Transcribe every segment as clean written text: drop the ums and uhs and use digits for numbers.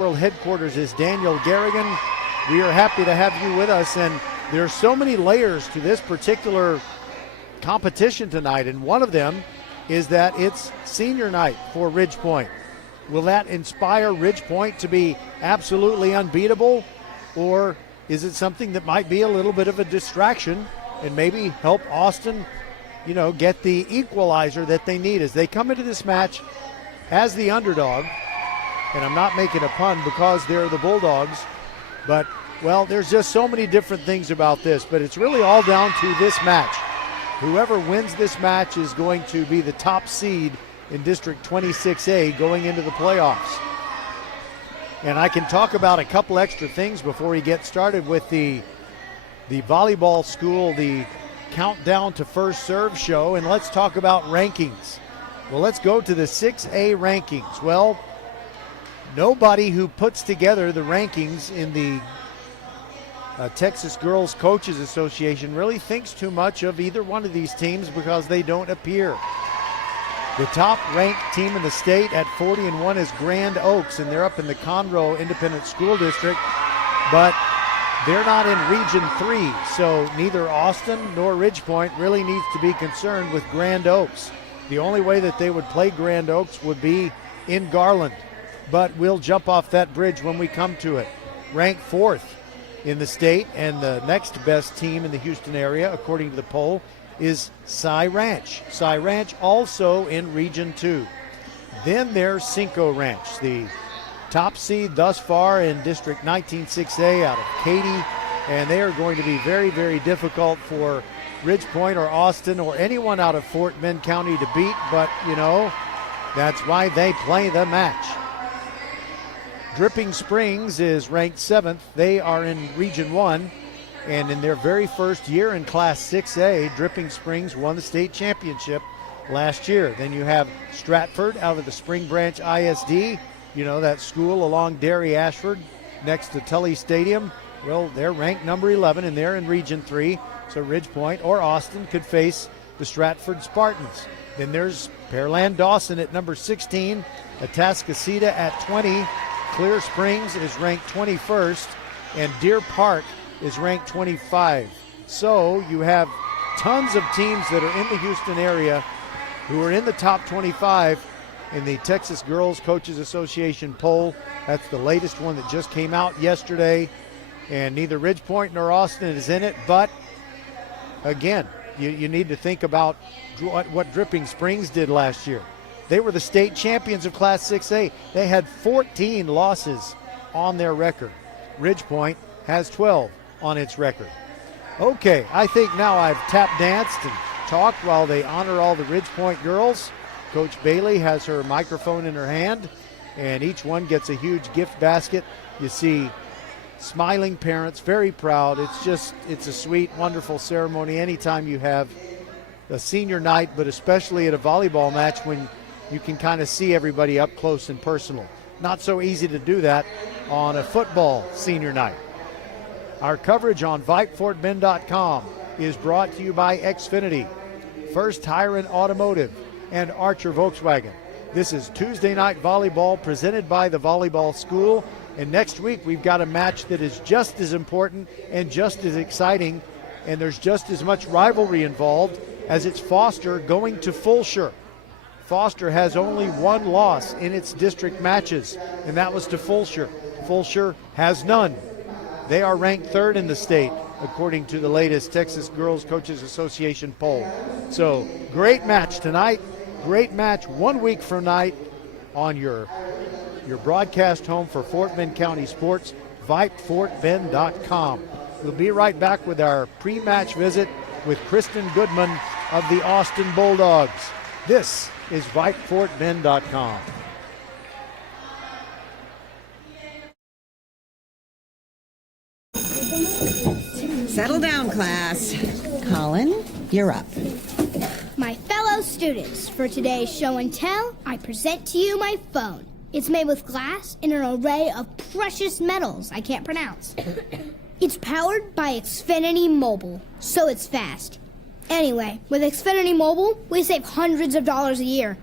World headquarters is Daniel Garrigan. We are happy to have you with us, and there are so many layers to this particular competition tonight, and one of them is that it's senior night for Ridge Point. Will that inspire Ridge Point to be absolutely unbeatable, or is it something that might be a little bit of a distraction and maybe help Austin, get the equalizer that they need as they come into this match as the underdog? And I'm not making a pun because they're the Bulldogs, but, well, there's just so many different things about this, but it's really all down to this match. Whoever wins this match is going to be the top seed in District 26A going into the playoffs. And I can talk about a couple extra things before we get started with the volleyball school, the countdown to first serve show, and let's talk about rankings. Well, let's go to the 6A rankings. Well, nobody who puts together the rankings in the Texas Girls Coaches Association really thinks too much of either one of these teams because they don't appear. The top ranked team in the state at 40-1 is Grand Oaks, and they're up in the Conroe Independent School District, but they're not in Region 3, so neither Austin nor Ridge Point really needs to be concerned with Grand Oaks. The only way that they would play Grand Oaks would be in Garland, but we'll jump off that bridge when we come to it. Ranked 4th in the state, and the next best team in the Houston area, according to the poll, is Cy Ranch. Cy Ranch also in Region 2. Then there's Cinco Ranch, the top seed thus far in District 19-6A out of Katy, and they are going to be very, very difficult for Ridge Point or Austin or anyone out of Fort Bend County to beat, but, that's why they play the match. Dripping Springs is ranked 7th. They are in Region 1, and in their very first year in Class 6A, Dripping Springs won the state championship last year. Then you have Stratford out of the Spring Branch ISD, that school along Derry Ashford next to Tully Stadium. Well, they're ranked number 11, and they're in Region 3, so Ridge Point or Austin could face the Stratford Spartans. Then there's Pearland Dawson at number 16, Atascocita at 20, Clear Springs is ranked 21st, and Deer Park is ranked 25. So you have tons of teams that are in the Houston area who are in the top 25 in the Texas Girls Coaches Association poll. That's the latest one that just came out yesterday, and neither Ridge Point nor Austin is in it, but again, you need to think about what Dripping Springs did last year. They were the state champions of Class 6A. They had 14 losses on their record. Ridge Point has 12 on its record. Okay, I think now I've tap danced and talked while they honor all the Ridge Point girls. Coach Bailey has her microphone in her hand, and each one gets a huge gift basket. You see smiling parents, very proud. It's a sweet, wonderful ceremony anytime you have a senior night, but especially at a volleyball match when you can kind of see everybody up close and personal. Not so easy to do that on a football senior night. Our coverage on VypeFortBend.com is brought to you by Xfinity, First Hiren Automotive, and Archer Volkswagen. This is Tuesday Night Volleyball presented by the Volleyball School, and next week we've got a match that is just as important and just as exciting, and there's just as much rivalry involved as it's Foster going to Fulshire. Foster has only one loss in its district matches, and that was to Fulshire. Fulshire has none. They are ranked 3rd in the state, according to the latest Texas Girls Coaches Association poll. So, great match tonight. Great match 1 week from tonight on your broadcast home for Fort Bend County sports, VypeFortBend.com. We'll be right back with our pre-match visit with Kristen Goodman of the Austin Bulldogs. This is VypeFortBend.com. Settle down, class. Colin, you're up. My fellow students, for today's show and tell, I present to you my phone. It's made with glass and an array of precious metals I can't pronounce. It's powered by Xfinity Mobile, so it's fast. Anyway, with Xfinity Mobile, we save hundreds of dollars a year.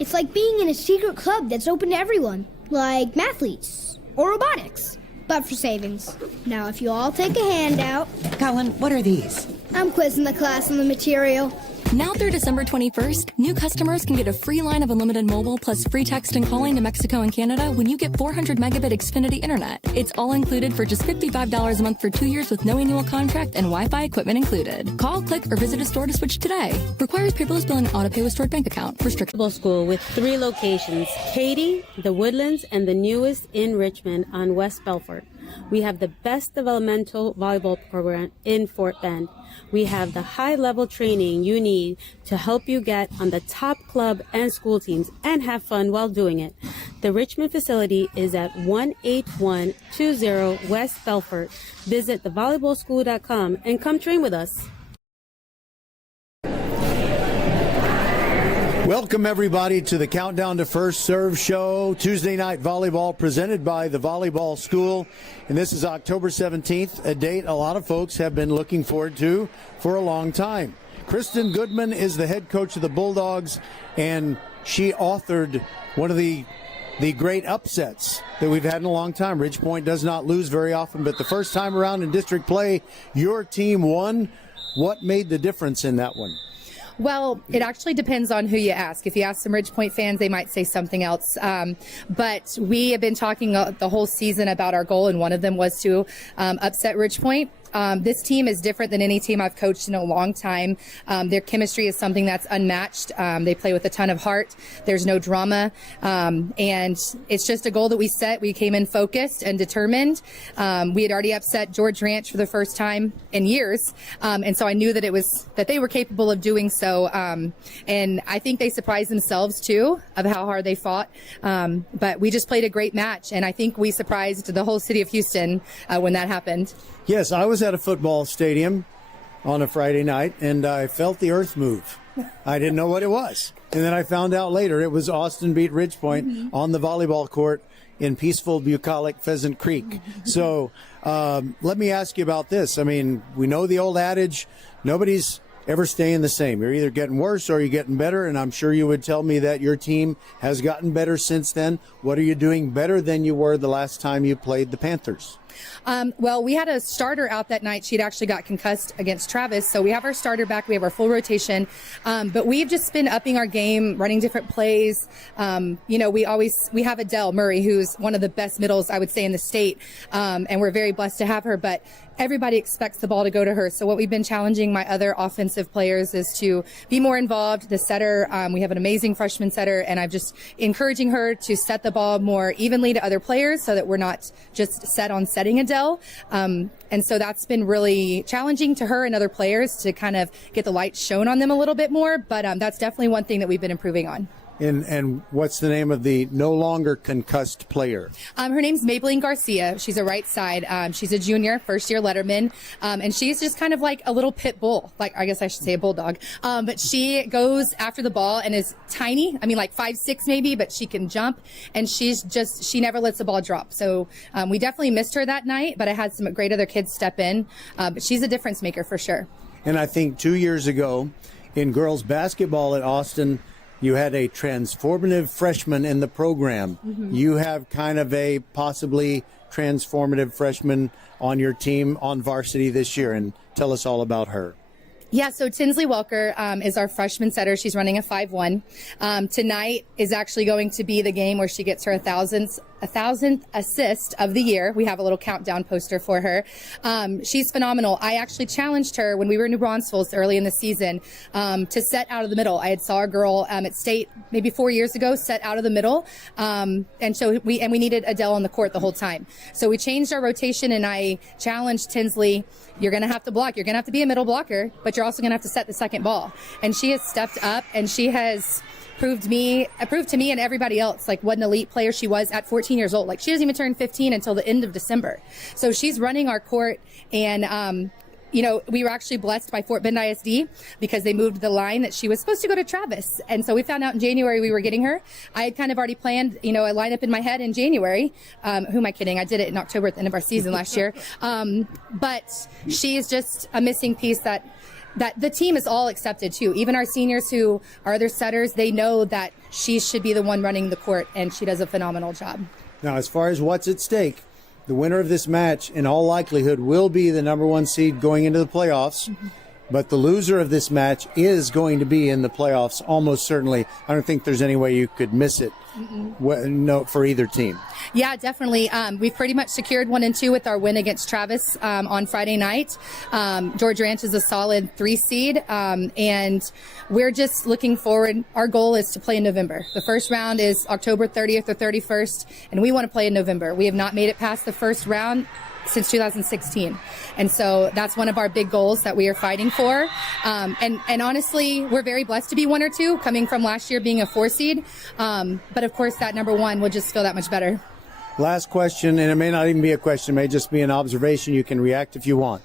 It's like being in a secret club that's open to everyone, like mathletes or robotics, but for savings. Now, if you all take a handout. Colin, what are these? I'm quizzing the class on the material. Now through December 21st, new customers can get a free line of unlimited mobile plus free text and calling to Mexico and Canada when you get 400 megabit Xfinity internet. It's all included for just $55 a month for 2 years with no annual contract and Wi-Fi equipment included. Call, click, or visit a store to switch today. Requires paperless bill and auto pay with stored bank account. Restricted. School with 3 locations, Katy, the Woodlands, and the newest in Richmond on West Belfort. We have the best developmental volleyball program in Fort Bend. We have the high-level training you need to help you get on the top club and school teams and have fun while doing it. The Richmond facility is at 18120 West Belfort. Visit thevolleyballschool.com and come train with us. Welcome, everybody, to the Countdown to First Serve show, Tuesday Night Volleyball, presented by the Volleyball School. And this is October 17th, a date a lot of folks have been looking forward to for a long time. Kristen Goodman is the head coach of the Bulldogs, and she authored one of the great upsets that we've had in a long time. Ridge Point does not lose very often, but the first time around in district play, your team won. What made the difference in that one? Well, it actually depends on who you ask. If you ask some Ridge Point fans, they might say something else. But we have been talking the whole season about our goal, and one of them was to upset Ridge Point. This team is different than any team I've coached in a long time. Their chemistry is something that's unmatched. They play with a ton of heart. There's no drama. And it's just a goal that we set. We came in focused and determined. We had already upset George Ranch for the first time in years. And so I knew that they were capable of doing so. And I think they surprised themselves too of how hard they fought. But we just played a great match. And I think we surprised the whole city of Houston when that happened. Yes, I was at a football stadium on a Friday night, and I felt the earth move. I didn't know what it was. And then I found out later it was Austin beat Ridge Point on the volleyball court in peaceful, bucolic Pheasant Creek. So let me ask you about this. I mean, we know the old adage, nobody's ever staying the same. You're either getting worse or you're getting better, and I'm sure you would tell me that your team has gotten better since then. What are you doing better than you were the last time you played the Panthers? Well, we had a starter out that night. She'd actually got concussed against Travis. So we have our starter back. We have our full rotation. But we've just been upping our game, running different plays. We have Adele Murray, who's one of the best middles, I would say, in the state. And we're very blessed to have her. But everybody expects the ball to go to her. So what we've been challenging my other offensive players is to be more involved. The setter, we have an amazing freshman setter, and I'm just encouraging her to set the ball more evenly to other players so that we're not just set on setting Adele. And so that's been really challenging to her and other players to kind of get the light shown on them a little bit more. But that's definitely one thing that we've been improving on. And what's the name of the no longer concussed player? Her name's Maybelline Garcia. She's a right side. She's a junior, first year letterman. And she's just kind of like a little pit bull. Like, I guess I should say a bulldog. But she goes after the ball and is tiny. I mean, like 5'6" maybe, but she can jump. And she never lets the ball drop. So we definitely missed her that night, but I had some great other kids step in. But she's a difference maker for sure. And I think 2 years ago in girls basketball at Austin, you had a transformative freshman in the program. Mm-hmm. You have kind of a possibly transformative freshman on your team on varsity this year, and tell us all about her. Yeah, so Tinsley Welker is our freshman setter. She's running a 5'1". Tonight is actually going to be the game where she gets her 1,000th assist of the year. We have a little countdown poster for her. She's phenomenal. I actually challenged her when we were in New Braunfels early in the season to set out of the middle. I had saw a girl at state maybe 4 years ago set out of the middle, and so we needed Adele on the court the whole time. So we changed our rotation, and I challenged Tinsley. You're going to have to block. You're going to have to be a middle blocker, but you're also going to have to set the second ball. And she has stepped up, and she has proved to me and everybody else like what an elite player she was at 14 years old. Like, she doesn't even turn 15 until the end of December. So she's running our court, and we were actually blessed by Fort Bend ISD because they moved the line that she was supposed to go to Travis. And so we found out in January we were getting her. I had kind of already planned, a lineup in my head in January. Who am I kidding? I did it in October at the end of our season last year. But she is just a missing piece that the team is all accepted too. Even our seniors who are other setters, they know that she should be the one running the court, and she does a phenomenal job. Now, as far as what's at stake, the winner of this match, in all likelihood, will be the number one seed going into the playoffs. Mm-hmm. But the loser of this match is going to be in the playoffs, almost certainly. I don't think there's any way you could miss it. No, for either team. Yeah, definitely. We've pretty much secured 1 and 2 with our win against Travis on Friday night. George Ranch is a solid 3 seed, and we're just looking forward. Our goal is to play in November. The first round is October 30th or 31st, and we want to play in November. We have not made it past the first round since 2016. And so that's one of our big goals that we are fighting for. And honestly, we're very blessed to be 1 or 2, coming from last year being a 4 seed. But of course, that number 1 will just feel that much better. Last question, and it may not even be a question, it may just be an observation. You can react if you want.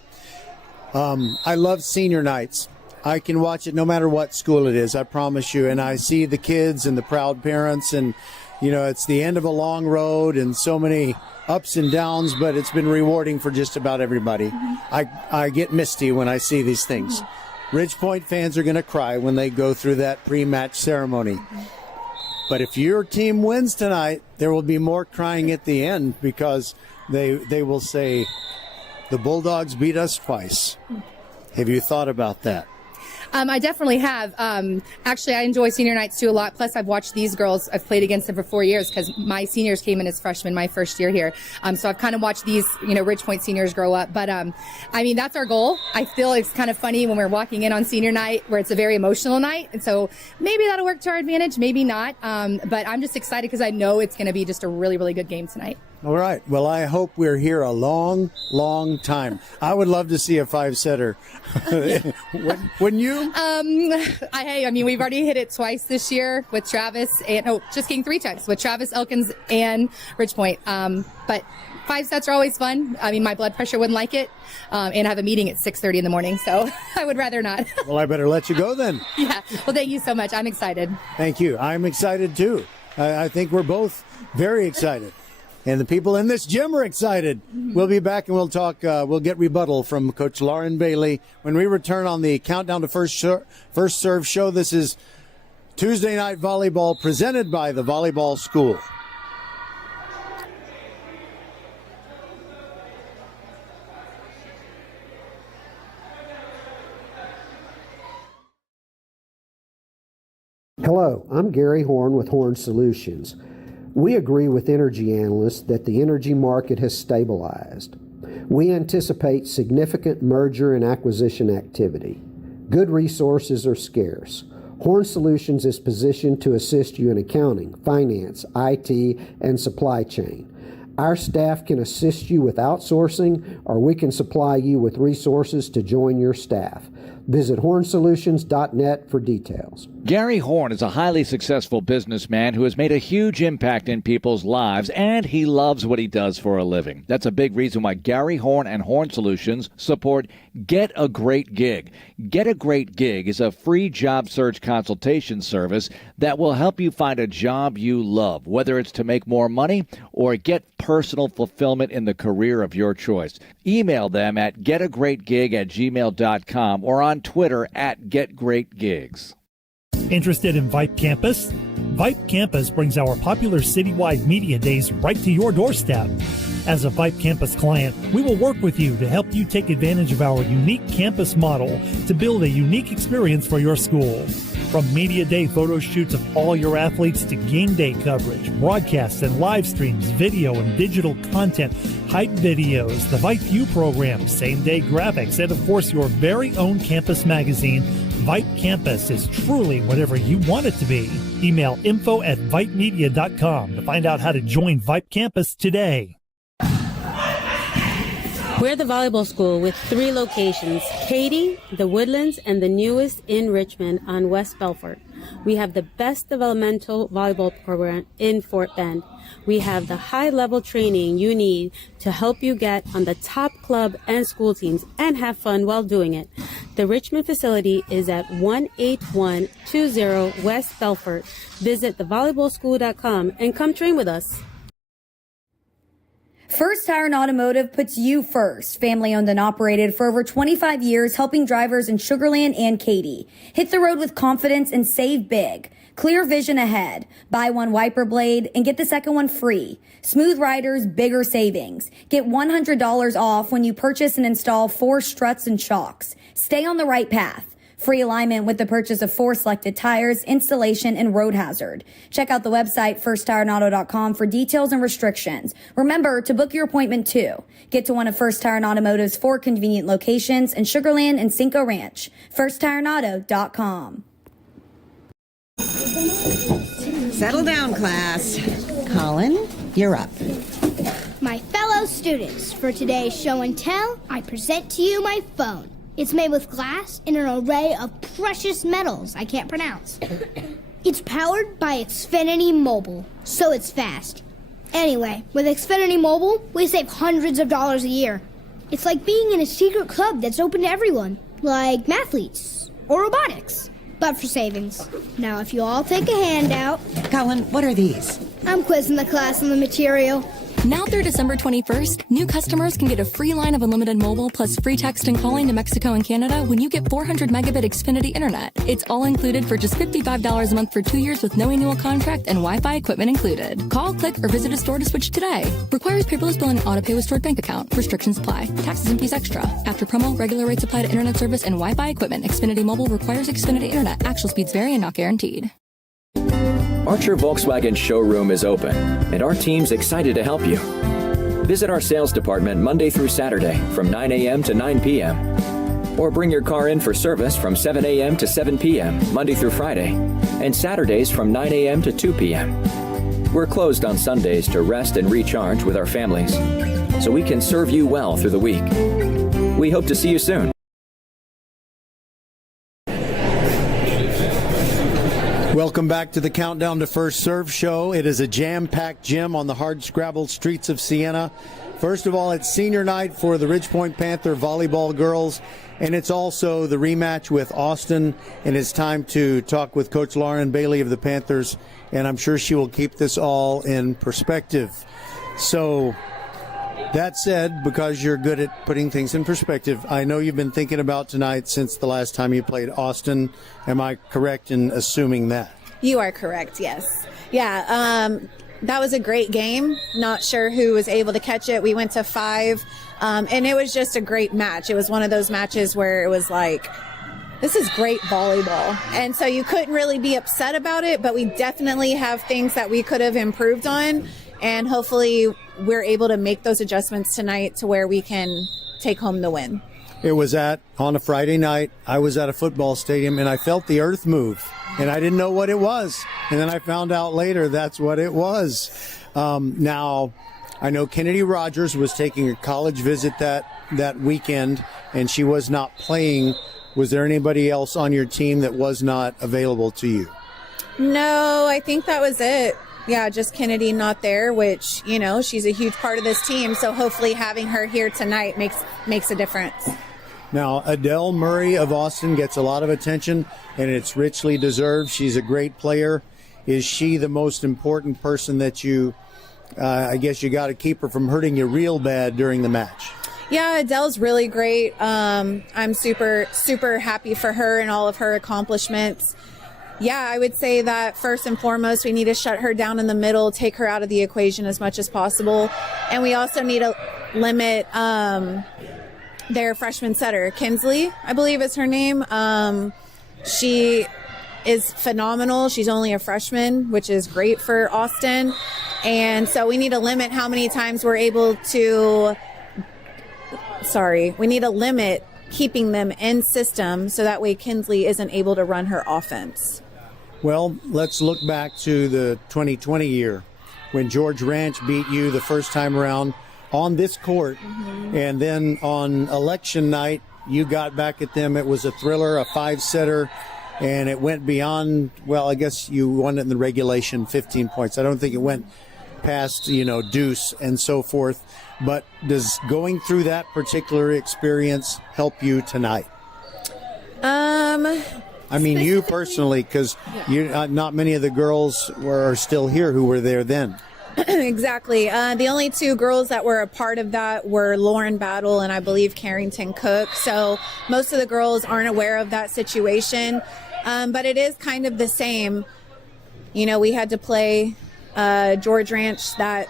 I love senior nights. I can watch it no matter what school it is, I promise you. And I see the kids and the proud parents, and, you know, it's the end of a long road and so many ups and downs, but it's been rewarding for just about everybody. I get misty when I see these things. Ridge Point fans are going to cry when they go through that pre-match ceremony. But if your team wins tonight, there will be more crying at the end, because they will say, the Bulldogs beat us twice. Have you thought about that? I definitely have. Actually, I enjoy senior nights too a lot. Plus, I've watched these girls. I've played against them for 4 years because my seniors came in as freshmen my first year here. So I've kind of watched these, Ridge Point seniors grow up. But, I mean, that's our goal. I feel it's kind of funny when we're walking in on senior night where it's a very emotional night. And so maybe that'll work to our advantage, maybe not. But I'm just excited because I know it's going to be just a really, really good game tonight. All right. Well, I hope we're here a long, long time. I would love to see a 5-setter. Wouldn't you? I mean, we've already hit it twice this year with Travis, and just kidding, 3 times with Travis, Elkins, and Ridge Point. But 5 sets are always fun. I mean, my blood pressure wouldn't like it, and I have a meeting at 6:30 in the morning, so I would rather not. Well, I better let you go then. Yeah. Well, thank you so much. I'm excited. Thank you. I'm excited too. I think we're both very excited. And the people in this gym are excited. We'll be back and we'll talk. We'll get rebuttal from Coach Lauren Bailey when we return on the Countdown to First Serve show. This is Tuesday Night Volleyball presented by the Volleyball School. Hello, I'm Gary Horn with Horn Solutions. We agree with energy analysts that the energy market has stabilized. We anticipate significant merger and acquisition activity. Good resources are scarce. Horn Solutions is positioned to assist you in accounting, finance, IT, and supply chain. Our staff can assist you with outsourcing, or we can supply you with resources to join your staff. Visit hornsolutions.net for details. Gary Horn is a highly successful businessman who has made a huge impact in people's lives, and he loves what he does for a living. That's a big reason why Gary Horn and Horn Solutions support Get a Great Gig. Get a Great Gig is a free job search consultation service that will help you find a job you love, whether it's to make more money or get personal fulfillment in the career of your choice. Email them at getagreatgig@gmail.com or on Twitter at getgreatgigs. Interested in Vype Campus? Vype Campus brings our popular citywide media days right to your doorstep. As a Vype Campus client, we will work with you to help you take advantage of our unique campus model to build a unique experience for your school. From media day photo shoots of all your athletes to game day coverage, broadcasts and live streams, video and digital content, hype videos, the Vype U program, same-day graphics, and of course your very own campus magazine, Vype Campus is truly whatever you want it to be. Email info@vypemedia.com to find out how to join Vype Campus today. We're the volleyball school with 3 locations, Katy, the Woodlands, and the newest in Richmond on West Belfort. We have the best developmental volleyball program in Fort Bend. We have the high-level training you need to help you get on the top club and school teams and have fun while doing it. The Richmond facility is at 18120 West Belfort. Visit thevolleyballschool.com and come train with us. First Tire and Automotive puts you first. Family owned and operated for over 25 years, helping drivers in Sugar Land and Katy. Hit the road with confidence and save big. Clear vision ahead. Buy one wiper blade and get the second one free. Smooth riders, bigger savings. Get $100 off when you purchase and install 4 struts and shocks. Stay on the right path. Free alignment with the purchase of 4 selected tires, installation, and road hazard. Check out the website firsttireandauto.com for details and restrictions. Remember to book your appointment too. Get to one of First Tire and Automotive's 4 convenient locations in Sugar Land and Cinco Ranch. firsttireandauto.com. Settle down, class. Colin, you're up. My fellow students, for today's show and tell, I present to you my phone. It's made with glass and an array of precious metals I can't pronounce. It's powered by Xfinity Mobile, so it's fast. Anyway, with Xfinity Mobile, we save hundreds of dollars a year. It's like being in a secret club that's open to everyone, like mathletes or robotics, but for savings. Now, if you all take a handout... Colin, what are these? I'm quizzing the class on the material. Now through December 21st, new customers can get a free line of unlimited mobile plus free text and calling to Mexico and Canada when you get 400 megabit Xfinity internet. It's all included for just $55 a month for 2 years with no annual contract and Wi-Fi equipment included. Call, click, or visit a store to switch today. Requires paperless billing and autopay with stored bank account. Restrictions apply. Taxes and fees extra. After promo, regular rates apply to internet service and Wi-Fi equipment. Xfinity Mobile requires Xfinity internet. Actual speeds vary and not guaranteed. Archer Volkswagen showroom is open, and our team's excited to help you. Visit our sales department Monday through Saturday from 9 a.m. to 9 p.m. Or bring your car in for service from 7 a.m. to 7 p.m. Monday through Friday, and Saturdays from 9 a.m. to 2 p.m. We're closed on Sundays to rest and recharge with our families, so we can serve you well through the week. We hope to see you soon. Welcome back to the Countdown to First Serve show. It is a jam-packed gym on the hard-scrabbled streets of Siena. First of all, it's senior night for the Ridge Point Panther volleyball girls, and it's also the rematch with Austin, and it's time to talk with Coach Lauren Bailey of the Panthers, and I'm sure she will keep this all in perspective. So, that said, because you're good at putting things in perspective, I know you've been thinking about tonight since the last time you played Austin. Am I correct in assuming that? You are correct, yes. Yeah, that was a great game. Not sure who was able to catch it. We went to 5, and it was just a great match. It was one of those matches where it was like, this is great volleyball. And so you couldn't really be upset about it, but we definitely have things that we could have improved on. And hopefully we're able to make those adjustments tonight to where we can take home the win. It was on a Friday night. I was at a football stadium, and I felt the earth move, and I didn't know what it was. And then I found out later that's what it was. Now, I know Kennedy Rogers was taking a college visit that weekend, and she was not playing. Was there anybody else on your team that was not available to you? No, I think that was it. Yeah, just Kennedy not there, which, you know, she's a huge part of this team. So hopefully having her here tonight makes a difference. Now, Adele Murray of Austin gets a lot of attention, and it's richly deserved. She's a great player. Is she the most important person that you, I guess you got to keep her from hurting you real bad during the match? Yeah, Adele's really great. I'm super, super happy for her and all of her accomplishments. Yeah, I would say that first and foremost, we need to shut her down in the middle, take her out of the equation as much as possible. And we also need to limit their freshman setter, Kinsley, I believe is her name. She is phenomenal. She's only a freshman, which is great for Austin. And so we need to limit how many times we're able to, we need to limit keeping them in system so that way Kinsley isn't able to run her offense. Well, let's look back to the 2020 year when George Ranch beat you the first time around on this court. And then on election night, you got back at them. It was a thriller, a 5-setter, and it went beyond, well, I guess you won it in the regulation, 15 points. I don't think it went past, deuce and so forth. But does going through that particular experience help you tonight? I mean, you personally, because not many of the girls are still here who were there then. Exactly. The only 2 girls that were a part of that were Lauren Battle and I believe Carrington Cook. So most of the girls aren't aware of that situation. But it is kind of the same. we had to play George Ranch, that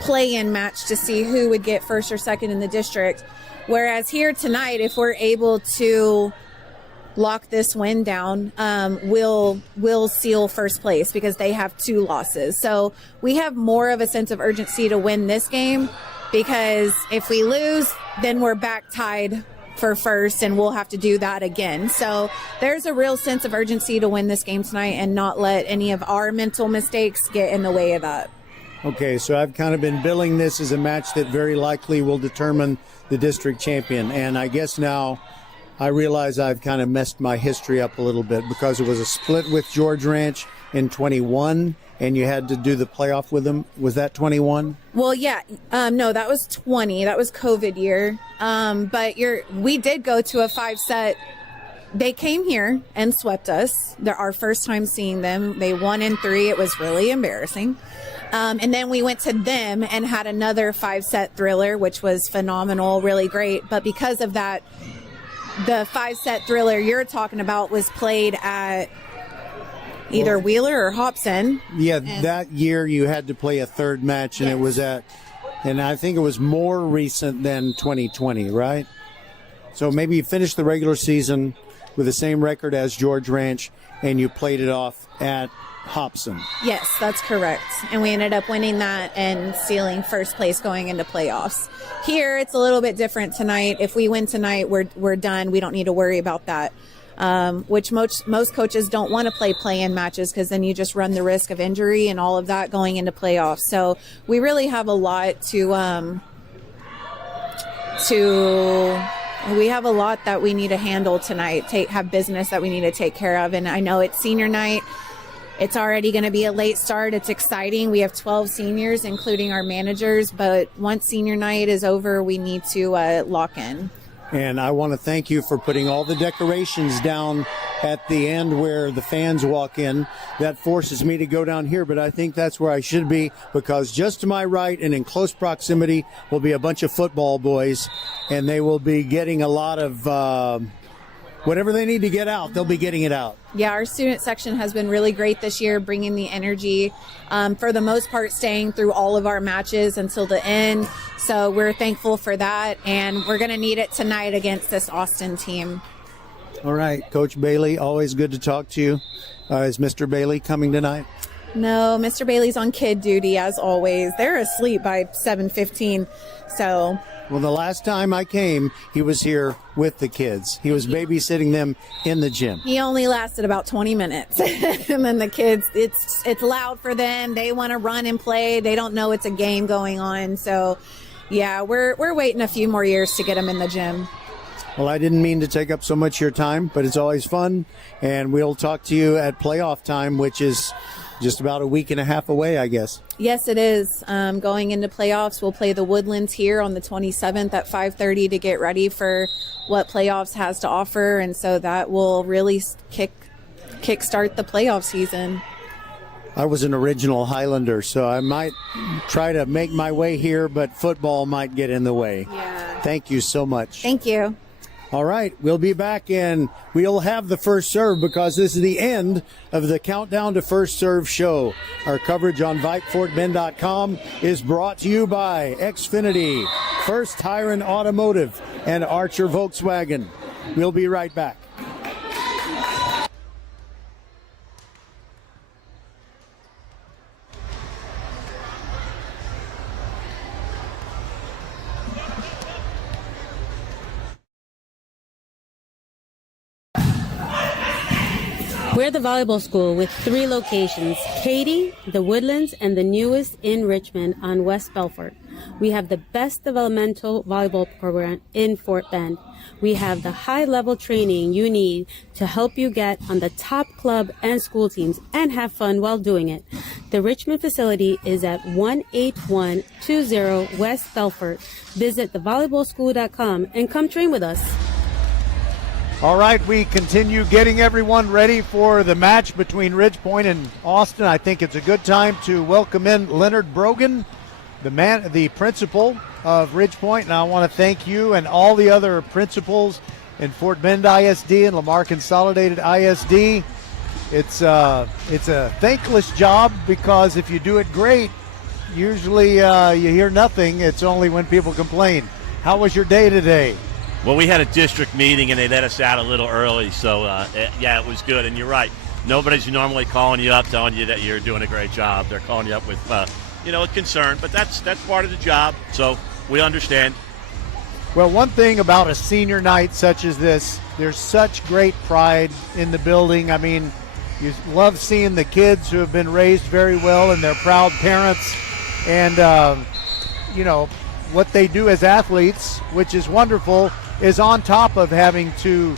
play-in match, to see who would get first or second in the district. Whereas here tonight, if we're able to lock this win down, we'll seal first place because they have 2 losses. So we have more of a sense of urgency to win this game, because if we lose, then we're back tied for first, and we'll have to do that again. So there's a real sense of urgency to win this game tonight and not let any of our mental mistakes get in the way of that. Okay, so I've kind of been billing this as a match that very likely will determine the district champion. And I guess now I realize I've kind of messed my history up a little bit, because it was a split with George Ranch in 21, and you had to do the playoff with them. Was that 21? Well, yeah. No, that was 20. That was COVID year. But we did go to a 5-set. They came here and swept us. They're our first time seeing them. They won in 3. It was really embarrassing. And then we went to them and had another 5-set thriller, which was phenomenal, really great. But because of that, the 5-set thriller you're talking about was played at either Wheeler or Hobson. Yeah, that year you had to play a third match, and It was and I think it was more recent than 2020, right? So maybe you finished the regular season with the same record as George Ranch, and you played it off at Hobson. Yes, that's correct. And we ended up winning that and sealing first place going into playoffs. Here, it's a little bit different tonight. If we win tonight, we're done. We don't need to worry about that. Which most coaches don't want to play-in matches, because then you just run the risk of injury and all of that going into playoffs. So we really have a lot we have a lot that we need to handle tonight, have business that we need to take care of. And I know it's senior night. It's already going to be a late start. It's exciting. We have 12 seniors, including our managers. But once senior night is over, we need to lock in. And I want to thank you for putting all the decorations down at the end where the fans walk in. That forces me to go down here, but I think that's where I should be, because just to my right and in close proximity will be a bunch of football boys, and they will be getting a lot of whatever they need to get out. They'll be getting it out. Yeah, our student section has been really great this year, bringing the energy, for the most part staying through all of our matches until the end. So we're thankful for that, and we're going to need it tonight against this Austin team. All right, Coach Bailey, always good to talk to you. Is Mr. Bailey coming tonight? No, Mr. Bailey's on kid duty, as always. They're asleep by 7:15, so... Well, the last time I came, he was here with the kids. He was babysitting them in the gym. He only lasted about 20 minutes. And then the kids, it's loud for them. They want to run and play. They don't know it's a game going on. So, yeah, we're waiting a few more years to get them in the gym. Well, I didn't mean to take up so much of your time, but it's always fun. And we'll talk to you at playoff time, which is just about a week and a half away, I guess. Yes, it is. Going into playoffs, we'll play the Woodlands here on the 27th at 5:30 to get ready for what playoffs has to offer. And so that will really kickstart the playoff season. I was an original Highlander, so I might try to make my way here, but football might get in the way. Yeah. Thank you so much. Thank you. All right, we'll be back, and we'll have the first serve, because this is the end of the Countdown to First Serve show. Our coverage on VypeFortBend.com is brought to you by Xfinity, First Tire and Automotive, and Archer Volkswagen. We'll be right back. We're the volleyball school with 3 locations, Katy, the Woodlands, and the newest in Richmond on West Belfort. We have the best developmental volleyball program in Fort Bend. We have the high-level training you need to help you get on the top club and school teams and have fun while doing it. The Richmond facility is at 18120 West Belfort. Visit thevolleyballschool.com and come train with us. All right, we continue getting everyone ready for the match between Ridgepoint and Austin. I think it's a good time to welcome in Leonard Brogan, the principal of Ridgepoint, and I want to thank you and all the other principals in Fort Bend ISD and Lamar Consolidated ISD. it's a thankless job, because if you do it great, usually you hear nothing. It's only when people complain. How was your day today? Well, we had a district meeting, and they let us out a little early, so yeah, it was good. And you're right. Nobody's normally calling you up telling you that you're doing a great job. They're calling you up with, a concern, but that's part of the job, so we understand. Well, one thing about a senior night such as this, there's such great pride in the building. I mean, you love seeing the kids who have been raised very well and their proud parents, and, what they do as athletes, which is wonderful, is on top of having to,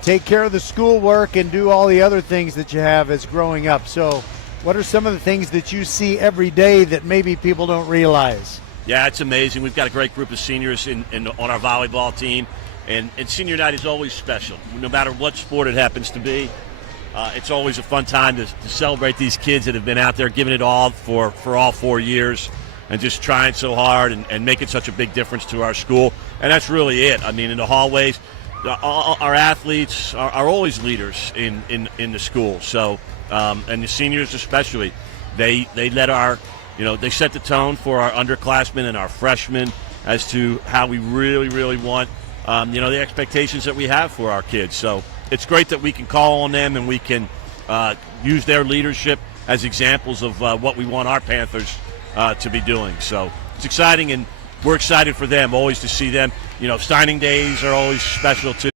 take care of the schoolwork and do all the other things that you have as growing up. So what are some of the things that you see every day that maybe people don't realize? Yeah, it's amazing. We've got a great group of seniors on our volleyball team, and senior night is always special. No matter what sport it happens to be, it's always a fun time to celebrate these kids that have been out there giving it all for all 4 years and just trying so hard and making such a big difference to our school. And that's really it. I mean, in the hallways, our athletes are always leaders in the school. So, and the seniors especially, they let they set the tone for our underclassmen and our freshmen as to how we really, really want, the expectations that we have for our kids. So it's great that we can call on them and we can use their leadership as examples of what we want our Panthers to be doing. So it's exciting, and we're excited for them, always to see them. Signing days are always special too.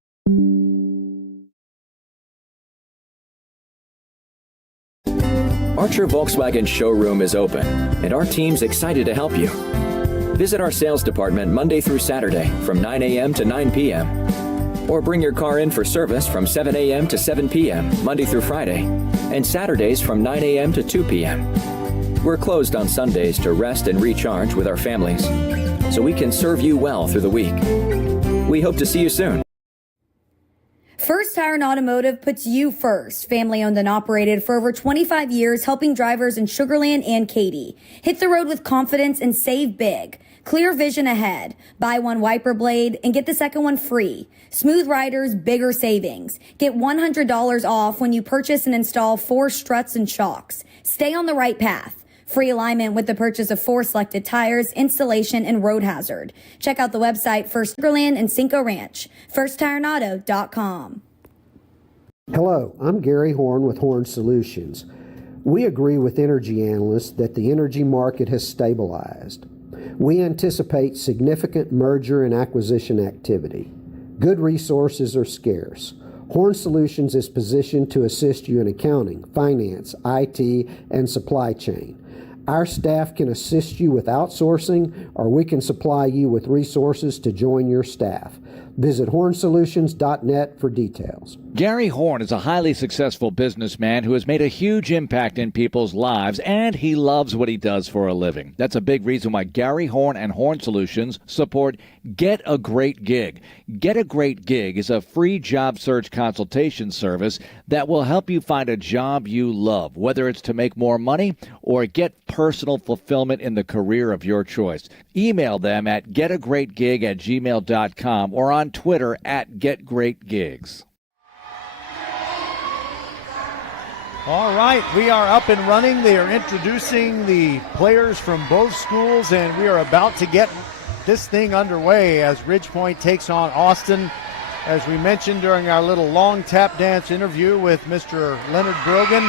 Archer Volkswagen showroom is open, and our team's excited to help you. Visit our sales department Monday through Saturday from 9 a.m. to 9 p.m. Or bring your car in for service from 7 a.m. to 7 p.m. Monday through Friday, and Saturdays from 9 a.m. to 2 p.m. We're closed on Sundays to rest and recharge with our families, so we can serve you well through the week. We hope to see you soon. First Tire and Automotive puts you first. Family owned and operated for over 25 years, helping drivers in Sugar Land and Katy. Hit the road with confidence and save big. Clear vision ahead. Buy one wiper blade and get the second one free. Smooth riders, bigger savings. Get $100 off when you purchase and install 4 struts and shocks. Stay on the right path. Free alignment with the purchase of 4 selected tires, installation, and road hazard. Check out the website for Sugar Land and Cinco Ranch. FirstTireAndAuto.com. Hello, I'm Gary Horn with Horn Solutions. We agree with energy analysts that the energy market has stabilized. We anticipate significant merger and acquisition activity. Good resources are scarce. Horn Solutions is positioned to assist you in accounting, finance, IT, and supply chain. Our staff can assist you with outsourcing, or we can supply you with resources to join your staff. Visit hornsolutions.net for details. Gary Horn is a highly successful businessman who has made a huge impact in people's lives, and he loves what he does for a living. That's a big reason why Gary Horn and Horn Solutions support Get a Great Gig. Get a Great Gig is a free job search consultation service that will help you find a job you love, whether it's to make more money or get personal fulfillment in the career of your choice. Email them at getagreatgig@gmail.com or on Twitter at getgreatgigs. All right, we are up and running. They are introducing the players from both schools, and we are about to get this thing underway as Ridgepoint takes on Austin. As we mentioned during our little long tap dance interview with Mr. Leonard Brogan,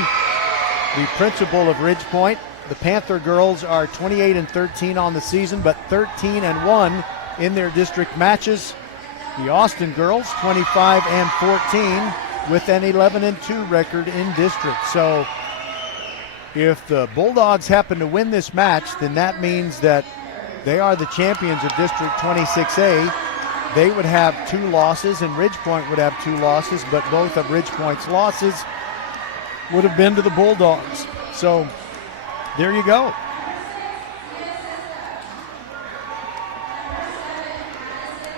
the principal of Ridgepoint, the Panther girls are 28-13 on the season, but 13-1 in their district matches. The Austin girls, 25-14, with an 11-2 record in district. So if the Bulldogs happen to win this match, then that means that they are the champions of District 26A. They would have 2 losses, and Ridgepoint would have 2 losses, but both of Ridgepoint's losses would have been to the Bulldogs. So there you go.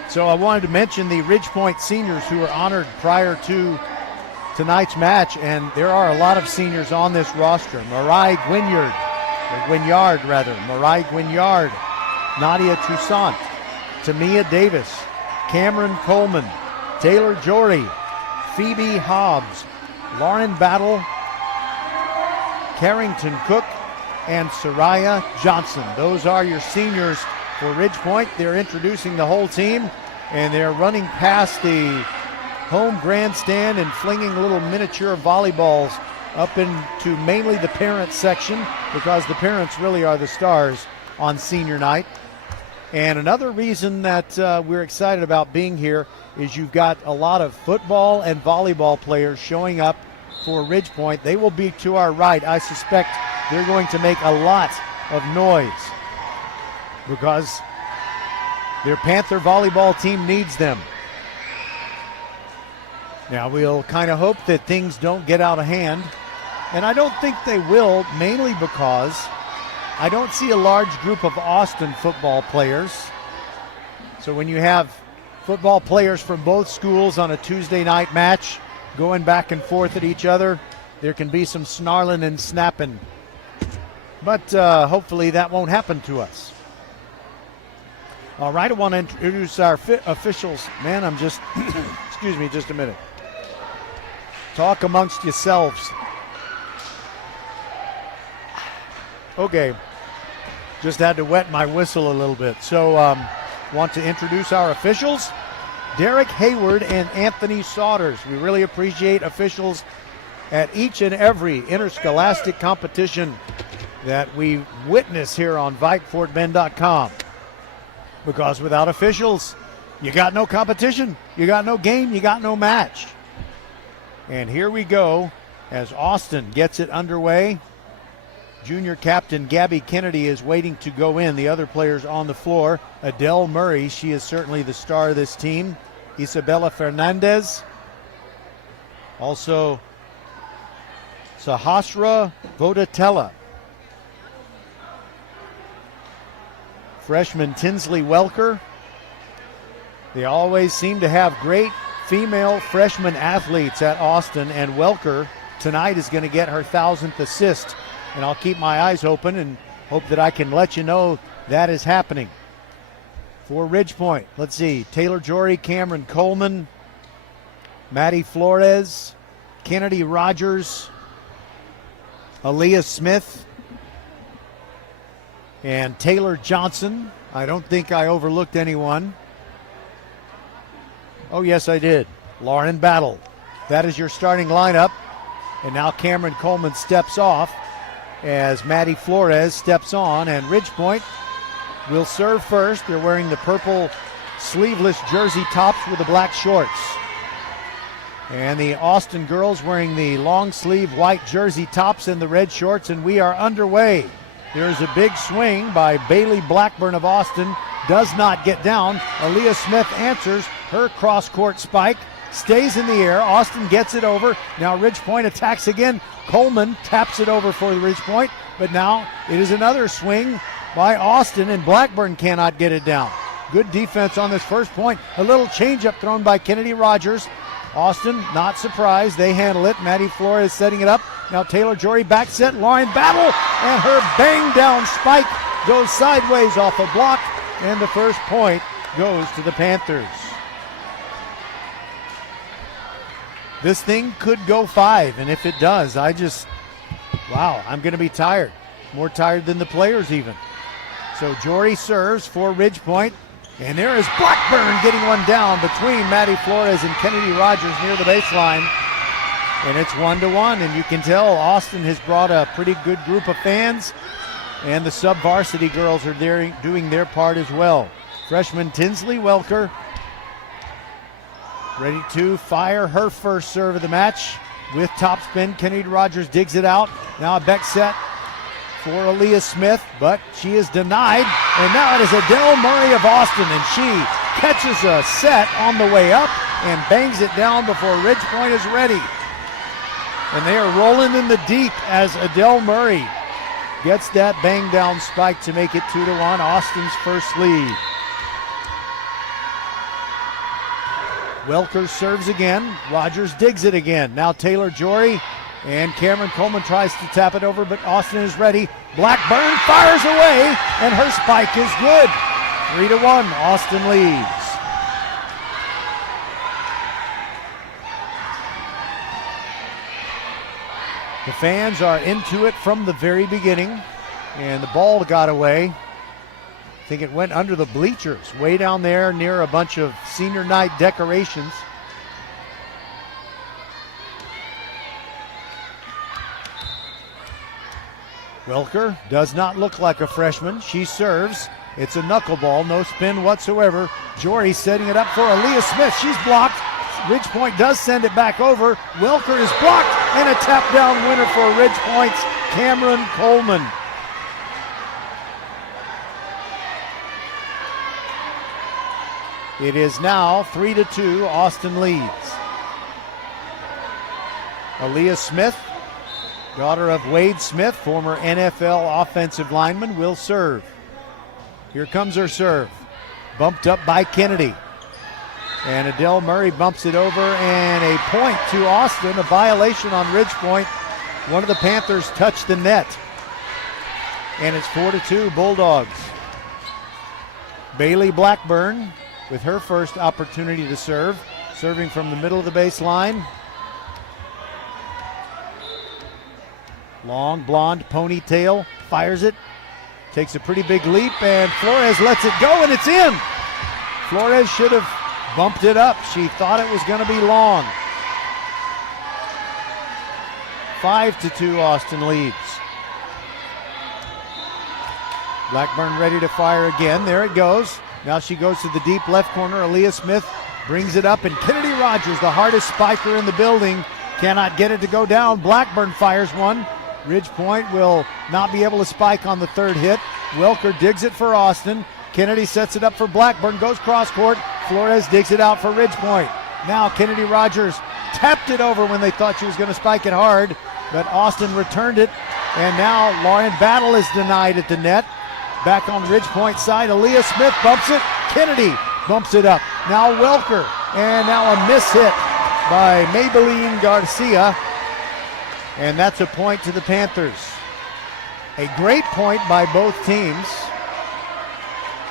So I wanted to mention the Ridgepoint seniors who were honored prior to tonight's match, and there are a lot of seniors on this roster. Mariah Guignard, Nadia Toussaint, Tamia Davis, Cameron Coleman, Taylor Jory, Phoebe Hobbs, Lauren Battle, Carrington Cook, and Soraya Johnson. Those are your seniors for Ridge Point. They're introducing the whole team, and they're running past the home grandstand and flinging little miniature volleyballs up into mainly the parent section, because the parents really are the stars on senior night. And another reason that we're excited about being here is you've got a lot of football and volleyball players showing up for Ridge Point. They will be to our right. I suspect they're going to make a lot of noise because their Panther volleyball team needs them. Now we'll kind of hope that things don't get out of hand, and I don't think they will, mainly because I don't see a large group of Austin football players. So when you have football players from both schools on a Tuesday night match going back and forth at each other, there can be some snarling and snapping. But hopefully that won't happen to us. All right, I want to introduce our officials. Man, I'm just, excuse me just a minute. Talk amongst yourselves. Okay, just had to wet my whistle a little bit. So want to introduce our officials, Derek Hayward and Anthony Saunders. We really appreciate officials at each and every interscholastic competition that we witness here on VypeFortBend.com. Because without officials, you got no competition, you got no game, you got no match. And here we go as Austin gets it underway. Junior captain Gabby Kennedy is waiting to go in. The other players on the floor, Adele Murray, she is certainly the star of this team. Isabella Fernandez. Also, Sahasra Vodatella. Freshman Tinsley Welker. They always seem to have great female freshman athletes at Austin, and Welker tonight is going to get her 1,000th assist. And I'll keep my eyes open and hope that I can let you know that is happening. For Ridge Point, let's see, Taylor Jory, Cameron Coleman, Maddie Flores, Kennedy Rogers, Aaliyah Smith, and Taylor Johnson. I don't think I overlooked anyone. Oh, yes, I did. Lauren Battle. That is your starting lineup. And now Cameron Coleman steps off as Maddie Flores steps on, and Ridge Point will serve first. They're wearing the purple sleeveless jersey tops with the black shorts. And the Austin girls wearing the long sleeve white jersey tops and the red shorts, and we are underway. There's a big swing by Bailey Blackburn of Austin. Does not get down. Aaliyah Smith answers her cross-court spike. Stays in the air. Austin gets it over. Now Ridge Point attacks again. Coleman taps it over for the Ridge Point, but now it is another swing by Austin, and Blackburn cannot get it down. Good defense on this first point. A little changeup thrown by Kennedy Rogers. Austin, not surprised. They handle it. Maddie Flores setting it up. Now Taylor Jory back set. Lauren Battle, and her bang down spike goes sideways off a block, and the first point goes to the Panthers. This thing could go 5, and if it does, I'm going to be tired. More tired than the players even. So Jory serves for Ridge Point, and there is Blackburn getting one down between Maddie Flores and Kennedy Rogers near the baseline. And it's 1-1, and you can tell Austin has brought a pretty good group of fans, and the sub-varsity girls are there doing their part as well. Freshman Tinsley Welker ready to fire her first serve of the match with topspin. Kennedy Rogers digs it out. Now a back set for Aaliyah Smith, but she is denied. And now it is Adele Murray of Austin, and she catches a set on the way up and bangs it down before Ridge Point is ready. And they are rolling in the deep as Adele Murray gets that bang down spike to make it 2-1, Austin's first lead. Welker serves again. Rogers digs it again. Now Taylor Jory and Cameron Coleman tries to tap it over, but Austin is ready. Blackburn fires away, and her spike is good. 3-1, Austin leads. The fans are into it from the very beginning, and the ball got away. I think it went under the bleachers, way down there near a bunch of senior night decorations. Welker does not look like a freshman. She serves. It's a knuckleball, no spin whatsoever. Jory setting it up for Aaliyah Smith. She's blocked. Ridgepoint does send it back over. Welker is blocked, and a tap down winner for Ridgepoint's Cameron Coleman. It is now 3-2. Austin leads. Aaliyah Smith, daughter of Wade Smith, former NFL offensive lineman, will serve. Here comes her serve. Bumped up by Kennedy. And Adele Murray bumps it over, and a point to Austin, a violation on Ridgepoint. One of the Panthers touched the net. And it's 4-2 Bulldogs. Bailey Blackburn with her first opportunity to serve. Serving from the middle of the baseline. Long blonde ponytail, fires it. Takes a pretty big leap, and Flores lets it go, and it's in. Flores should have bumped it up. She thought it was going to be long. 5-2 Austin leads. Blackburn ready to fire again. There it goes. Now she goes to the deep left corner. Aaliyah Smith brings it up, and Kennedy Rogers, the hardest spiker in the building, cannot get it to go down. Blackburn fires one. Ridgepoint will not be able to spike on the third hit. Welker digs it for Austin. Kennedy sets it up for Blackburn, goes cross court. Flores digs it out for Ridgepoint. Now Kennedy Rogers tapped it over when they thought she was going to spike it hard, but Austin returned it, and now Lauren Battle is denied at the net. Back on Ridgepoint side, Aaliyah Smith bumps it. Kennedy bumps it up. Now Welker, and now a miss hit by Maybelline Garcia, and that's a point to the Panthers. A great point by both teams.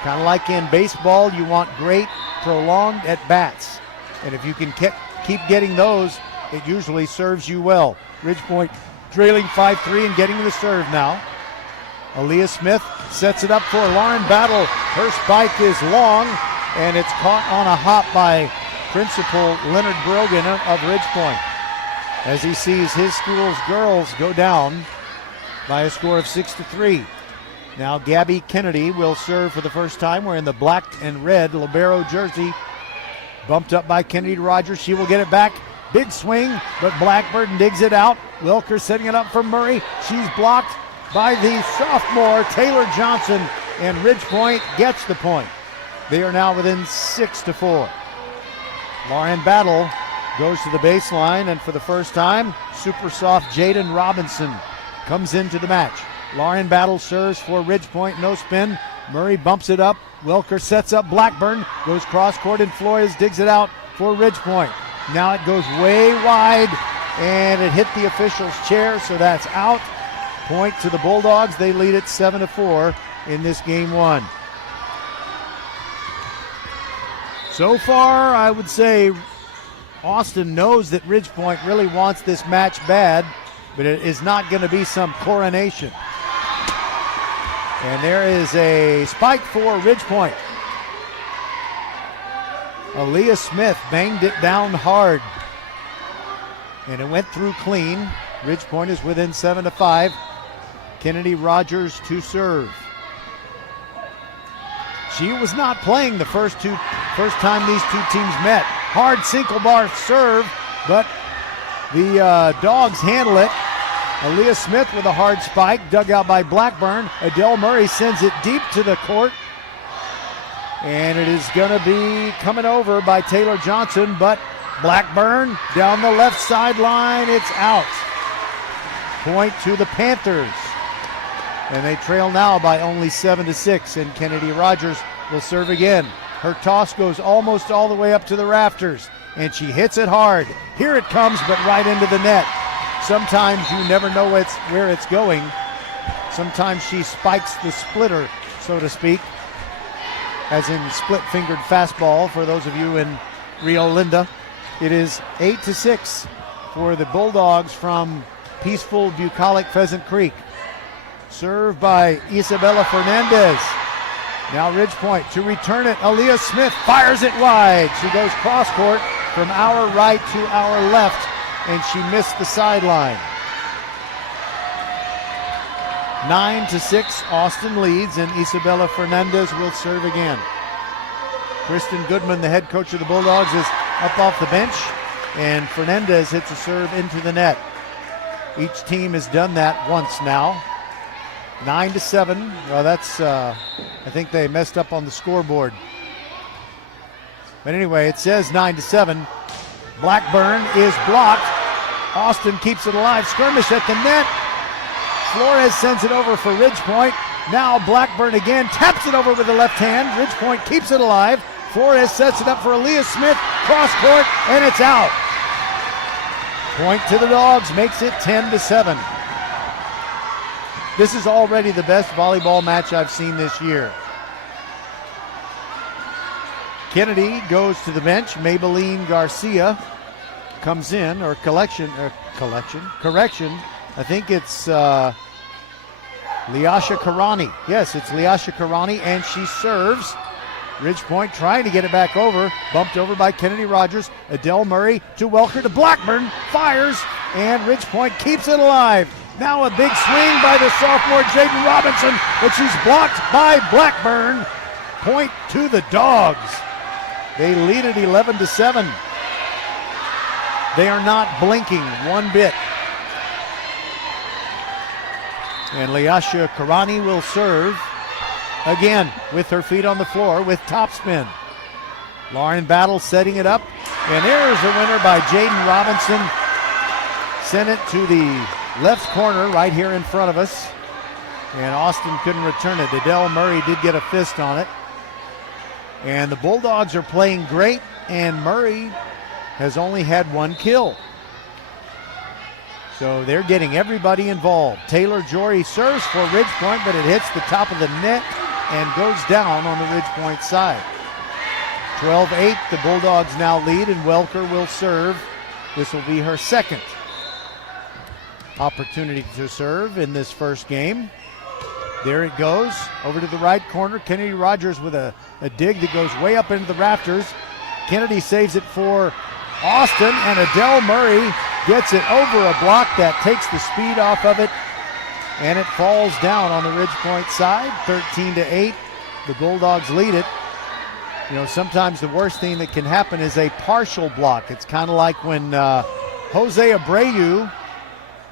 Kind of like in baseball, you want great, prolonged at-bats. And if you can keep getting those, it usually serves you well. Ridgepoint trailing 5-3 and getting the serve now. Aaliyah Smith sets it up for Lauren Battle. Her spike is long, and it's caught on a hop by Principal Leonard Brogan of Ridgepoint, as he sees his school's girls go down by a score of 6-3. Now Gabby Kennedy will serve for the first time. We're in the black and red libero jersey. Bumped up by Kennedy Rogers. She will get it back. Big swing, but Blackburn digs it out. Wilker setting it up for Murray. She's blocked by the sophomore Taylor Johnson, and Ridgepoint gets the point. They are now within 6-4. Lauren Battle goes to the baseline, and for the first time, super soft Jaden Robinson comes into the match. Lauren Battle serves for Ridgepoint, no spin. Murray bumps it up. Welker sets up Blackburn, goes cross court, and Flores digs it out for Ridgepoint. Now it goes way wide, and it hit the official's chair, so that's out. Point to the Bulldogs. They lead it 7-4 in this game one. So far, I would say Austin knows that Ridgepoint really wants this match bad, but it is not going to be some coronation. And there is a spike for Ridgepoint. Aaliyah Smith banged it down hard, and it went through clean. Ridgepoint is within 7-5. Kennedy Rogers to serve. She was not playing the first time these two teams met. Hard single bar serve, but the Dogs handle it. Aaliyah Smith with a hard spike, dug out by Blackburn. Adele Murray sends it deep to the court, and it is going to be coming over by Taylor Johnson, but Blackburn down the left sideline, it's out. Point to the Panthers, and they trail now by only 7-6, and Kennedy Rogers will serve again. Her toss goes almost all the way up to the rafters, and she hits it hard. Here it comes, but right into the net. Sometimes you never know where it's going. Sometimes she spikes the splitter, so to speak, as in split-fingered fastball for those of you in Rio Linda. It is 8-6 for the Bulldogs from peaceful bucolic Pheasant Creek. Serve by Isabella Fernandez. Now Ridge Point to return it. Aaliyah Smith fires it wide. She goes cross court from our right to our left, and she missed the sideline. 9-6, Austin leads, and Isabella Fernandez will serve again. Kristen Goodman, the head coach of the Bulldogs, is up off the bench, and Fernandez hits a serve into the net. Each team has done that once now. 9-7. Well, that's, I think they messed up on the scoreboard. But anyway, it says 9-7. Blackburn is blocked. Austin keeps it alive. Skirmish at the net. Flores sends it over for Ridge Point. Now Blackburn again taps it over with the left hand. Ridge Point keeps it alive. Flores sets it up for Aaliyah Smith. Cross court, and it's out. Point to the Dogs makes it 10-7. This is already the best volleyball match I've seen this year. Kennedy goes to the bench. Maybelline Garcia comes in, or correction. I think it's Liasha Karani. Yes, it's Liasha Karani, and she serves. Ridge Point trying to get it back over. Bumped over by Kennedy Rogers. Adele Murray to Welker to Blackburn. Fires, and Ridge Point keeps it alive. Now a big swing by the sophomore Jaden Robinson, but she's blocked by Blackburn. Point to the Dogs. They lead at 11-7. They are not blinking one bit. And Liasha Karani will serve again with her feet on the floor with topspin. Lauren Battle setting it up. And there's a winner by Jaden Robinson. Sent it to the left corner right here in front of us. And Austin couldn't return it. Adele Murray did get a fist on it. And the Bulldogs are playing great, and Murray has only had one kill. So they're getting everybody involved. Taylor Jory serves for Ridge Point, but it hits the top of the net and goes down on the Ridge Point side. 12-8, the Bulldogs now lead, and Welker will serve. This will be her second opportunity to serve in this first game. There it goes, over to the right corner. Kennedy Rogers with a dig that goes way up into the rafters. Kennedy saves it for Austin, and Adele Murray gets it over a block that takes the speed off of it, and it falls down on the Ridge Point side. 13-8, the Bulldogs lead it. You know, sometimes the worst thing that can happen is a partial block. It's kind of like when Jose Abreu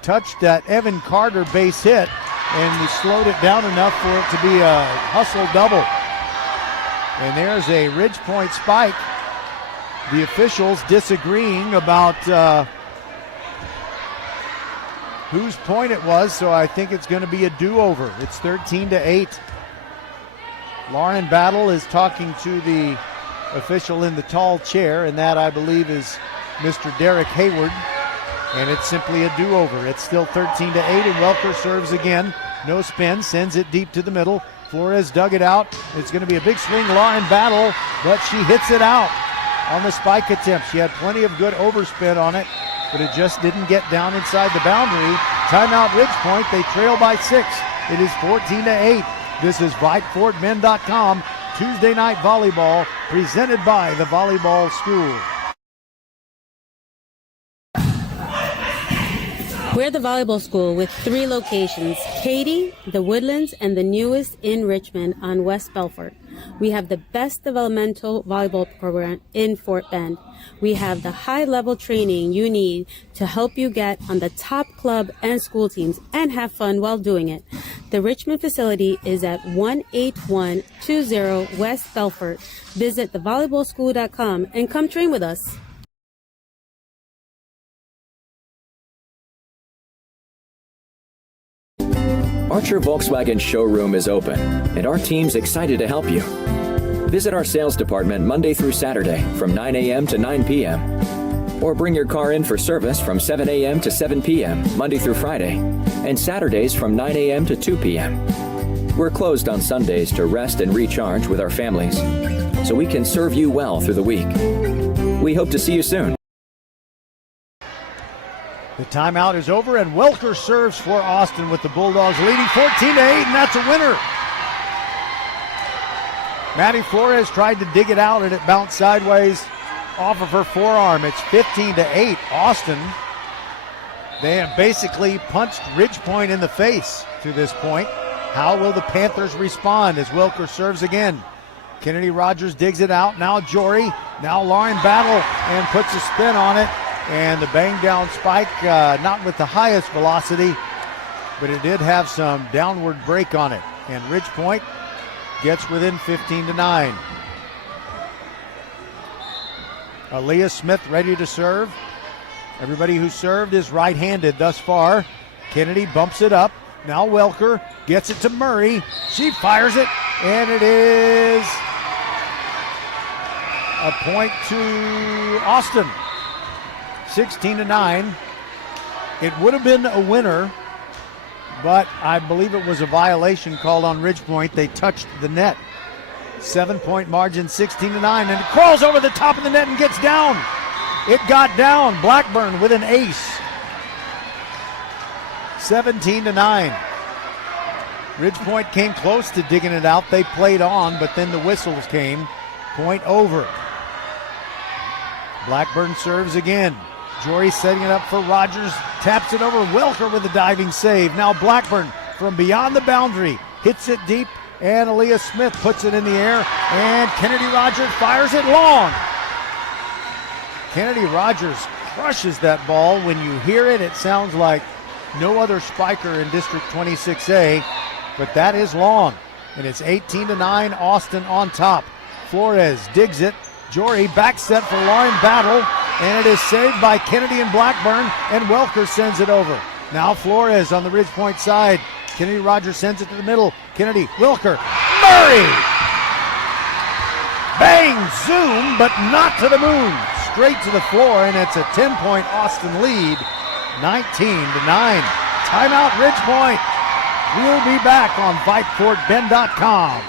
touched that Evan Carter base hit, and we slowed it down enough for it to be a hustle double. And there's a Ridge Point spike. The officials disagreeing about whose point it was, so I think it's going to be a do-over. It's 13-8. Lauren Battle is talking to the official in the tall chair, and that, I believe, is Mr. Derek Hayward. And it's simply a do-over. It's still 13-8, and Welker serves again. No spin, sends it deep to the middle. Flores dug it out. It's going to be a big swing, Lauren Battle, but she hits it out on the spike attempt. She had plenty of good overspin on it, but it just didn't get down inside the boundary. Timeout Ridge Point. They trail by 6. It is 14-8. This is VypeFortBend.com. Tuesday night volleyball presented by the Volleyball School. We're the Volleyball School with 3 locations: Katy, the Woodlands, and the newest in Richmond on West Belfort. We have the best developmental volleyball program in Fort Bend. We have the high-level training you need to help you get on the top club and school teams and have fun while doing it. The Richmond facility is at 18120 West Belfort. Visit thevolleyballschool.com and come train with us. Archer Volkswagen showroom is open, and our team's excited to help you. Visit our sales department Monday through Saturday from 9 a.m. to 9 p.m. Or bring your car in for service from 7 a.m. to 7 p.m. Monday through Friday, and Saturdays from 9 a.m. to 2 p.m. We're closed on Sundays to rest and recharge with our families, so we can serve you well through the week. We hope to see you soon. The timeout is over, and Welker serves for Austin with the Bulldogs leading 14-8, and that's a winner. Maddie Flores tried to dig it out, and it bounced sideways off of her forearm. It's 15-8. Austin, they have basically punched Ridgepoint in the face to this point. How will the Panthers respond as Welker serves again? Kennedy Rogers digs it out. Now Jory. Now Lauren Battle and puts a spin on it. And the bang down spike, not with the highest velocity, but it did have some downward break on it. And Ridgepoint gets within 15-9. Aaliyah Smith ready to serve. Everybody who served is right-handed thus far. Kennedy bumps it up. Now Welker gets it to Murray. She fires it, and it is a point to Austin. 16-9. It would have been a winner, but I believe it was a violation called on Ridgepoint. They touched the net. 7-point margin, 16-9, and it crawls over the top of the net and gets down. It got down. Blackburn with an ace. 17-9. Ridgepoint came close to digging it out. They played on, but then the whistles came. Point over. Blackburn serves again. Jory setting it up for Rogers. Taps it over. Welker with a diving save. Now Blackburn from beyond the boundary. Hits it deep, and Aaliyah Smith puts it in the air, and Kennedy Rogers fires it long. Kennedy Rogers crushes that ball. When you hear it, it sounds like no other spiker in District 26A, but that is long. And it's 18-9, Austin on top. Flores digs it. Jory back set for Lauren Battle, and it is saved by Kennedy and Blackburn, and Welker sends it over. Now Flores on the Ridgepoint side. Kennedy Rogers sends it to the middle. Kennedy, Welker, Murray! Bang, zoom, but not to the moon. Straight to the floor, and it's a 10-point Austin lead, 19-9. Timeout, Ridgepoint. We'll be back on VypeFortBend.com.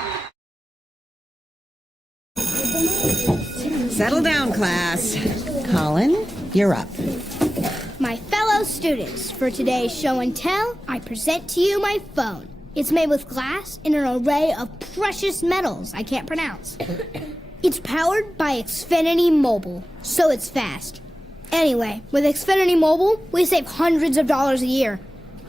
Settle down, class. Colin, you're up. My fellow students, for today's show and tell, I present to you my phone. It's made with glass and an array of precious metals I can't pronounce. It's powered by Xfinity Mobile, so it's fast. Anyway, with Xfinity Mobile, we save hundreds of dollars a year.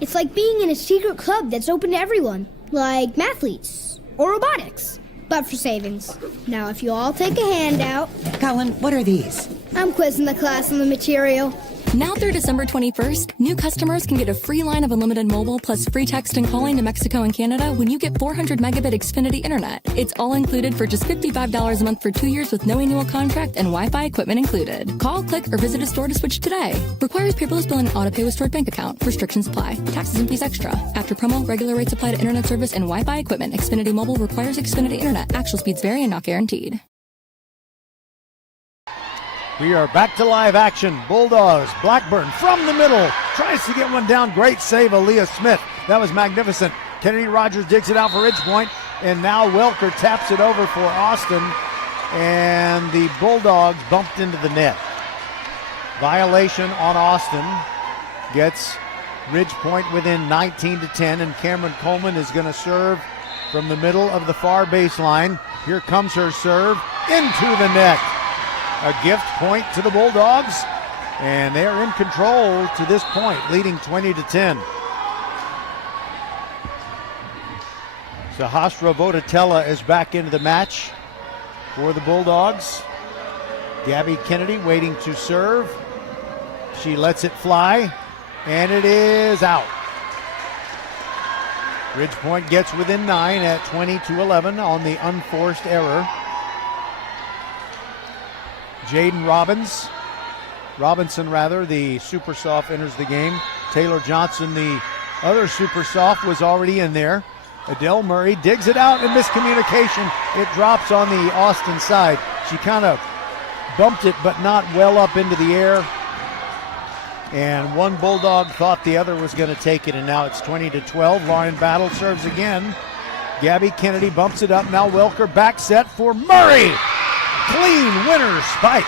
It's like being in a secret club that's open to everyone, like mathletes or robotics, but for savings. Now, if you all take a handout... Colin, what are these? I'm quizzing the class on the material. Now through December 21st, new customers can get a free line of unlimited mobile plus free text and calling to Mexico and Canada when you get 400 megabit Xfinity internet. It's all included for just $55 a month for 2 years with no annual contract and Wi-Fi equipment included. Call, click, or visit a store to switch today. Requires paperless bill and auto pay with stored bank account. Restrictions apply. Taxes and fees extra. After promo, regular rates apply to internet service and Wi-Fi equipment. Xfinity Mobile requires Xfinity internet. Actual speeds vary and not guaranteed. We are back to live action. Bulldogs, Blackburn from the middle. Tries to get one down. Great save, Aaliyah Smith. That was magnificent. Kennedy Rogers digs it out for Ridgepoint. And now Welker taps it over for Austin. And the Bulldogs bumped into the net. Violation on Austin. Gets Ridgepoint within 19-10. And Cameron Coleman is going to serve from the middle of the far baseline. Here comes her serve into the net. A gift point to the Bulldogs, and they are in control to this point, leading 20-10. Sahasra Vodatella is back into the match for the Bulldogs. Gabby Kennedy waiting to serve. She lets it fly, and it is out. Ridgepoint gets within 9 at 20-11 on the unforced error. Jaden Robinson, the super soft, enters the game. Taylor Johnson, the other super soft, was already in there. Adele Murray digs it out in miscommunication. It drops on the Austin side. She kind of bumped it, but not well up into the air. And one Bulldog thought the other was going to take it, and now it's 20-12. Lauren Battle serves again. Gabby Kennedy bumps it up. Now Welker back set for Murray. Clean winner spike.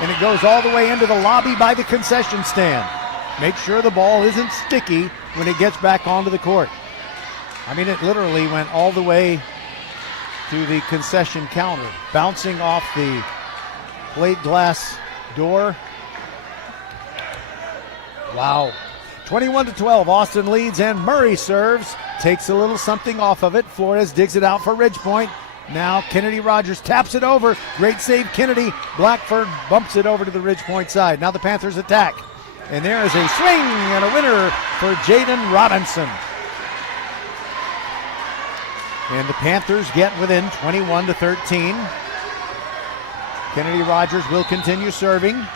And it goes all the way into the lobby by the concession stand. make sure the ball isn't sticky when it gets back onto the court. I mean, it literally went all the way to the concession counter, bouncing off the plate glass door. Wow. 21-12, Austin leads, and Murray serves. Takes a little something off of it. Flores digs it out for Ridgepoint. Now Kennedy Rogers taps it over. Great save, Kennedy. Blackford bumps it over to the Ridgepoint side. Now the Panthers attack. And there is a swing and a winner for Jaden Robinson. And the Panthers get within 21-13. Kennedy Rogers will continue serving.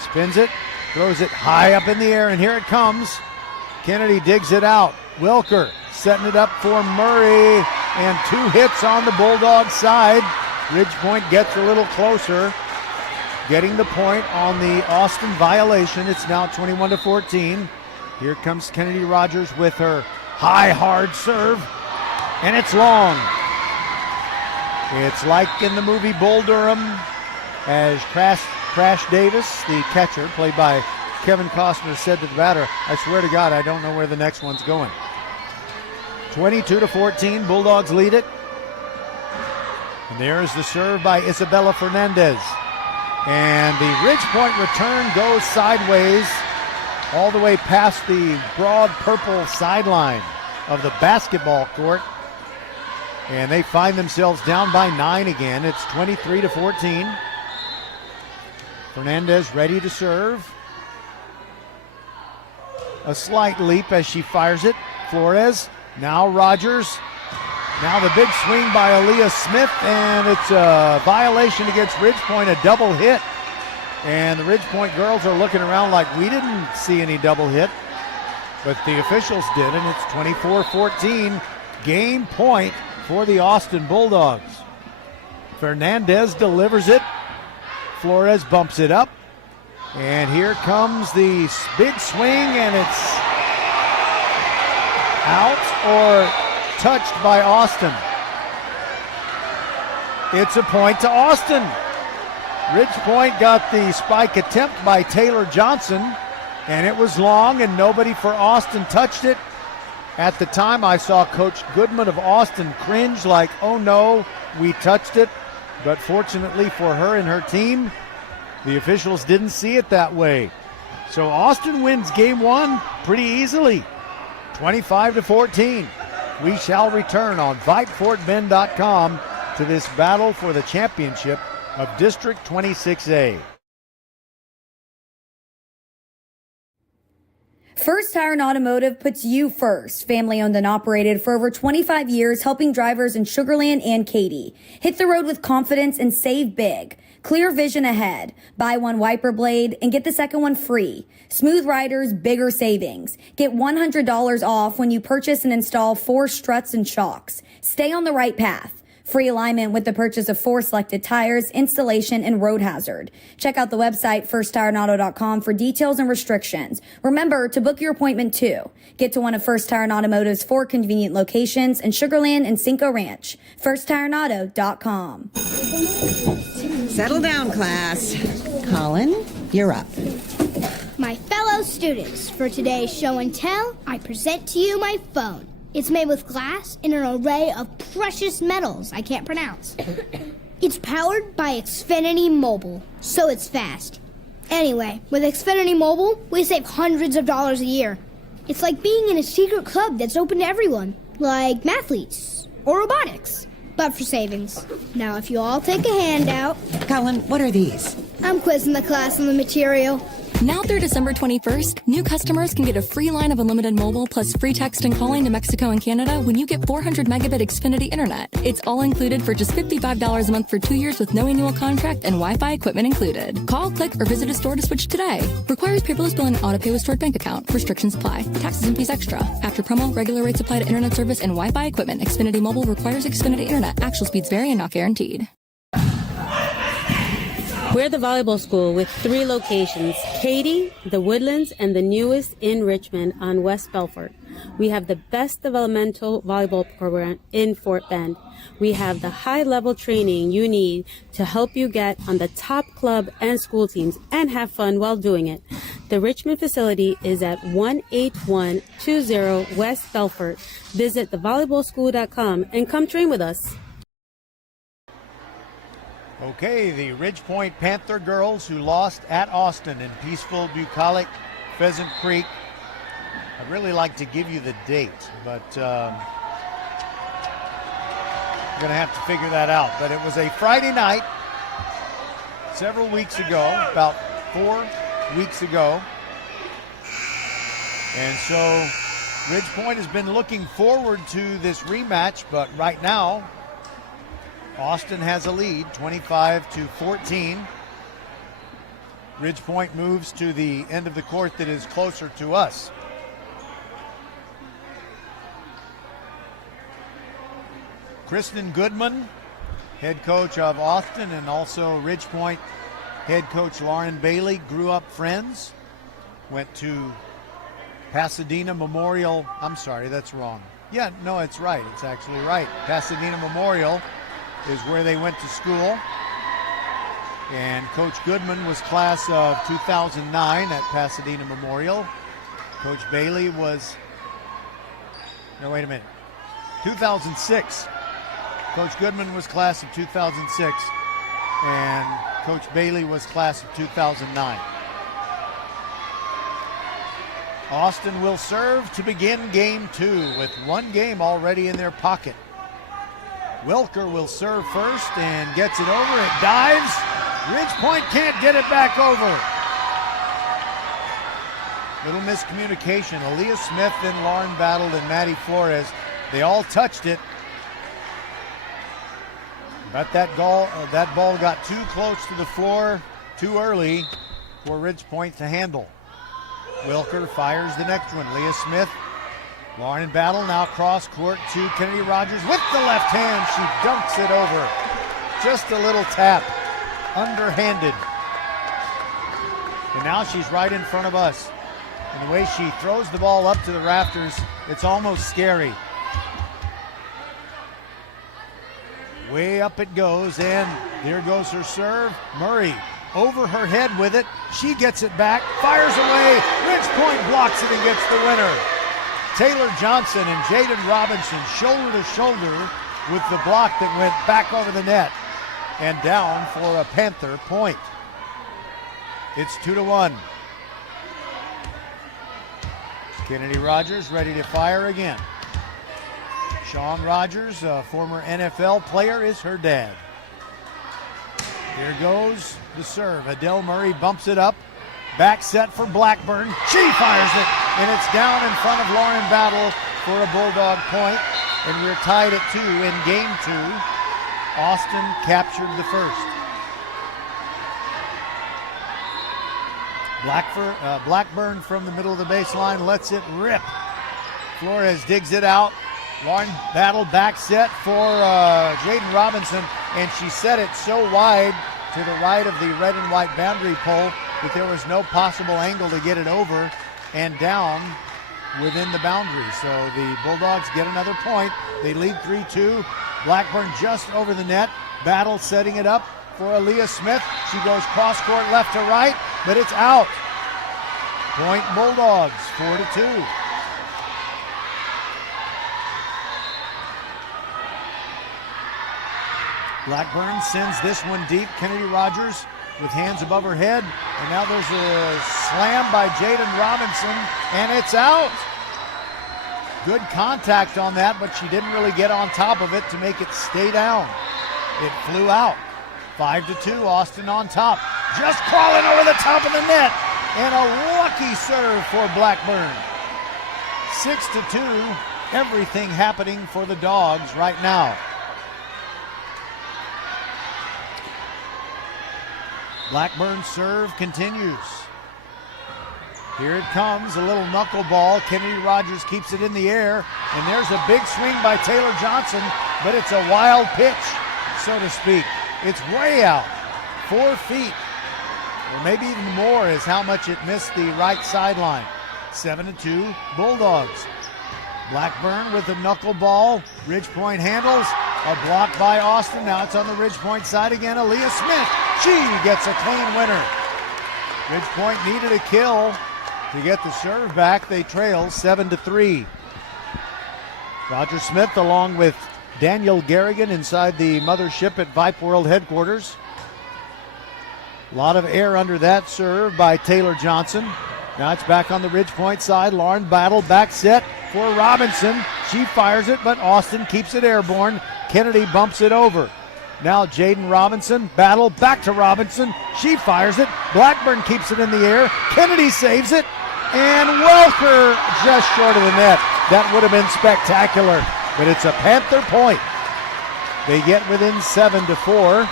Spins it, throws it high up in the air, and here it comes. Kennedy digs it out. Wilker setting it up for Murray, and 2 hits on the Bulldogs side. Ridgepoint gets a little closer, getting the point on the Austin violation. It's now 21-14. Here comes Kennedy Rogers with her high, hard serve, and it's long. It's like in the movie Bull Durham, as Crash Davis, the catcher, played by Kevin Costner, said to the batter, "I swear to God, I don't know where the next one's going." 22-14, Bulldogs lead it. And there's the serve by Isabella Fernandez. And the Ridgepoint return goes sideways all the way past the broad purple sideline of the basketball court. And they find themselves down by 9 again. It's 23-14. Fernandez ready to serve. A slight leap as she fires it. Flores, now Rogers. Now the big swing by Aaliyah Smith, and it's a violation against Ridgepoint, a double hit. And the Ridgepoint girls are looking around like, we didn't see any double hit, but the officials did, and it's 24-14. Game point for the Austin Bulldogs. Fernandez delivers it. Flores bumps it up. And here comes the big swing, and it's out or touched by Austin. It's a point to Austin. Ridgepoint got the spike attempt by Taylor Johnson, and it was long, and nobody for Austin touched it. At the time, I saw Coach Goodman of Austin cringe like, oh no, we touched it. But fortunately for her and her team, the officials didn't see it that way. So Austin wins game 1 pretty easily, 25-14. We shall return on VypeFortBend.com to this battle for the championship of District 26A. First Tire and Automotive puts you first. Family owned and operated for over 25 years, helping drivers in Sugar Land and Katy. Hit the road with confidence and save big. Clear vision ahead. Buy one wiper blade and get the second one free. Smooth riders, bigger savings. Get $100 off when you purchase and install 4 struts and shocks. Stay on the right path. Free alignment with the purchase of 4 selected tires, installation, and road hazard. Check out the website firsttireandauto.com for details and restrictions. Remember to book your appointment too. Get to one of First Tire and Automotive's 4 convenient locations in Sugar Land and Cinco Ranch. firsttireandauto.com. Settle down, class. Colin, you're up. My fellow students, for today's show and tell, I present to you my phone. It's made with glass and an array of precious metals I can't pronounce. It's powered by Xfinity Mobile, so it's fast. Anyway, with Xfinity Mobile, we save hundreds of dollars a year. It's like being in a secret club that's open to everyone, like mathletes or robotics, but for savings. Now, if you all take a handout... Colin, what are these? I'm quizzing the class on the material. Now through December 21st, new customers can get a free line of unlimited mobile plus free text and calling to Mexico and Canada when you get 400 megabit Xfinity internet. It's all included for just $55 a month for 2 years with no annual contract and Wi-Fi equipment included. Call, click, or visit a store to switch today. Requires paperless bill and auto pay with stored bank account. Restrictions apply. Taxes and fees extra. After promo, regular rates apply to internet service and Wi-Fi equipment. Xfinity Mobile requires Xfinity internet. Actual speeds vary and not guaranteed. We're the volleyball school with 3 locations, Katy, the Woodlands, and the newest in Richmond on West Belfort. We have the best developmental volleyball program in Fort Bend. We have the high-level training you need to help you get on the top club and school teams and have fun while doing it. The Richmond facility is at 18120 West Belfort. Visit thevolleyballschool.com and come train with us. Okay, the Ridge Point Panther girls who lost at Austin in peaceful, bucolic Pheasant Creek. I'd really like to give you the date, but we're going to have to figure that out. But it was a Friday night several weeks ago, about 4 weeks ago. And so Ridge Point has been looking forward to this rematch, but right now Austin has a lead, 25-14. Ridge Point moves to the end of the court that is closer to us. Kristen Goodman, head coach of Austin, and also Ridge Point head coach Lauren Bailey, grew up friends, went to Pasadena Memorial. I'm sorry, that's wrong. Yeah, no, it's right. It's actually right. Pasadena Memorial is where they went to school. And Coach Goodman was class of 2009 at Pasadena Memorial. Coach Bailey was, no, wait a minute, 2006. Coach Goodman was class of 2006, and Coach Bailey was class of 2009. Austin will serve to begin game 2 with 1 game already in their pocket. Wilker will serve first and gets it over. It dives. Ridge Point can't get it back over. Little miscommunication. Aaliyah Smith, then Lauren Battle, and Maddie Flores. They all touched it. But that ball got too close to the floor too early for Ridge Point to handle. Wilker fires the next one. Leah Smith. Lauren Battle now cross court to Kennedy Rogers with the left hand. She dunks it over. Just a little tap. Underhanded. And now she's right in front of us. And the way she throws the ball up to the rafters, it's almost scary. Way up it goes, and there goes her serve. Murray over her head with it. She gets it back, fires away. Ridge Point blocks it and gets the winner. Taylor Johnson and Jaden Robinson shoulder to shoulder with the block that went back over the net and down for a Panther point. It's 2-1. Kennedy Rogers ready to fire again. Sean Rogers, a former NFL player, is her dad. Here goes the serve. Adele Murray bumps it up. Back set for Blackburn. She fires it, and it's down in front of Lauren Battle for a Bulldog point. And we're tied at 2 in game 2. Austin captured the first. Blackburn from the middle of the baseline lets it rip. Flores digs it out. Lauren Battle back set for Jaden Robinson, and she set it so wide to the right of the red and white boundary pole that there was no possible angle to get it over and down within the boundary. So the Bulldogs get another point. They lead 3-2. Blackburn just over the net. Battle setting it up for Aaliyah Smith. She goes cross court left to right, but it's out. Point Bulldogs, 4-2. Blackburn sends this one deep. Kennedy Rogers with hands above her head. And now there's a slam by Jaden Robinson, and it's out. Good contact on that, but she didn't really get on top of it to make it stay down. It flew out. 5-2, Austin on top. Just crawling over the top of the net. And a lucky serve for Blackburn. 6-2, everything happening for the Dogs right now. Blackburn's serve continues. Here it comes, a little knuckleball. Kennedy Rogers keeps it in the air, and there's a big swing by Taylor Johnson, but it's a wild pitch, so to speak. It's way out, 4 feet. or maybe even more, is how much it missed the right sideline. 7-2 Bulldogs. Blackburn with the knuckleball. Ridgepoint handles. A block by Austin. Now it's on the Ridgepoint side again. Aaliyah Smith. She gets a clean winner. Ridgepoint needed a kill to get the serve back. They trail 7-3. Roger Smith along with Daniel Garrigan inside the mothership at Vype World headquarters. A lot of air under that serve by Taylor Johnson. Now it's back on the Ridgepoint side. Lauren Battle back set for Robinson. She fires it, but Austin keeps it airborne. Kennedy bumps it over. Now Jaden Robinson, Battle back to Robinson. She fires it. Blackburn keeps it in the air. Kennedy saves it. And Welker just short of the net. That would have been spectacular, but it's a Panther point. They get within 7-4,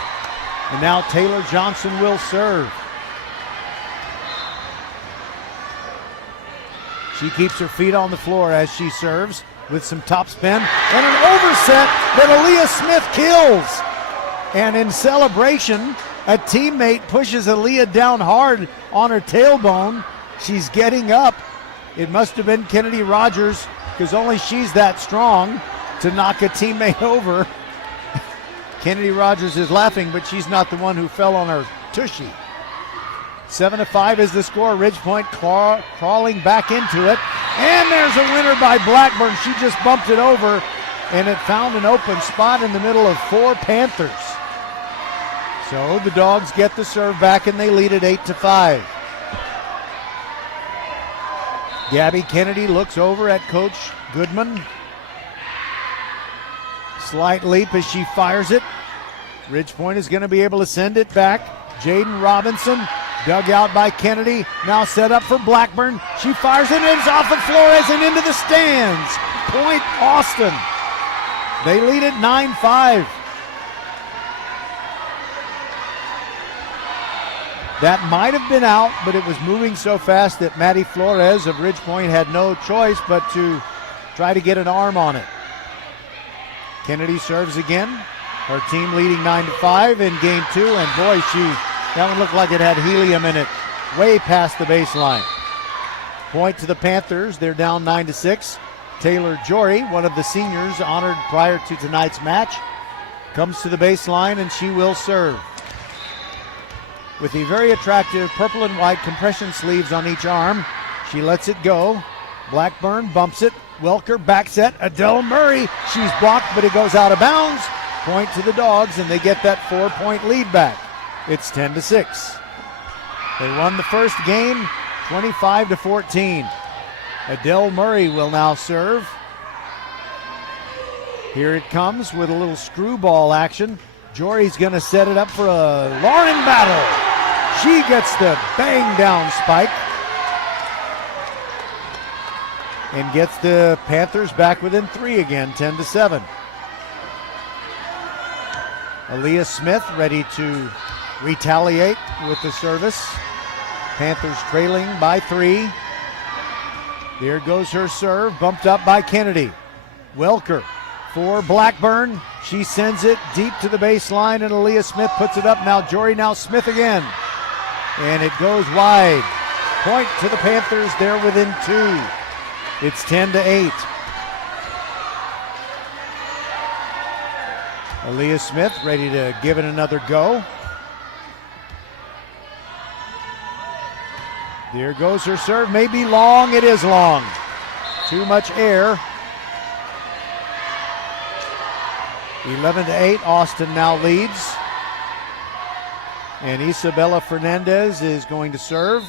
and now Taylor Johnson will serve. She keeps her feet on the floor as she serves with some topspin and an overset that Aaliyah Smith kills. And in celebration, a teammate pushes Aaliyah down hard on her tailbone. She's getting up. It must have been Kennedy Rogers, because only she's that strong to knock a teammate over. Kennedy Rogers is laughing, but she's not the one who fell on her tushy. 7-5 is the score. Ridgepoint crawling back into it. And there's a winner by Blackburn. She just bumped it over, and it found an open spot in the middle of 4 Panthers. So the Dogs get the serve back, and they lead it 8-5. Gabby Kennedy looks over at Coach Goodman. Slight leap as she fires it. Ridgepoint is going to be able to send it back. Jaden Robinson, dug out by Kennedy, now set up for Blackburn. She fires it, and it's off of Flores and into the stands. Point Austin. They lead it 9-5. That might have been out, but it was moving so fast that Maddie Flores of Ridgepoint had no choice but to try to get an arm on it. Kennedy serves again. Her team leading 9-5 in game 2, and boy, that one looked like it had helium in it, way past the baseline. Point to the Panthers. They're down 9-6. Taylor Jory, one of the seniors honored prior to tonight's match, comes to the baseline, and she will serve. With the very attractive purple and white compression sleeves on each arm, she lets it go. Blackburn bumps it. Welker back set. Adele Murray. She's blocked, but it goes out of bounds. Point to the Dogs, and they get that 4-point lead back. It's 10-6. They won the first game 25-14. Adele Murray will now serve. Here it comes with a little screwball action. Jory's going to set it up for a Lauren Battle. She gets the bang down spike and gets the Panthers back within 3 again, 10-7. Aaliyah Smith ready to retaliate with the service. Panthers trailing by 3. There goes her serve, bumped up by Kennedy. Welker for Blackburn. She sends it deep to the baseline, and Aaliyah Smith puts it up. Now Jory, now Smith again. And it goes wide. Point to the Panthers. They're within 2. It's 10-8. Aaliyah Smith ready to give it another go. There goes her serve. Maybe long. It is long. Too much air. 11-8. Austin now leads. And Isabella Fernandez is going to serve.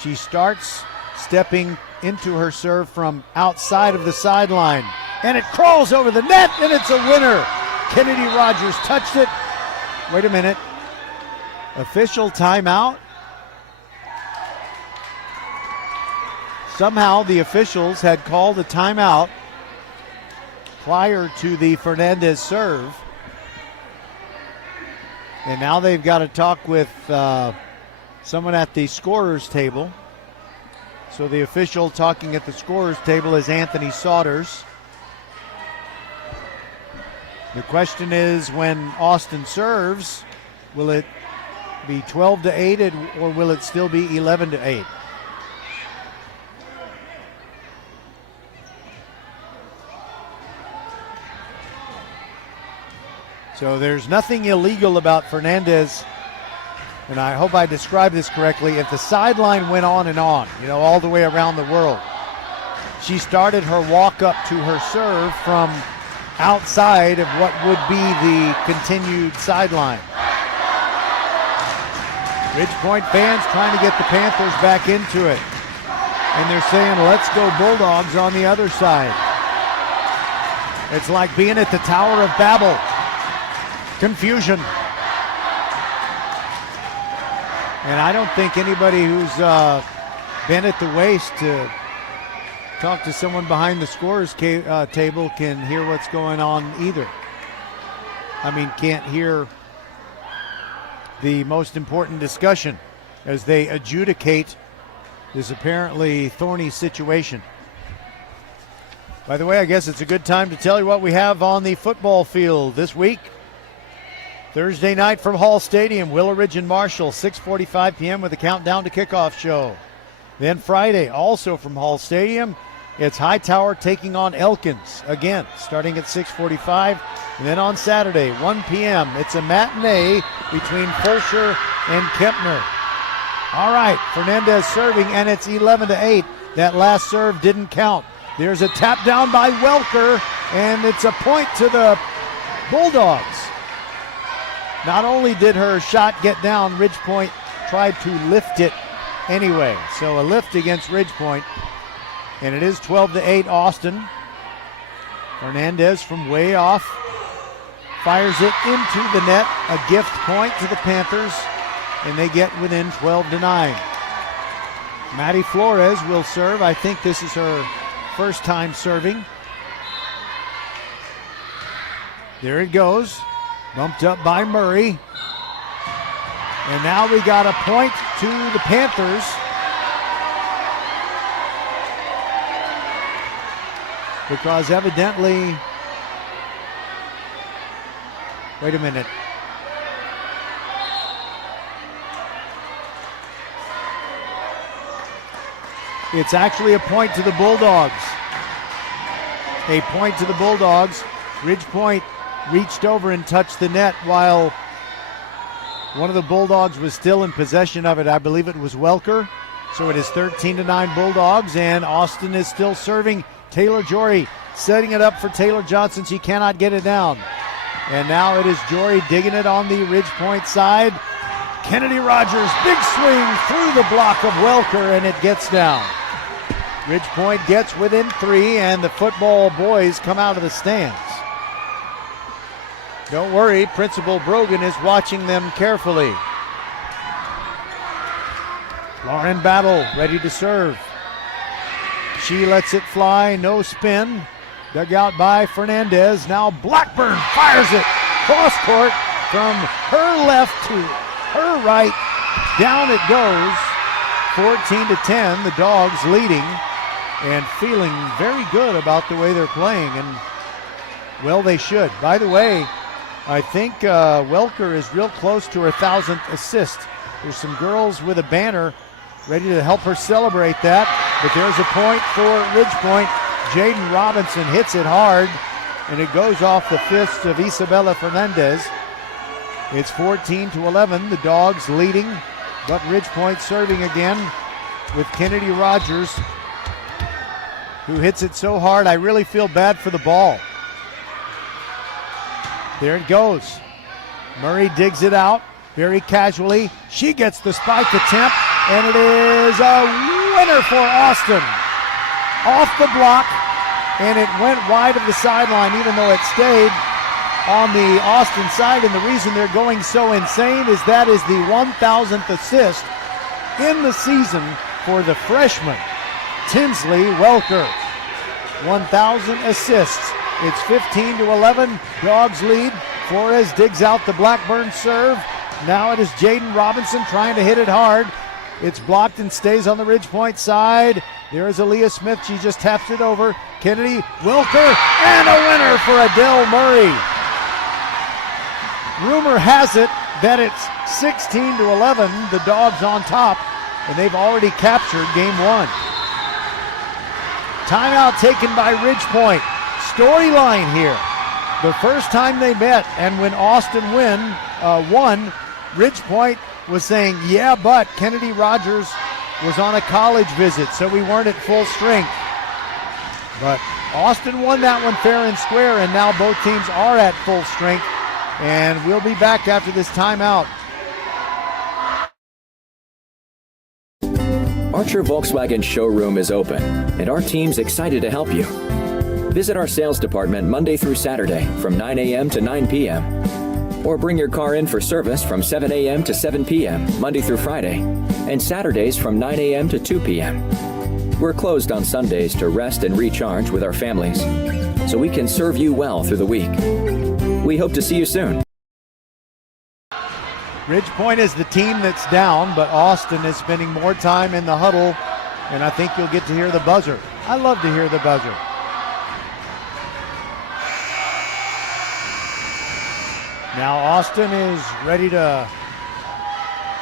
She starts stepping into her serve from outside of the sideline. And it crawls over the net, and it's a winner. Kennedy Rogers touched it. Wait a minute. Official timeout. Somehow the officials had called a timeout prior to the Fernandez serve. And now they've got to talk with someone at the scorer's table. So the official talking at the scorer's table is Anthony Saunders. The question is, when Austin serves, will it be 12-8, or will it still be 11-8? So there's nothing illegal about Fernandez, and I hope I described this correctly. If the sideline went on and on, all the way around the world, she started her walk up to her serve from outside of what would be the continued sideline. Ridgepoint fans trying to get the Panthers back into it. And they're saying, let's go Bulldogs on the other side. It's like being at the Tower of Babel. Confusion. And I don't think anybody who's been at the waist to talk to someone behind the scorer's table can hear what's going on either. I mean, can't hear the most important discussion as they adjudicate this apparently thorny situation. By the way, I guess it's a good time to tell you what we have on the football field this week. Thursday night from Hall Stadium, Willow Ridge and Marshall, 6:45 p.m. with a countdown to kickoff show. Then Friday, also from Hall Stadium, it's Hightower taking on Elkins, again, starting at 6:45. And then on Saturday, 1 p.m., it's a matinee between Fulsher and Kempner. All right, Fernandez serving, and it's 11-8. That last serve didn't count. There's a tap down by Welker, and it's a point to the Bulldogs. Not only did her shot get down, Ridgepoint tried to lift it anyway. So a lift against Ridgepoint. And it is 12-8 Austin. Fernandez from way off fires it into the net. A gift point to the Panthers. And they get within 12-9. Maddie Flores will serve. I think this is her first time serving. There it goes. Bumped up by Murray. And now we got a point to the Panthers. Because evidently, wait a minute. It's actually a point to the Bulldogs. A point to the Bulldogs. Ridgepoint reached over and touched the net while one of the Bulldogs was still in possession of it. I believe it was Welker. So it is 13-9 Bulldogs, and Austin is still serving. Taylor Jory setting it up for Taylor Johnson. She cannot get it down. And now it is Jory digging it on the Ridgepoint side. Kennedy Rogers, big swing through the block of Welker, and it gets down. Ridgepoint gets within 3, and the football boys come out of the stands. Don't worry, Principal Brogan is watching them carefully. Lauren Battle ready to serve. She lets it fly, no spin. Dug out by Fernandez. Now Blackburn fires it cross court from her left to her right. Down it goes. 14-10, the Dogs leading and feeling very good about the way they're playing. And, well, they should. By the way, I think Welker is real close to her 1,000th assist. There's some girls with a banner ready to help her celebrate that. But there's a point for Ridgepoint. Jaden Robinson hits it hard, and it goes off the fist of Isabella Fernandez. It's 14-11, the Dogs leading, but Ridgepoint serving again with Kennedy Rogers, who hits it so hard I really feel bad for the ball. There it goes. Murray digs it out very casually. She gets the spike attempt, and it is a winner for Austin. Off the block, and it went wide of the sideline, even though it stayed on the Austin side. And the reason they're going so insane is that is the 1,000th assist in the season for the freshman, Tinsley Welker. 1,000 assists. It's 15-11. Dogs lead. Flores digs out the Blackburn serve. Now it is Jaden Robinson trying to hit it hard. It's blocked and stays on the Ridgepoint side. There is Aaliyah Smith. She just taps it over. Kennedy, Welker, and a winner for Adele Murray. Rumor has it that it's 16-11, the Dogs on top, and they've already captured game one. Timeout taken by Ridgepoint. Storyline here. The first time they met, and when Austin won, Ridgepoint was saying, yeah, but Kennedy Rogers was on a college visit, so we weren't at full strength. But Austin won that one fair and square, and now both teams are at full strength, and we'll be back after this timeout. Archer Volkswagen showroom is open, and our team's excited to help you. Visit our sales department Monday through Saturday from 9 a.m. to 9 p.m. Or bring your car in for service from 7 a.m. to 7 p.m. Monday through Friday, and Saturdays from 9 a.m. to 2 p.m. We're closed on Sundays to rest and recharge with our families, so we can serve you well through the week. We hope to see you soon. Ridgepoint is the team that's down, but Austin is spending more time in the huddle, and I think you'll get to hear the buzzer. I love to hear the buzzer. Now Austin is ready to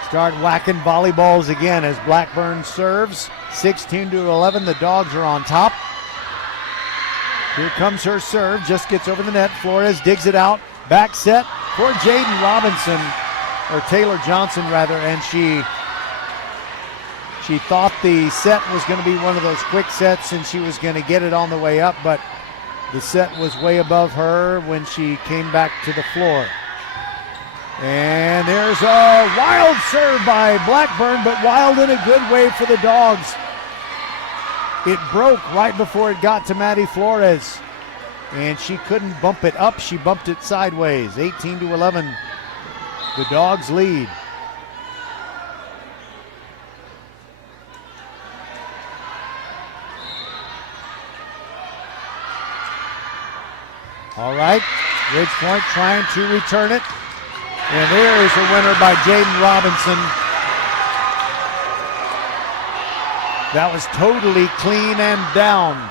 start whacking volleyballs again as Blackburn serves. 16-11, the Dogs are on top. Here comes her serve, just gets over the net. Flores digs it out, back set for Jaden Robinson, or Taylor Johnson rather, and she thought the set was going to be one of those quick sets and she was going to get it on the way up, but the set was way above her when she came back to the floor. And there's a wild serve by Blackburn, but wild in a good way for the Dogs. It broke right before it got to Maddie Flores, and she couldn't bump it up. She bumped it sideways. 18-11, the Dogs lead. All right, Ridgepoint trying to return it. And there is a winner by Jaden Robinson. That was totally clean and down.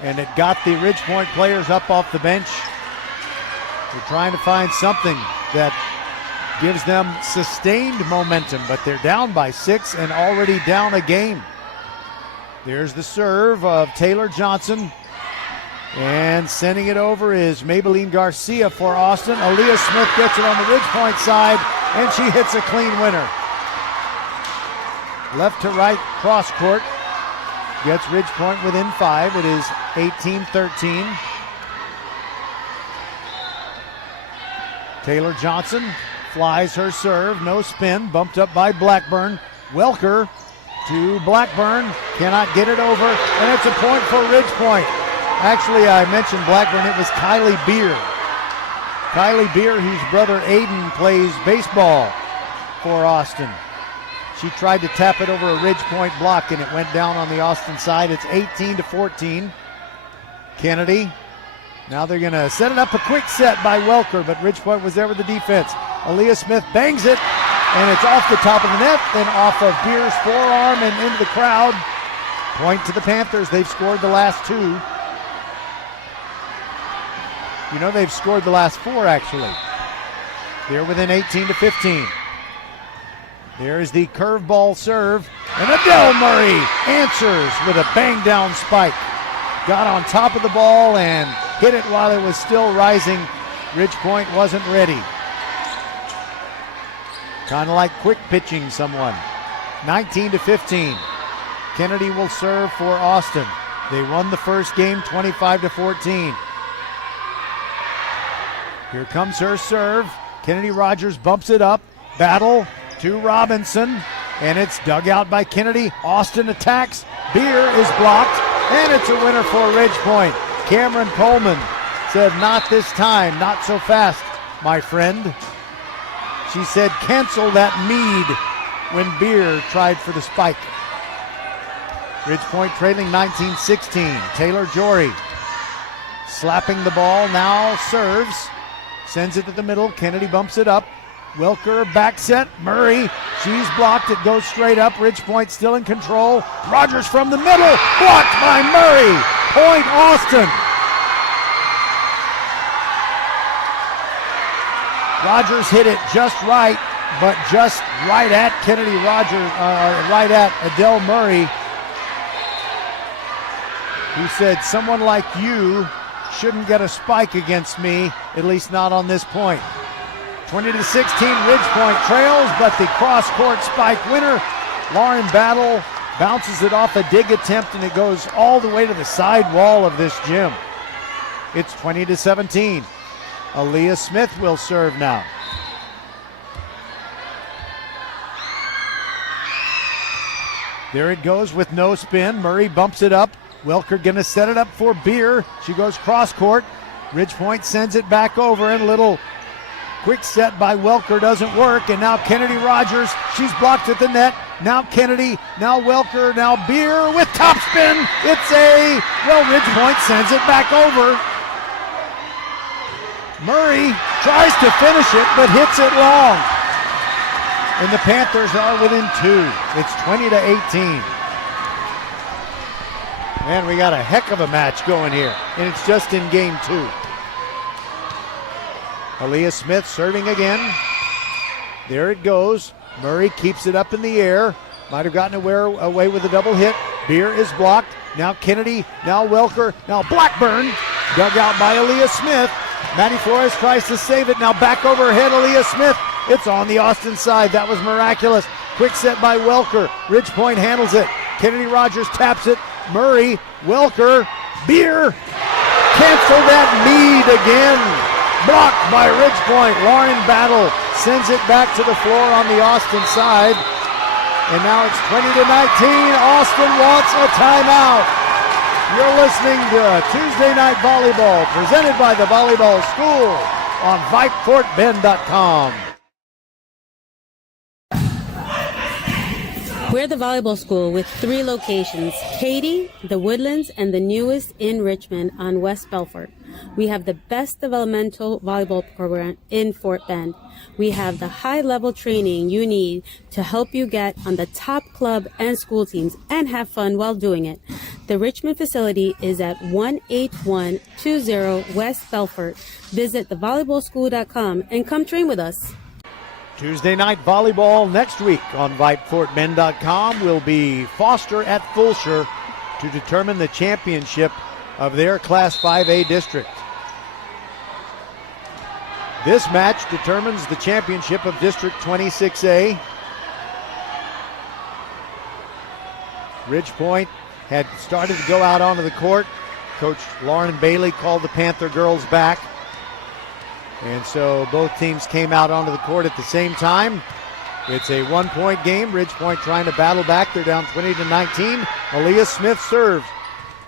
And it got the Ridgepoint players up off the bench. They're trying to find something that gives them sustained momentum, but they're down by 6 and already down a game. There's the serve of Taylor Johnson. And sending it over is Maybelline Garcia for Austin. Aaliyah Smith gets it on the Ridgepoint side, and she hits a clean winner. Left to right cross court. Gets Ridgepoint within 5. It is 18-13. Taylor Johnson flies her serve. No spin. Bumped up by Blackburn. Welker to Blackburn. Cannot get it over, and it's a point for Ridgepoint. Actually, I mentioned Blackburn. It was Kylie Beer. Kylie Beer, whose brother Aiden plays baseball for Austin. She tried to tap it over a Ridgepoint block, and it went down on the Austin side. It's 18-14. Kennedy. Now they're going to set it up a quick set by Welker, but Ridgepoint was there with the defense. Aaliyah Smith bangs it, and it's off the top of the net, then off of Beer's forearm and into the crowd. Point to the Panthers. They've scored the last 2. You know, they've scored the last 4, actually. They're within 18-15. There's the curveball serve, and Adele Murray answers with a bang-down spike. Got on top of the ball and hit it while it was still rising. Ridgepoint wasn't ready. Kind of like quick pitching someone. 19-15. Kennedy will serve for Austin. They won the first game 25-14. Here comes her serve. Kennedy Rogers bumps it up. Battle to Robinson, and it's dug out by Kennedy. Austin attacks. Beer is blocked, and it's a winner for Ridgepoint. Cameron Coleman said, "Not this time, not so fast, my friend." She said, "Cancel that mead," when Beer tried for the spike. Ridgepoint trailing 19-16. Taylor Jory slapping the ball, now serves. Sends it to the middle. Kennedy bumps it up. Welker back set. Murray, she's blocked. It goes straight up. Ridgepoint still in control. Rogers from the middle. Blocked by Murray. Point Austin. Rogers hit it just right, but just right at Kennedy Rogers, right at Adele Murray, who said, someone like you shouldn't get a spike against me, at least not on this point. 20-16, Ridgepoint trails, but the cross-court spike winner, Lauren Battle, bounces it off a dig attempt, and it goes all the way to the side wall of this gym. It's 20-17. Aaliyah Smith will serve now. There it goes with no spin. Murray bumps it up. Welker gonna set it up for Beer. She goes cross court. Ridgepoint sends it back over, and a little quick set by Welker doesn't work. And now Kennedy Rogers, she's blocked at the net. Now Kennedy, now Welker, now Beer with topspin. Ridgepoint sends it back over. Murray tries to finish it, but hits it long. And the Panthers are within 2. It's 20-18. Man, we got a heck of a match going here, and it's just in game 2. Aaliyah Smith serving again. There it goes. Murray keeps it up in the air. Might have gotten away with a double hit. Beer is blocked. Now Kennedy, now Welker, now Blackburn. Dug out by Aaliyah Smith. Maddie Flores tries to save it. Now back over her head, Aaliyah Smith. It's on the Austin side. That was miraculous. Quick set by Welker. Ridgepoint handles it. Kennedy Rogers taps it. Murray, Welker, Beer. Cancel that lead again. Blocked by Ridgepoint. Lauren Battle sends it back to the floor on the Austin side. And now it's 20-19. Austin wants a timeout. You're listening to Tuesday Night Volleyball, presented by the Volleyball School on VypeFortBend.com. We're the Volleyball School with 3 locations, Katy, the Woodlands, and the newest in Richmond on West Belfort. We have the best developmental volleyball program in Fort Bend. We have the high-level training you need to help you get on the top club and school teams and have fun while doing it. The Richmond facility is at 18120 West Belfort. Visit thevolleyballschool.com and come train with us. Tuesday night volleyball next week on VypeFortBend.com will be Foster at Fulshire to determine the championship of their Class 5A district. This match determines the championship of District 26A. Ridgepoint had started to go out onto the court. Coach Lauren Bailey called the Panther girls back. And so both teams came out onto the court at the same time. It's a 1-point game. Ridgepoint trying to battle back. They're down 20-19. Aaliyah Smith serves.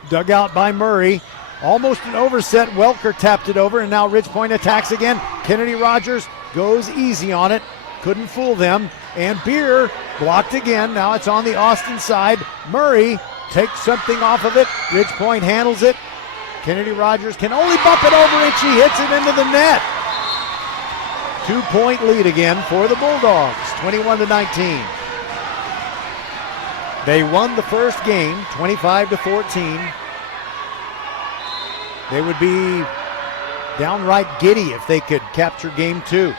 Dug out by Murray. Almost an overset. Welker tapped it over, and now Ridgepoint attacks again. Kennedy Rogers goes easy on it. Couldn't fool them. And Beer blocked again. Now it's on the Austin side. Murray takes something off of it. Ridgepoint handles it. Kennedy Rogers can only bump it over, and she hits it into the net. 2-point lead again for the Bulldogs, 21-19. They won the first game, 25-14. They would be downright giddy if they could capture game 2.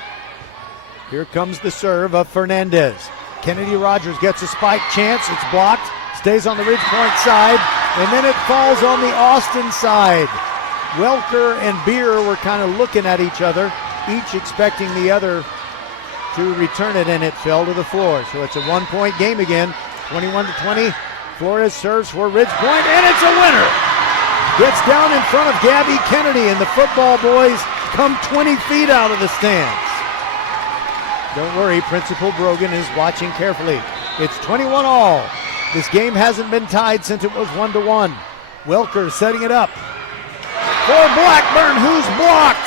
Here comes the serve of Fernandez. Kennedy Rogers gets a spike chance. It's blocked. Stays on the Ridgepoint side. And then it falls on the Austin side. Welker and Beer were kind of looking at each other, each expecting the other to return it, and it fell to the floor. So it's a 1-point game again, 21-20. Flores serves for Ridgepoint, and it's a winner. Gets down in front of Gabby Kennedy, and the football boys come 20 feet out of the stands. Don't worry, Principal Brogan is watching carefully. It's 21-all. This game hasn't been tied since it was 1-1. Welker setting it up for Blackburn, who's blocked.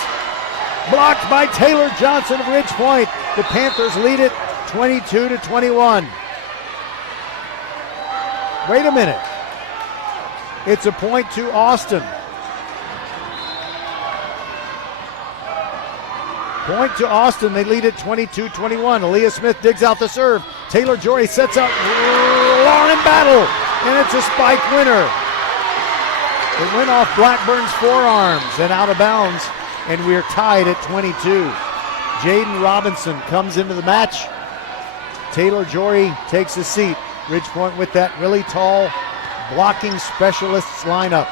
Blocked by Taylor Johnson of Ridgepoint. The Panthers lead it 22-21. Wait a minute. It's a point to Austin. Point to Austin. They lead it 22-21. Aaliyah Smith digs out the serve. Taylor Jory sets up Lauren Battle, and it's a spike winner. It went off Blackburn's forearms and out of bounds, and we're tied at 22. Jaden Robinson comes into the match. Taylor Jory takes a seat. Ridgepoint with that really tall blocking specialists lineup.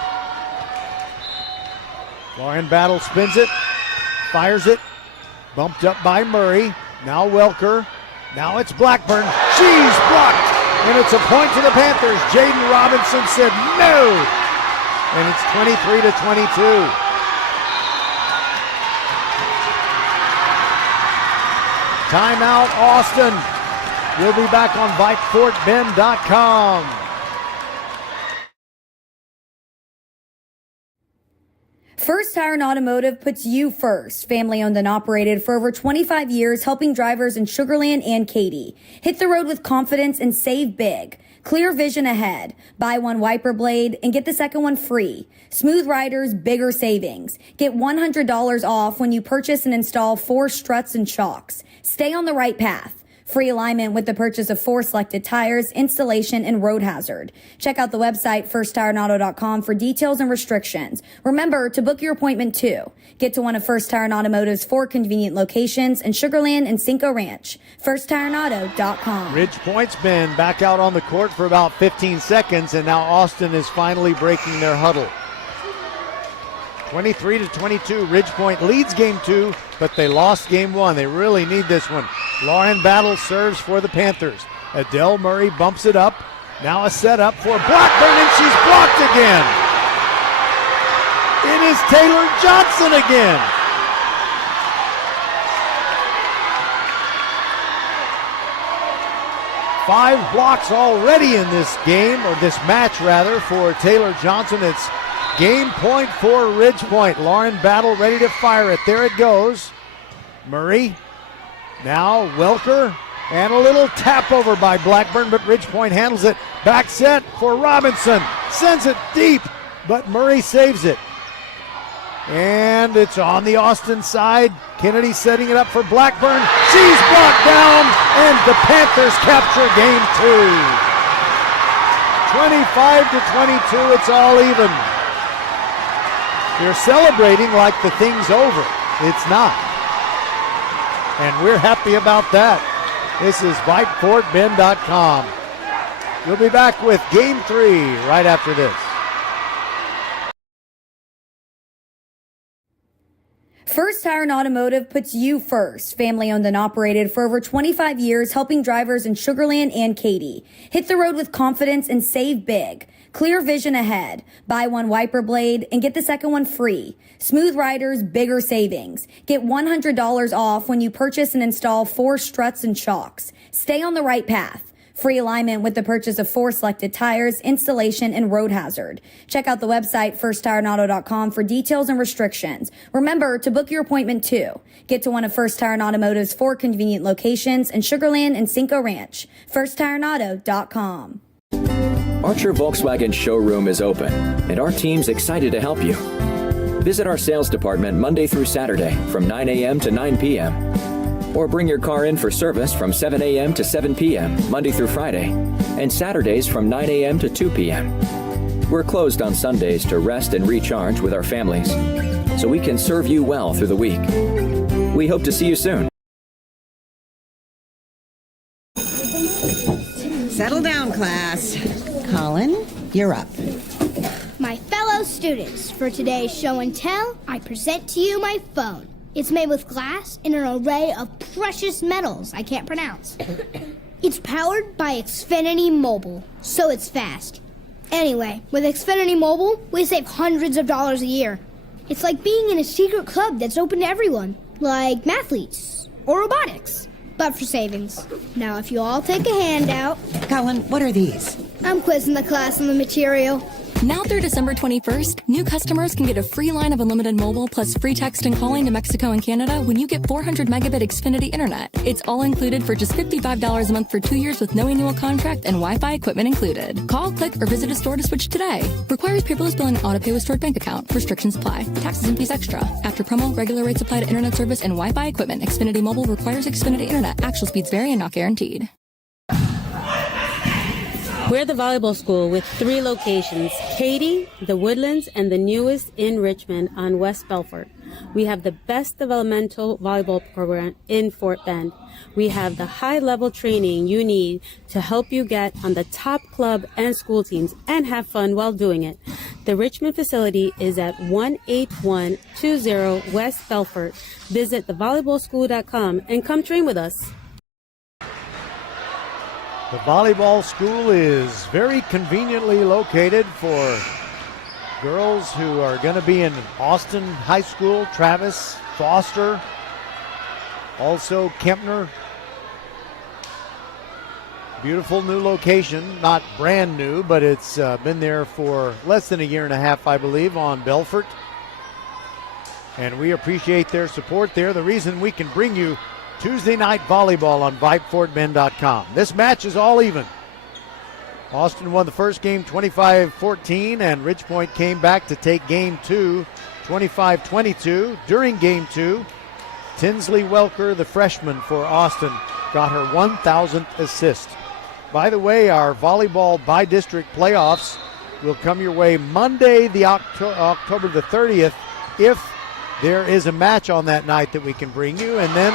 Lauren Battle spins it, fires it, bumped up by Murray. Now Welker. Now it's Blackburn. She's blocked, and it's a point to the Panthers. Jaden Robinson said no, and it's 23-22. Timeout, Austin. We'll be back on VypeFortBend.com. First Tire and Automotive puts you first. Family owned and operated for over 25 years, helping drivers in Sugar Land and Katy. Hit the road with confidence and save big. Clear vision ahead. Buy one wiper blade and get the second one free. Smooth riders, bigger savings. Get $100 off when you purchase and install 4 struts and shocks. Stay on the right path. Free alignment with the purchase of 4 selected tires, installation, and road hazard. Check out the website firsttireandauto.com for details and restrictions. Remember to book your appointment too. Get to one of First Tire and Automotive's 4 convenient locations in Sugar Land and Cinco Ranch. firsttireandauto.com. Ridgepoint's been back out on the court for about 15 seconds, and now Austin is finally breaking their huddle. 23-22, Ridgepoint leads game 2, but they lost game 1. They really need this one. Lauren Battle serves for the Panthers. Adele Murray bumps it up. Now a setup for Blackburn, and she's blocked again. It is Taylor Johnson again. Five blocks already in this game, or this match rather, for Taylor Johnson. It's game point for Ridgepoint. Lauren Battle ready to fire it. There it goes. Murray. Now Welker. And a little tap over by Blackburn, but Ridgepoint handles it. Back set for Robinson. Sends it deep, but Murray saves it. And it's on the Austin side. Kennedy setting it up for Blackburn. She's blocked down, and the Panthers capture game 2. 25-22, it's all even. They're celebrating like the thing's over. It's not. And we're happy about that. This is VypeFortBend.com. We'll be back with Game 3 right after this. First Tire and Automotive puts you first. Family owned and operated for over 25 years, helping drivers in Sugar Land and Katy. Hit the road with confidence and save big. Clear vision ahead. Buy one wiper blade and get the second one free. Smooth riders, bigger savings. Get $100 off when you purchase and install 4 struts and shocks. Stay on the right path. Free alignment with the purchase of 4 selected tires, installation, and road hazard. Check out the website firsttireandauto.com for details and restrictions. Remember to book your appointment too. Get to one of First Tire and Automotive's 4 convenient locations in Sugar Land and Cinco Ranch. firsttireandauto.com. Archer Volkswagen showroom is open, and our team's excited to help you. Visit our sales department Monday through Saturday from 9 a.m. to 9 p.m. Or bring your car in for service from 7 a.m. to 7 p.m. Monday through Friday, and Saturdays from 9 a.m. to 2 p.m. We're closed on Sundays to rest and recharge with our families, so we can serve you well through the week. We hope to see you soon. Settle down, class. Colin, you're up. My fellow students, for today's show and tell, I present to you my phone. It's made with glass and an array of precious metals I can't pronounce. It's powered by Xfinity Mobile, so it's fast. Anyway, with Xfinity Mobile, we save hundreds of dollars a year. It's like being in a secret club that's open to everyone, like mathletes or robotics, but for savings. Now, if you all take a handout... Colin, what are these? I'm quizzing the class on the material. Now through December 21st, new customers can get a free line of unlimited mobile plus free text and calling to Mexico and Canada when you get 400 megabit Xfinity internet. It's all included for just $55 a month for 2 years with no annual contract and Wi-Fi equipment included. Call, click, or visit a store to switch today. Requires paperless billing and auto pay with stored bank account. Restrictions apply. Taxes and fees extra. After promo, regular rates apply to internet service and Wi-Fi equipment. Xfinity Mobile requires Xfinity internet. Actual speeds vary and not guaranteed. We're the volleyball school with 3 locations, Katy, the Woodlands, and the newest in Richmond on West Belfort. We have the best developmental volleyball program in Fort Bend. We have the high-level training you need to help you get on the top club and school teams and have fun while doing it. The Richmond facility is at 18120 West Belfort. Visit thevolleyballschool.com and come train with us. The volleyball school is very conveniently located for girls who are going to be in Austin High School, Travis, Foster, also Kempner. Beautiful new location, not brand new, but it's been there for less than a year and a half, I believe, on Belfort. And we appreciate their support there. The reason we can bring you Tuesday night volleyball on VypeFortBend.com. This match is all even. Austin won the first game 25-14, and Ridgepoint came back to take game two 25-22. During game two, Tinsley Welker, the freshman for Austin, got her 1,000th assist. By the way, our volleyball by-district playoffs will come your way Monday, the October the 30th, if there is a match on that night that we can bring you. And then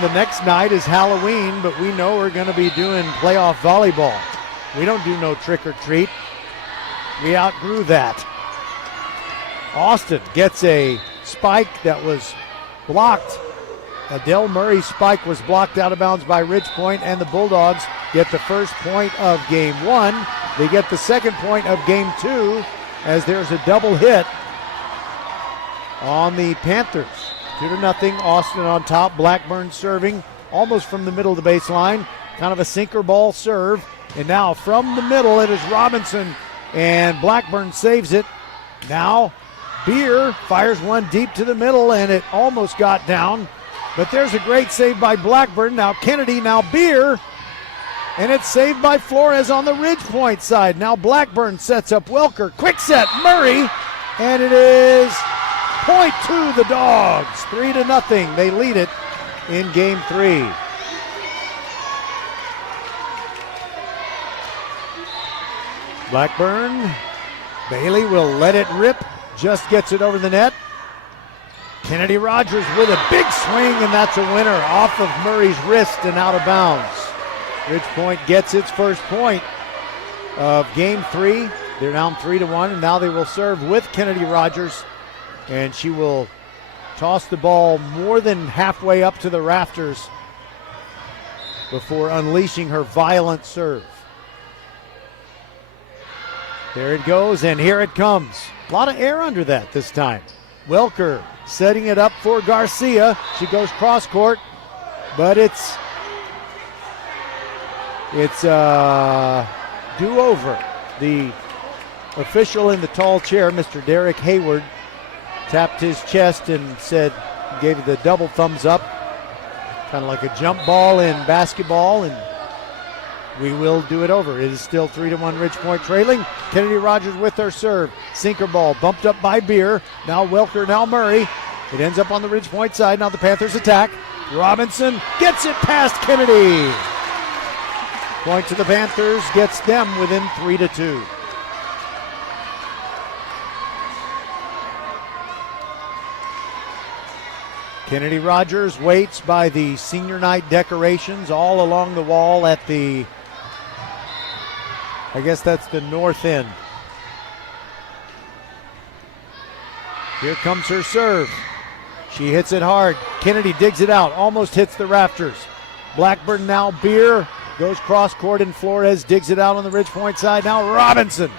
the next night is Halloween, but we know we're going to be doing playoff volleyball. We don't do no trick or treat. We outgrew that. Austin gets a spike that was blocked. Adele Murray's spike was blocked out of bounds by Ridgepoint, and the Bulldogs get the first point of game one. They get the second point of game two as there's a double hit on the Panthers. 2-0, Austin on top. Blackburn serving almost from the middle of the baseline. Kind of a sinker ball serve. And now from the middle it is Robinson, and Blackburn saves it. Now Beer fires one deep to the middle, and it almost got down. But there's a great save by Blackburn. Now Kennedy, now Beer. And it's saved by Flores on the Ridgepoint side. Now Blackburn sets up Welker. Quick set, Murray. And it is point to the Dogs. 3-0. They lead it in game three. Blackburn. Bailey will let it rip. Just gets it over the net. Kennedy Rogers with a big swing, and that's a winner off of Murray's wrist and out of bounds. Ridgepoint gets its first point of game three. They're down 3-1, and now they will serve with Kennedy Rogers, and she will toss the ball more than halfway up to the rafters before unleashing her violent serve. There it goes, and here it comes. A lot of air under that this time. Welker setting it up for Garcia. She goes cross court, but it's do-over. The official in the tall chair, Mr. Derek Hayward, tapped his chest and said, gave it the double thumbs up, kind of like a jump ball in basketball, and we will do it over. It is still 3-1 Ridgepoint trailing. Kennedy Rogers with her serve. Sinker ball bumped up by Beer. Now Welker, now Murray. It ends up on the Ridgepoint side. Now the Panthers attack. Robinson gets it past Kennedy. Point to the Panthers, gets them within 3-2. Kennedy Rogers waits by the senior night decorations all along the wall at the, I guess that's the north end. Here comes her serve. She hits it hard. Kennedy digs it out, almost hits the rafters. Blackburn now Beer, goes cross court, and Flores digs it out on the Ridgepoint side. Now Robinson.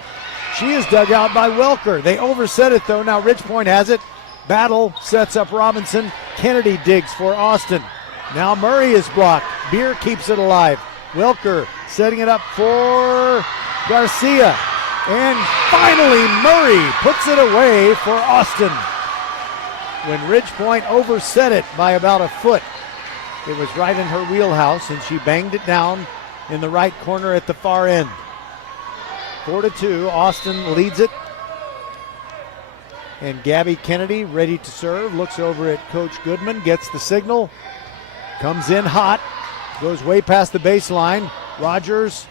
She is dug out by Welker. They overset it though. Now Ridgepoint has it. Battle sets up Robinson. Kennedy digs for Austin. Now Murray is blocked. Beer keeps it alive. Welker setting it up for Garcia. And finally Murray puts it away for Austin. When Ridgepoint overset it by about a foot, it was right in her wheelhouse, and she banged it down in the right corner at the far end. 4-2, Austin leads it. And Gabby Kennedy ready to serve, looks over at Coach Goodman, gets the signal, comes in hot, goes way past the baseline. Rogers,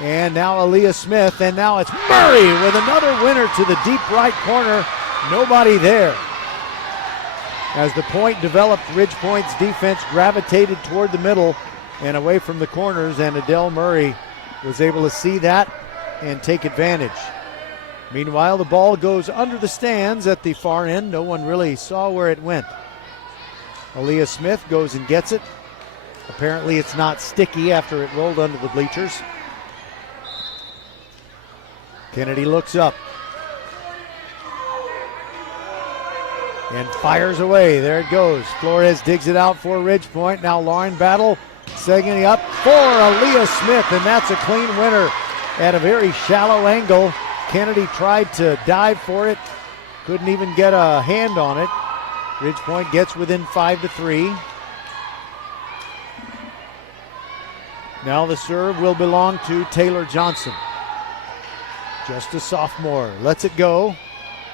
and now Aaliyah Smith, and now it's Murray with another winner to the deep right corner. Nobody there. As the point developed, Ridge Point's defense gravitated toward the middle and away from the corners, and Adele Murray was able to see that and take advantage. Meanwhile, the ball goes under the stands at the far end. No one really saw where it went. Aaliyah Smith goes and gets it. Apparently it's not sticky after it rolled under the bleachers. Kennedy looks up and fires away. There it goes. Flores digs it out for Ridge Point. Now Lauren Battle setting up for Aaliyah Smith, and that's a clean winner at a very shallow angle. Kennedy tried to dive for it, couldn't even get a hand on it. Ridge Point gets within 5-3. Now the serve will belong to Taylor Johnson. Just a sophomore. Lets it go.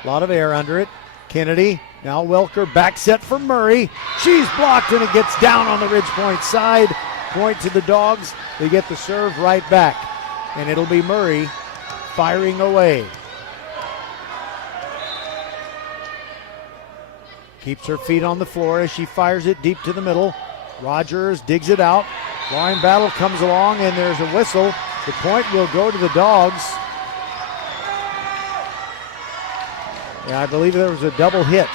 A lot of air under it. Kennedy. Now Welker back set for Murray. She's blocked and it gets down on the Ridge Point side. Point to the Dogs. They get the serve right back. And it'll be Murray firing away. Keeps her feet on the floor as she fires it deep to the middle. Rogers digs it out. Lauren Battle comes along and there's a whistle. The point will go to the Dogs. Yeah, I believe there was a double hit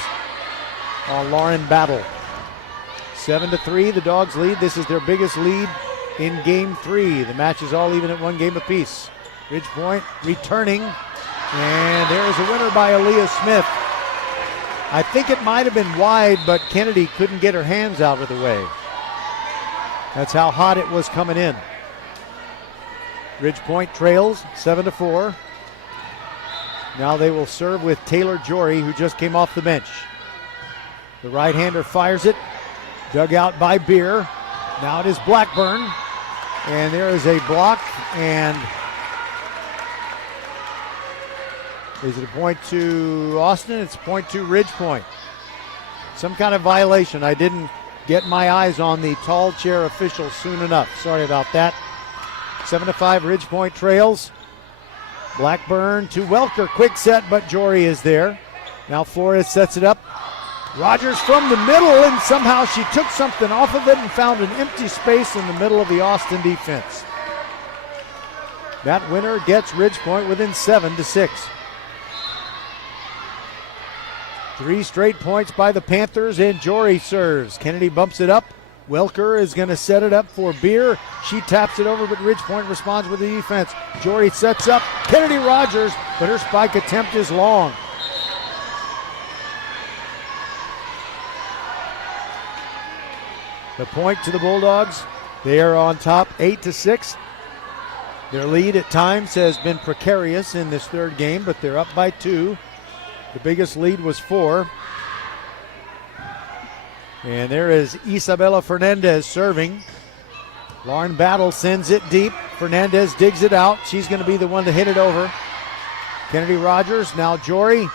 on Lauren Battle. 7-3, the Dogs lead. This is their biggest lead in game 3. The match is all even at 1 game apiece. Ridge Point returning, and there is a winner by Aaliyah Smith. I think it might have been wide, but Kennedy couldn't get her hands out of the way. That's how hot it was coming in. Ridge Point trails 7-4. Now they will serve with Taylor Jory, who just came off the bench. The right-hander fires it. Dug out by Beer. Now it is Blackburn. And there is a block. And is it a point to Austin? It's a point to Ridge Point. Some kind of violation. I didn't get my eyes on the tall chair official soon enough. Sorry about that. 7-5, Ridge Point trails. Blackburn to Welker. Quick set, but Jory is there. Now Flores sets it up. Rogers from the middle, and somehow she took something off of it and found an empty space in the middle of the Austin defense. That winner gets Ridge Point within 7-6. 3 straight points by the Panthers, and Jory serves. Kennedy bumps it up. Welker is going to set it up for Beer. She taps it over, but Ridge Point responds with the defense. Jory sets up Kennedy Rogers, but her spike attempt is long. The point to the Bulldogs. They are on top 8-6. Their lead at times has been precarious in this third game, but they're up by 2. The biggest lead was 4. And there is Isabella Fernandez serving. Lauren Battle sends it deep. Fernandez digs it out. She's going to be the one to hit it over. Kennedy Rogers, now Jory.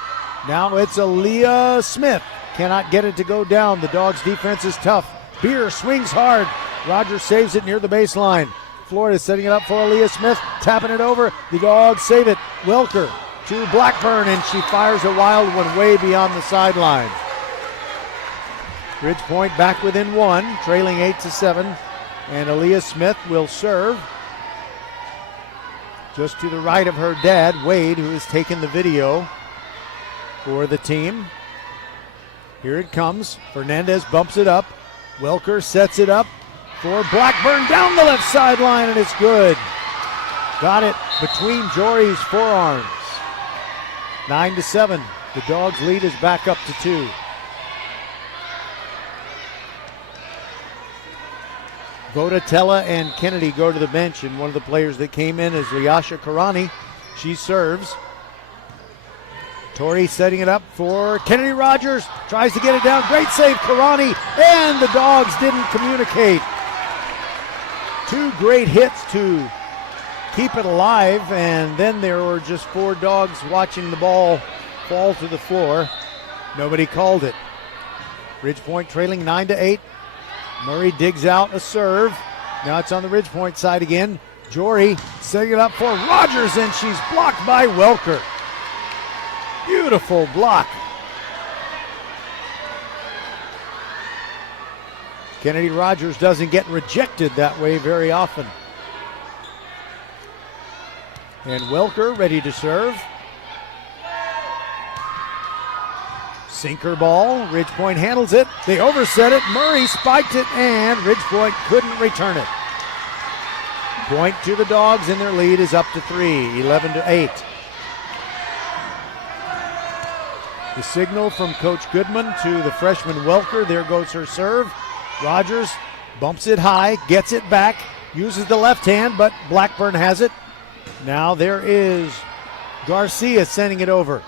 Now it's Aaliyah Smith. Cannot get it to go down. The Dogs' defense is tough. Beer swings hard. Rogers saves it near the baseline. Flores setting it up for Aaliyah Smith. Tapping it over. The Dogs save it. Welker to Blackburn, and she fires a wild one way beyond the sideline. Ridge Point back within 1, trailing 8-7. And Aaliyah Smith will serve. Just to the right of her dad, Wade, who has taken the video for the team. Here it comes. Fernandez bumps it up. Welker sets it up for Blackburn down the left sideline, and it's good. Got it between Jory's forearms. 9-7. The Dogs' lead is back up to 2. Vodatella and Kennedy go to the bench, and one of the players that came in is Liasha Karani. She serves. Torrey setting it up for Kennedy Rogers. Tries to get it down. Great save, Karani. And the Dogs didn't communicate. 2 great hits to keep it alive, and then there were just 4 Dogs watching the ball fall to the floor. Nobody called it. Ridge Point trailing 9-8. Murray digs out a serve. Now it's on the Ridge Point side again. Jory setting it up for Rogers, and she's blocked by Welker. Beautiful block Kennedy Rogers doesn't get rejected that way very often. And Welker ready to serve. Sinker ball. Ridgepoint handles it. They overset it. Murray spiked it, and Ridgepoint couldn't return it. Point to the Dogs, and their lead is up to 3, 11-8. The signal from Coach Goodman to the freshman Welker. There goes her serve. Rogers bumps it high, gets it back, uses the left hand, but Blackburn has it. Now there is Garcia sending it over.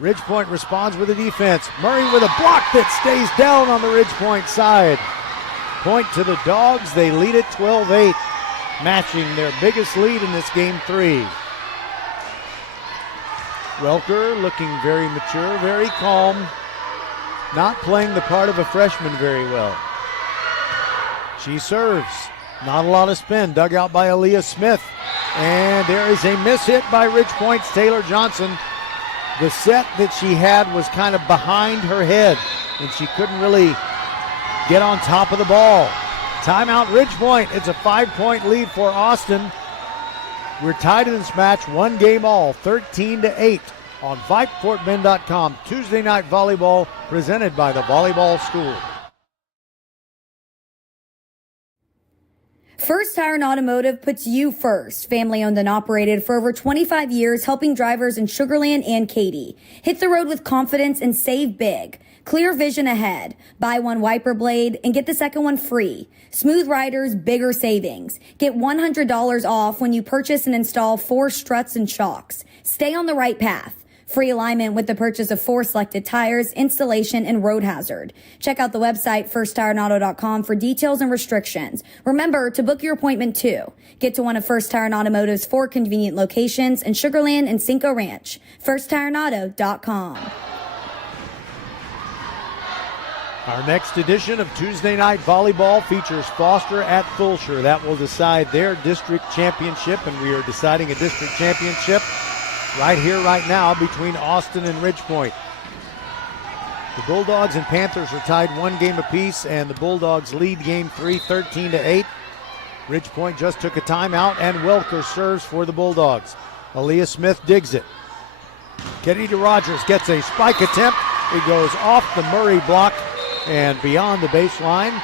Ridgepoint responds with a defense. Murray with a block that stays down on the Ridgepoint side. Point to the Dogs. They lead it 12-8, matching their biggest lead in this game 3. Welker looking very mature, very calm, not playing the part of a freshman very well. She serves. Not a lot of spin. Dug out by Aaliyah Smith. And there is a miss hit by Ridgepoint's Taylor Johnson. The set that she had was kind of behind her head, and she couldn't really get on top of the ball. Timeout Ridgepoint. It's a 5-point lead for Austin. We're tied in this match, one game all, 13-8 on VypeFortBend.com. Tuesday night volleyball presented by the Volleyball School. First Tire and Automotive puts you first. Family owned and operated for over 25 years, helping drivers in Sugar Land and Katy. Hit the road with confidence and save big. Clear vision ahead. Buy one wiper blade and get the second one free. Smooth riders, bigger savings. Get $100 off when you purchase and install 4 struts and shocks. Stay on the right path. Free alignment with the purchase of 4 selected tires, installation, and road hazard. Check out the website firsttireandauto.com for details and restrictions. Remember to book your appointment too. Get to one of First Tire and Automotive's 4 convenient locations in Sugar Land and Cinco Ranch. firsttireandauto.com. Our next edition of Tuesday Night Volleyball features Foster at Fulshire. That will decide their district championship, and we are deciding a district championship right here, right now, between Austin and Ridgepoint. The Bulldogs and Panthers are tied 1 game apiece, and the Bulldogs lead game 3, 13-8. Ridgepoint just took a timeout, and Welker serves for the Bulldogs. Aaliyah Smith digs it. Kennedy Rogers gets a spike attempt. It goes off the Murray block and beyond the baseline.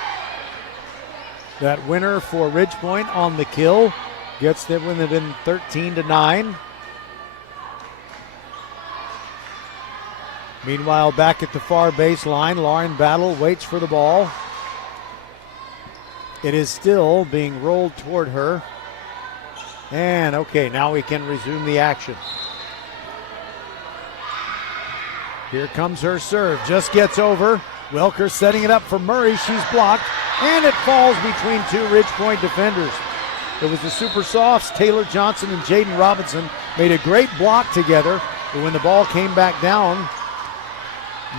That winner for Ridgepoint on the kill gets them within 13-9. Meanwhile, back at the far baseline, Lauren Battle waits for the ball. It is still being rolled toward her. And okay, now we can resume the action. Here comes her serve, just gets over. Welker setting it up for Murray, she's blocked, and it falls between 2 Ridgepoint defenders. It was the Super Softs, Taylor Johnson and Jaden Robinson, made a great block together, but when the ball came back down,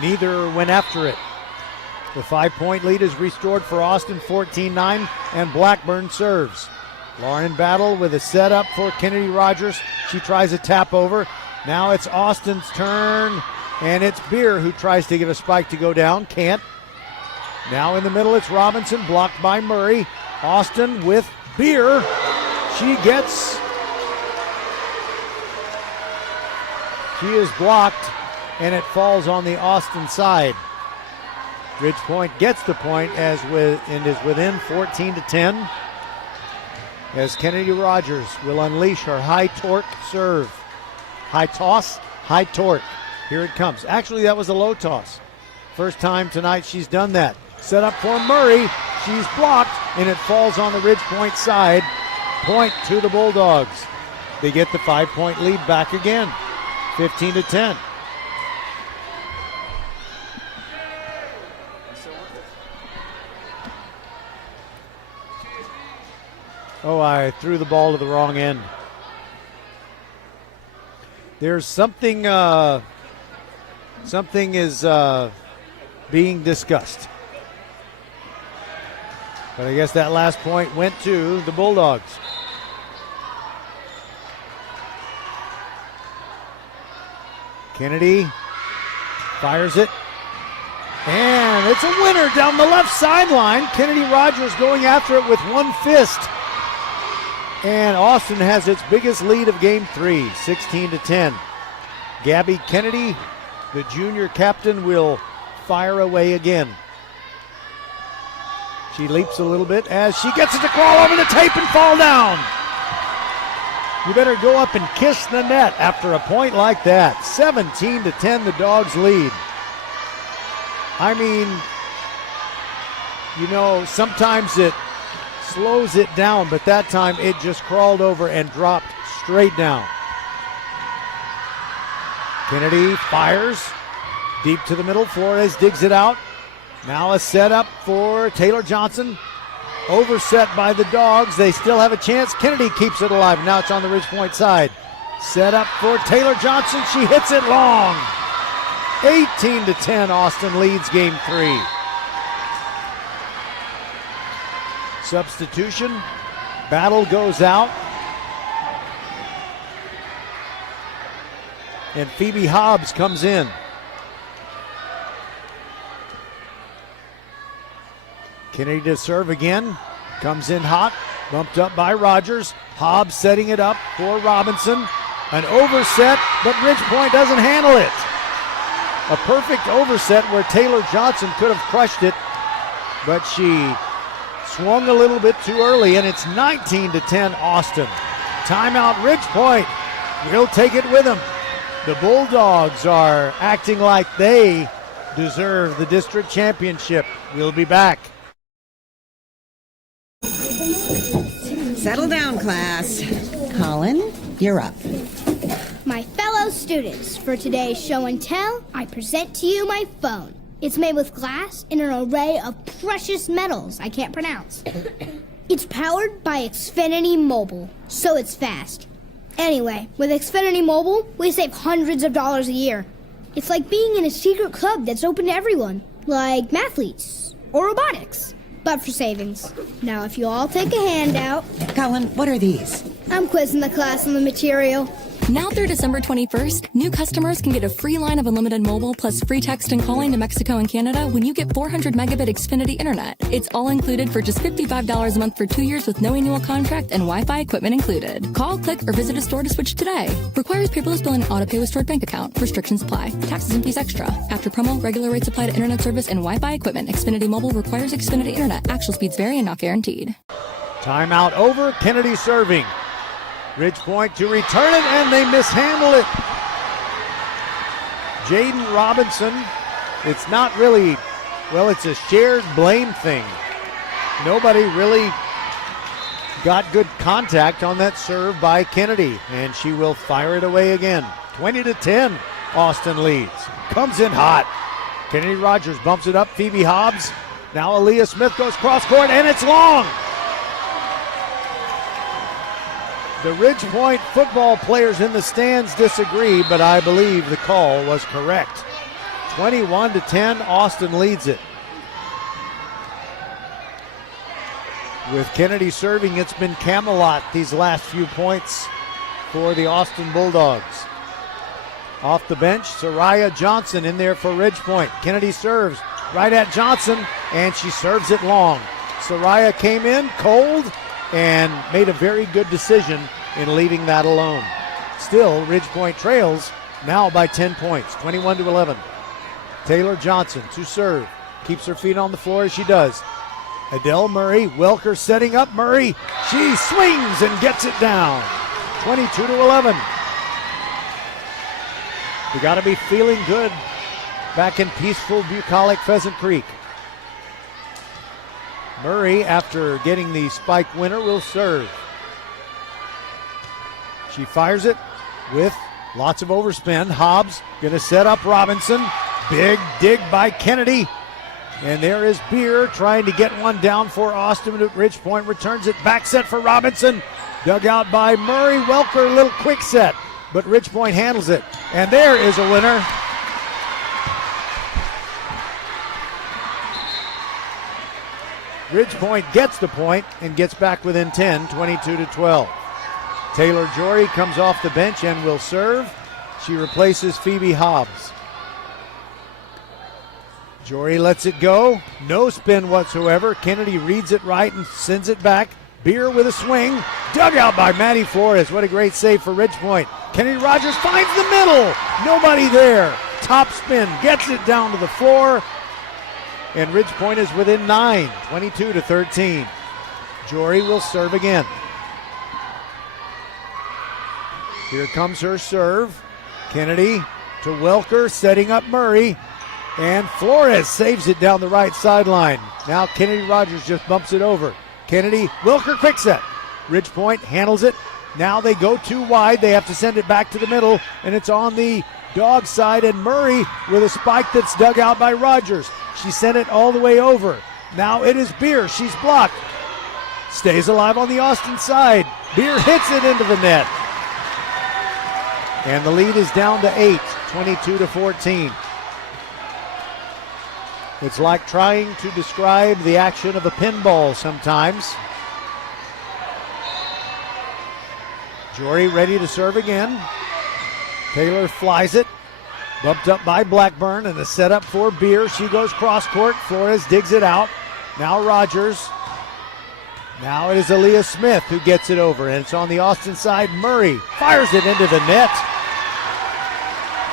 neither went after it. The 5-point lead is restored for Austin, 14-9, and Blackburn serves. Lauren Battle with a setup for Kennedy Rogers. She tries a tap over. Now it's Austin's turn, and it's Beer who tries to get a spike to go down. Can't. Now in the middle, it's Robinson, blocked by Murray. Austin with Beer. She is blocked, and it falls on the Austin side. Ridgepoint gets the point and is within 14-10 as Kennedy Rogers will unleash her high torque serve. High toss, high torque. Here it comes. Actually, that was a low toss. First time tonight she's done that. Set up for Murray. She's blocked, and it falls on the Ridgepoint side. Point to the Bulldogs. They get the 5-point lead back again, 15-10. Oh, I threw the ball to the wrong end. There's something is being discussed. But I guess that last point went to the Bulldogs. Kennedy fires it. And It's a winner down the left sideline. Kennedy Rogers going after it with one fist. And Austin has its biggest lead of game 3, 16-10. Gabby Kennedy, the junior captain, will fire away again. She leaps a little bit as she gets it to crawl over the tape and fall down. You better go up and kiss the net after a point like that. 17-10, the Dogs lead. I mean, sometimes it slows it down, but that time it just crawled over and dropped straight down. Kennedy fires deep to the middle. Flores digs it out. Now a setup for Taylor Johnson. Overset by the Dogs. They still have a chance. Kennedy keeps it alive. Now it's on the Ridgepoint side. Set up for Taylor Johnson. She hits it long. 18-10, Austin leads game 3. Substitution. Battle goes out. And Phoebe Hobbs comes in. Kennedy to serve again. Comes in hot. Bumped up by Rogers. Hobbs setting it up for Robinson. An overset, but Ridgepoint doesn't handle it. A perfect overset where Taylor Johnson could have crushed it, but she swung a little bit too early, and it's 19-10 Austin. Timeout Ridgepoint. We'll take it with them. The Bulldogs are acting like they deserve the district championship. We'll be back. Settle down, class. Colin, you're up. My fellow students, for today's show and tell, I present to you my phone. It's made with glass and an array of precious metals I can't pronounce. It's powered by Xfinity Mobile, so it's fast. Anyway, with Xfinity Mobile, we save hundreds of dollars a year. It's like being in a secret club that's open to everyone, like mathletes or robotics, but for savings. Now, if you all take a handout... Colin, what are these? I'm quizzing the class on the material. Now through December 21st, new customers can get a free line of unlimited mobile plus free text and calling to Mexico and Canada when you get 400 megabit Xfinity internet. It's all included for just $55 a month for 2 years with no annual contract and Wi-Fi equipment included. Call, click, or visit a store to switch today. Requires paperless bill and auto pay with stored bank account. Restrictions apply. Taxes and fees extra. After promo, regular rates apply to internet service and Wi-Fi equipment. Xfinity Mobile requires Xfinity internet. Actual speeds vary and not guaranteed. Timeout over. Kennedy serving. Ridgepoint to return it, and they mishandle it. Jaden Robinson, it's not really, it's a shared blame thing. Nobody really got good contact on that serve by Kennedy, and she will fire it away again. 20-10, Austin leads. Comes in hot. Kennedy Rogers bumps it up. Phoebe Hobbs. Now Aaliyah Smith goes cross court, and it's long. The Ridgepoint football players in the stands disagree, but I believe the call was correct. 21-10, Austin leads it. With Kennedy serving, it's been Camelot these last few points for the Austin Bulldogs. Off the bench, Soraya Johnson in there for Ridgepoint. Kennedy serves right at Johnson, and she serves it long. Soraya came in cold and made a very good decision in leaving that alone. Still, Ridgepoint trails now by 10 points, 21-11. Taylor Johnson to serve. Keeps her feet on the floor as she does. Adele Murray, Welker setting up Murray. She swings and gets it down. 22-11. We got to be feeling good back in peaceful bucolic Pheasant Creek. Murray, after getting the spike winner, will serve. She fires it with lots of overspin. Hobbs going to set up Robinson. Big dig by Kennedy. And there is Beer trying to get one down for Austin at Ridgepoint. Returns it back set for Robinson. Dug out by Murray. Welker, a little quick set. But Ridgepoint handles it. And there is a winner. Ridgepoint gets the point and gets back within 10, 22-12. Taylor Jory comes off the bench and will serve. She replaces Phoebe Hobbs. Jory lets it go. No spin whatsoever. Kennedy reads it right and sends it back. Beer with a swing. Dug out by Maddie Flores. What a great save for Ridgepoint. Kennedy Rogers finds the middle. Nobody there. Top spin. Gets it down to the floor. And Ridgepoint is within 9, 22-13. Jory will serve again. Here comes her serve. Kennedy to Welker, setting up Murray. And Flores saves it down the right sideline. Now Kennedy Rogers just bumps it over. Kennedy, Welker, quick set. Ridgepoint handles it. Now they go too wide. They have to send it back to the middle, and it's on the dog side, and Murray with a spike that's dug out by Rogers. She sent it all the way over. Now it is Beer. She's blocked. Stays alive on the Austin side. Beer hits it into the net. And the lead is down to 8, 22-14. It's like trying to describe the action of a pinball sometimes. Jory ready to serve again. Taylor flies it. Bumped up by Blackburn, and a setup for Beer. She goes cross court. Flores digs it out. Now Rogers. Now it is Aaliyah Smith who gets it over, and it's on the Austin side. Murray fires it into the net.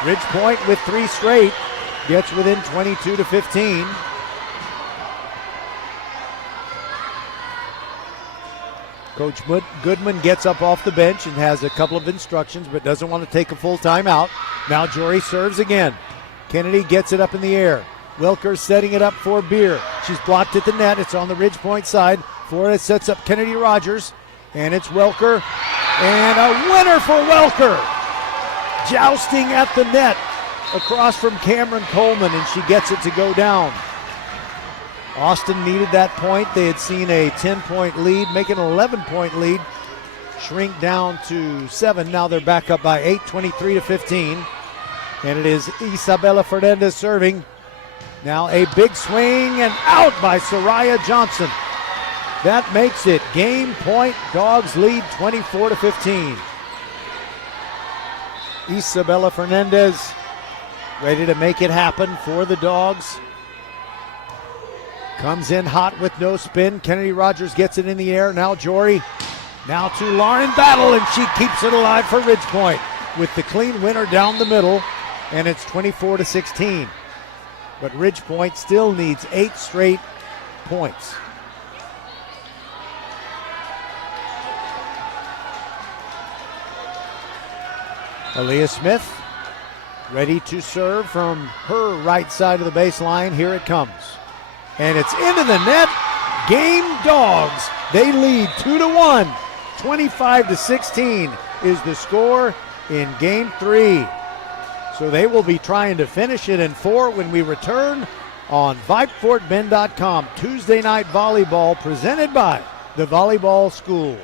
Ridgepoint with 3 straight. Gets within 22-15. Coach Goodman gets up off the bench and has a couple of instructions, but doesn't want to take a full timeout. Now Jory serves again. Kennedy gets it up in the air. Welker setting it up for Beer. She's blocked at the net. It's on the Ridgepoint side. Flores sets up Kennedy Rogers, and it's Welker. And a winner for Welker. Jousting at the net across from Cameron Coleman, and she gets it to go down. Austin needed that point. They had seen a 10-point lead, make an 11-point lead, shrink down to 7. Now they're back up by 8, 23-15. And it is Isabella Fernandez serving. Now a big swing and out by Soraya Johnson. That makes it game point. Dogs lead 24-15. Isabella Fernandez ready to make it happen for the Dogs. Comes in hot with no spin. Kennedy Rogers gets it in the air. Now Jory. Now to Lauren Battle, and she keeps it alive for Ridgepoint with the clean winner down the middle, and it's 24-16. But Ridgepoint still needs 8 straight points. Aaliyah Smith ready to serve from her right side of the baseline. Here it comes. And it's into the net. Game Dogs. They lead 2-1. 25-16 is the score in game 3. So they will be trying to finish it in 4 when we return on VypeFortBend.com. Tuesday Night Volleyball presented by the Volleyball School.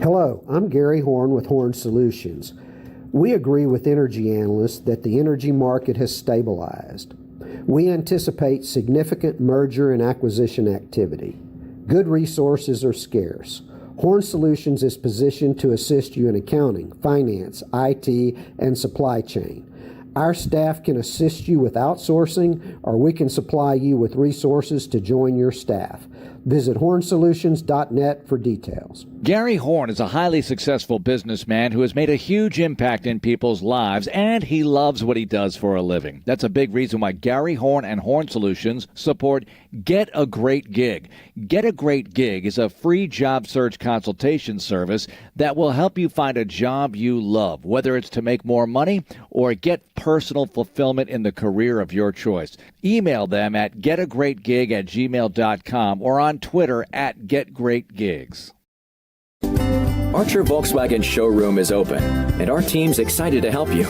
Hello, I'm Gary Horn with Horn Solutions. We agree with energy analysts that the energy market has stabilized. We anticipate significant merger and acquisition activity. Good resources are scarce. Horn Solutions is positioned to assist you in accounting, finance, IT, and supply chain. Our staff can assist you with outsourcing, or we can supply you with resources to join your staff. Visit hornsolutions.net for details. Gary Horn is a highly successful businessman who has made a huge impact in people's lives, and he loves what he does for a living. That's a big reason why Gary Horn and Horn Solutions support Get a Great Gig. Get a Great Gig is a free job search consultation service that will help you find a job you love, whether it's to make more money or get personal fulfillment in the career of your choice. Email them at getagreatgig@gmail.com or on Twitter at getgreatgigs. Archer Volkswagen showroom is open, and our team's excited to help you.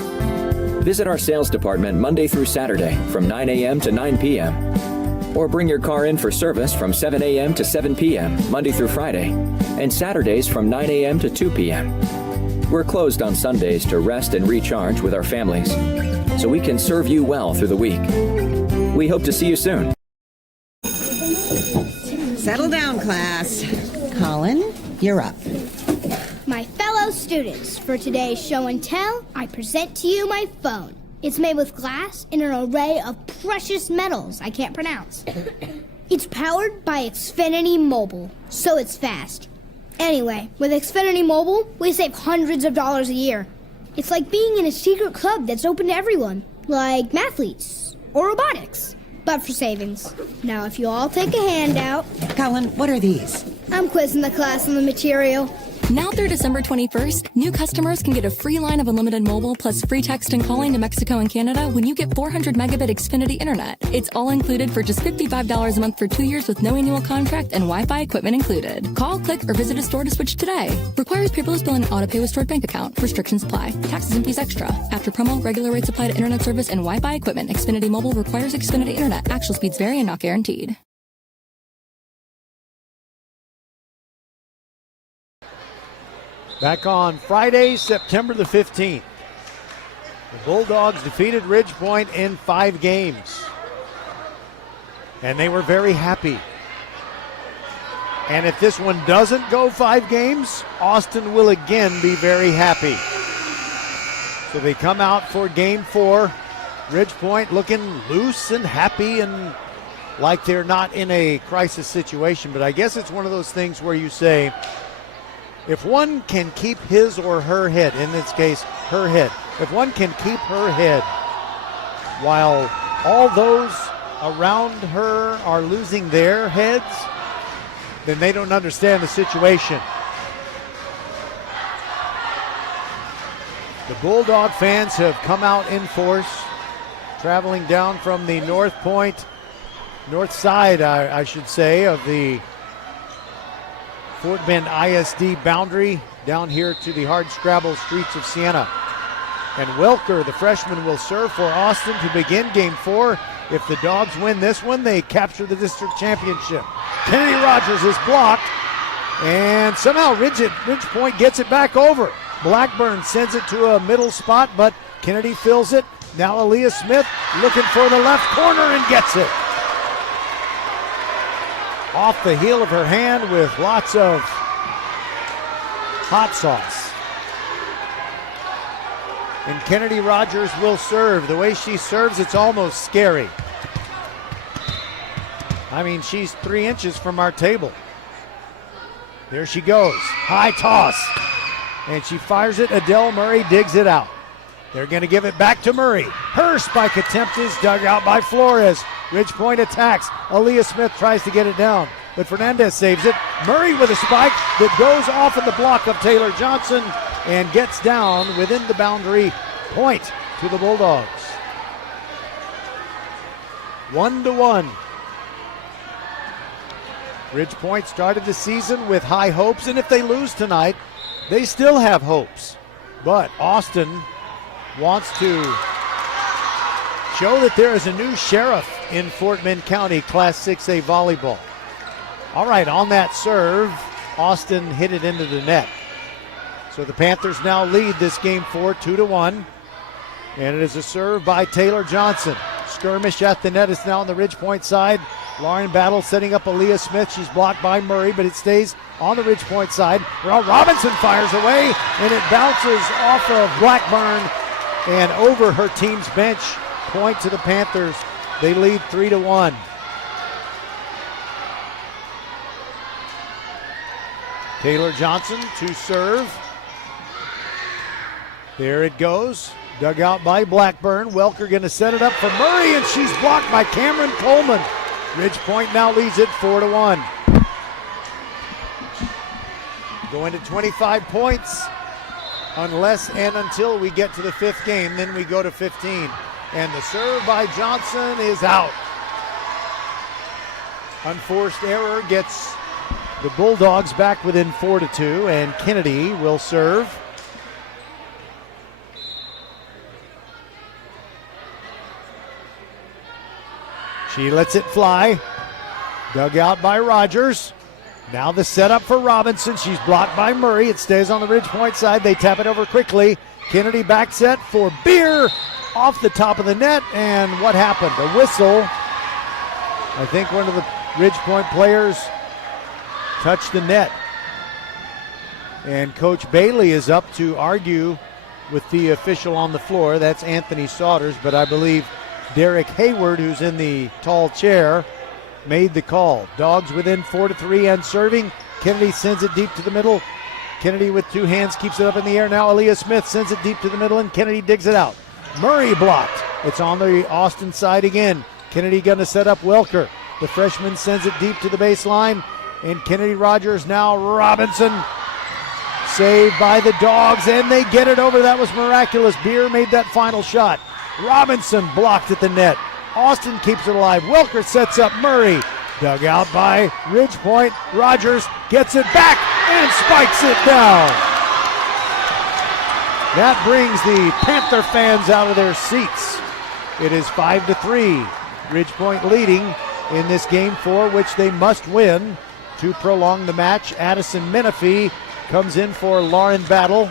Visit our sales department Monday through Saturday from 9 a.m. to 9 p.m. Or bring your car in for service from 7 a.m. to 7 p.m. Monday through Friday, and Saturdays from 9 a.m. to 2 p.m. We're closed on Sundays to rest and recharge with our families, so we can serve you well through the week. We hope to see you soon. Settle down, class. Colin, you're up. My fellow students, for today's show and tell, I present to you my phone. It's made with glass and an array of precious metals I can't pronounce. It's powered by Xfinity Mobile, so it's fast. Anyway, with Xfinity Mobile, we save hundreds of dollars a year. It's like being in a secret club that's open to everyone, like mathletes or robotics, but for savings. Now, if you all take a handout... Colin, what are these? I'm quizzing the class on the material. Now through December 21st, new customers can get a free line of unlimited mobile plus free text and calling to Mexico and Canada when you get 400 megabit Xfinity internet. It's all included for just $55 a month for 2 years with no annual contract and Wi-Fi equipment included. Call, click, or visit a store to switch today. Requires paperless bill and auto pay with stored bank account. Restrictions apply. Taxes and fees extra. After promo, regular rates apply to internet service and Wi-Fi equipment. Xfinity Mobile requires Xfinity internet. Actual speeds vary and not guaranteed. Back on Friday, September the 15th. The Bulldogs defeated Ridge Point in 5 games. And they were very happy. And if this one doesn't go 5 games, Austin will again be very happy. So they come out for game 4. Ridge Point looking loose and happy and like they're not in a crisis situation. But I guess it's one of those things where you say, if one can keep his or her head, in this case, her head, if one can keep her head while all those around her are losing their heads, then they don't understand the situation. The Bulldog fans have come out in force, traveling down from the north side, I should say, of the Fort Bend ISD boundary down here to the hard-scrabble streets of Siena. And Welker, the freshman, will serve for Austin to begin game 4. If the Dogs win this one, they capture the district championship. Kennedy Rogers is blocked, and somehow Ridge Point gets it back over. Blackburn sends it to a middle spot, but Kennedy fills it. Now Aaliyah Smith looking for the left corner and gets it. Off the heel of her hand with lots of hot sauce. And Kennedy Rogers will serve. The way she serves, it's almost scary. I mean, she's 3 inches from our table. There she goes. High toss. And she fires it. Adele Murray digs it out. They're going to give it back to Murray. Her spike attempt is dug out by Flores. Ridge Point attacks. Aaliyah Smith tries to get it down, but Fernandez saves it. Murray with a spike that goes off of the block of Taylor Johnson and gets down within the boundary. Point to the Bulldogs. 1-1. Ridge Point started the season with high hopes, and if they lose tonight, they still have hopes. But Austin wants to show that there is a new sheriff in Fort Bend County Class 6A volleyball. All right, on that serve, Austin hit it into the net. So the Panthers now lead this game 2-1. And it is a serve by Taylor Johnson. Skirmish at the net is now on the Ridge Point side. Lauren Battle setting up Aaliyah Smith. She's blocked by Murray, but it stays on the Ridge Point side. Well, Robinson fires away, and it bounces off of Blackburn and over her team's bench. Point to the Panthers. They lead 3-1. Taylor Johnson to serve. There it goes. Dug out by Blackburn. Welker going to set it up for Murray, and she's blocked by Cameron Coleman. Ridge Point now leads it 4-1. Going to 25 points unless and until we get to the 5th game. Then we go to 15. And the serve by Johnson is out. Unforced error gets the Bulldogs back within 4-2, and Kennedy will serve. She lets it fly. Dug out by Rogers. Now the setup for Robinson. She's blocked by Murray. It stays on the Ridge Point side. They tap it over quickly. Kennedy back set for Beer off the top of the net. And what happened? A whistle. I think one of the Ridge Point players touched the net. And Coach Bailey is up to argue with the official on the floor. That's Anthony Saunders, but I believe Derek Hayward, who's in the tall chair, made the call. Dogs within 4-3 and serving. Kennedy sends it deep to the middle. Kennedy with two hands keeps it up in the air. Now Aaliyah Smith sends it deep to the middle, and Kennedy digs it out. Murray blocked. It's on the Austin side again. Kennedy going to set up Welker. The freshman sends it deep to the baseline, and Kennedy Rogers now Robinson. Saved by the Dogs, and they get it over. That was miraculous. Beer made that final shot. Robinson blocked at the net. Austin keeps it alive. Welker sets up Murray. Dug out by Ridgepoint. Rogers gets it back and spikes it down. That brings the Panther fans out of their seats. It is 5-3. Ridgepoint leading in this game 4, which they must win to prolong the match. Addison Menifee comes in for Lauren Battle.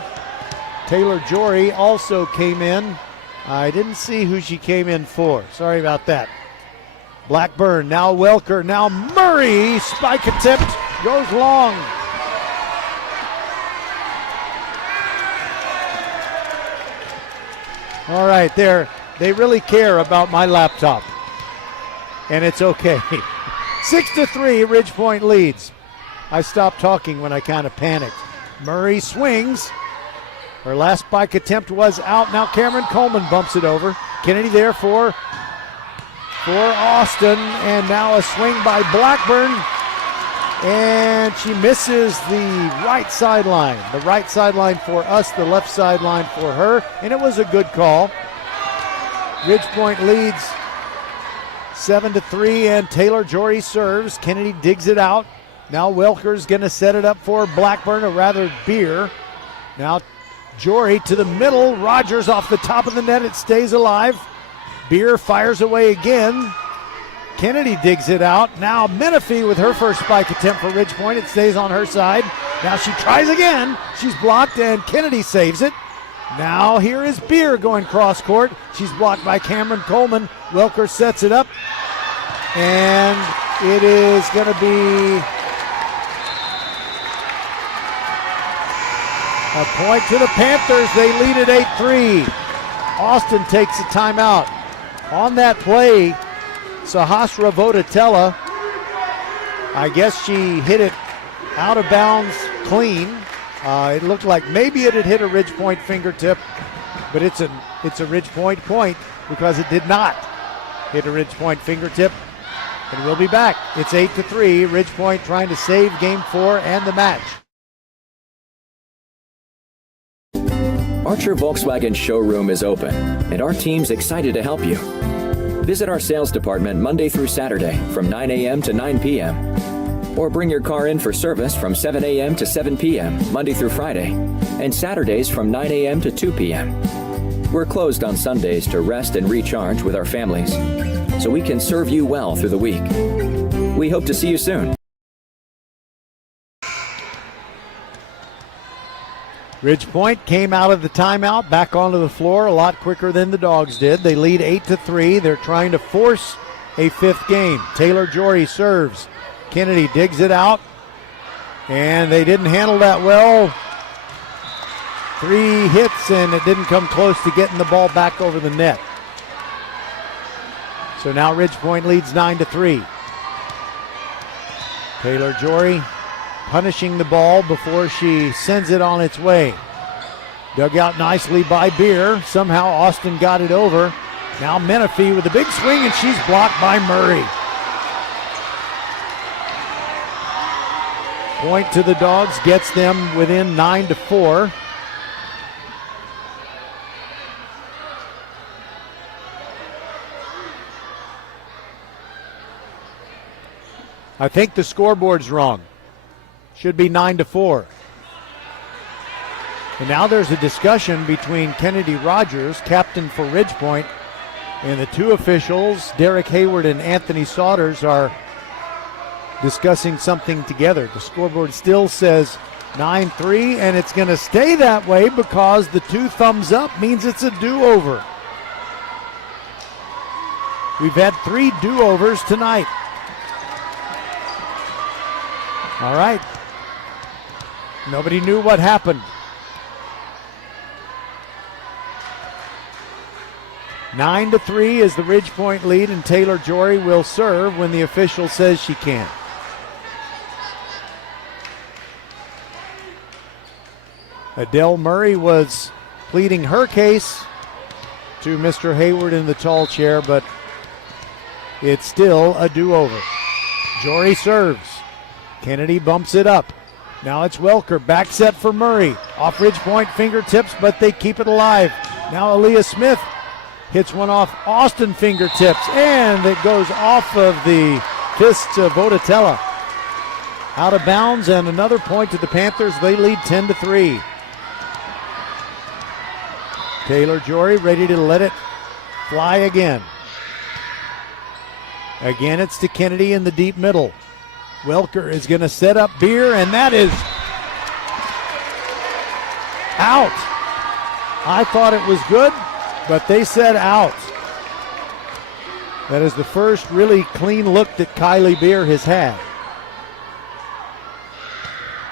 Taylor Jory also came in. I didn't see who she came in for. Sorry about that. Blackburn, now Welker, now Murray. Spike attempt goes long. All right, they really care about my laptop. And it's okay. 6-3, Ridgepoint leads. I stopped talking when I kind of panicked. Murray swings. Her last spike attempt was out. Now Cameron Coleman bumps it over. Kennedy there for Austin. And now a swing by Blackburn. And she misses the right sideline. The right sideline for us, the left sideline for her. And it was a good call. Ridgepoint leads 7-3, and Taylor Jory serves. Kennedy digs it out. Now Welker's going to set it up for Blackburn, or rather Beer. Now Jory to the middle. Rogers off the top of the net. It stays alive. Beer fires away again. Kennedy digs it out. Now Menifee with her first spike attempt for Ridgepoint. It stays on her side. Now she tries again. She's blocked, and Kennedy saves it. Now here is Beer going cross court. She's blocked by Cameron Coleman. Welker sets it up. And it is going to be a point to the Panthers. They lead at 8-3. Austin takes a timeout. On that play, Sahasra Vodatella, I guess she hit it out of bounds clean. It looked like maybe it had hit a Ridgepoint fingertip, but it's a Ridgepoint point because it did not hit a Ridgepoint fingertip. And we'll be back. It's 8-3. Ridgepoint trying to save game 4 and the match. Archer Volkswagen showroom is open, and our team's excited to help you. Visit our sales department Monday through Saturday from 9 a.m. to 9 p.m. Or bring your car in for service from 7 a.m. to 7 p.m. Monday through Friday, and Saturdays from 9 a.m. to 2 p.m. We're closed on Sundays to rest and recharge with our families, so we can serve you well through the week. We hope to see you soon. Ridgepoint came out of the timeout, back onto the floor a lot quicker than the Dogs did. They lead 8-3. They're trying to force a fifth game. Taylor Jory serves. Kennedy digs it out, and they didn't handle that well. 3 hits, and it didn't come close to getting the ball back over the net. So now Ridgepoint leads 9-3. Taylor Jory punishing the ball before she sends it on its way. Dug out nicely by Beer. Somehow Austin got it over. Now Menifee with a big swing, and she's blocked by Murray. Point to the Dogs gets them within 9-4. I think the scoreboard's wrong. Should be 9-4. And now there's a discussion between Kennedy Rogers, captain for Ridgepoint, and the two officials, Derek Hayward and Anthony Saunders, are discussing something together. The scoreboard still says 9-3, and it's going to stay that way because the 2 thumbs up means it's a do-over. We've had 3 do-overs tonight. All right. Nobody knew what happened. 9-3 is the Ridge Point lead, and Taylor Jory will serve when the official says she can. Adele Murray was pleading her case to Mr. Hayward in the tall chair, but it's still a do-over. Jory serves. Kennedy bumps it up. Now it's Welker, back set for Murray. Off Ridge Point fingertips, but they keep it alive. Now Aaliyah Smith hits one off Austin fingertips, and it goes off of the fists of Voditella. Out of bounds, and another point to the Panthers. They lead 10-3. Taylor Jory ready to let it fly again. Again, it's to Kennedy in the deep middle. Welker is going to set up Beer, and that is out. I thought it was good, but they said out. That is the first really clean look that Kylie Beer has had.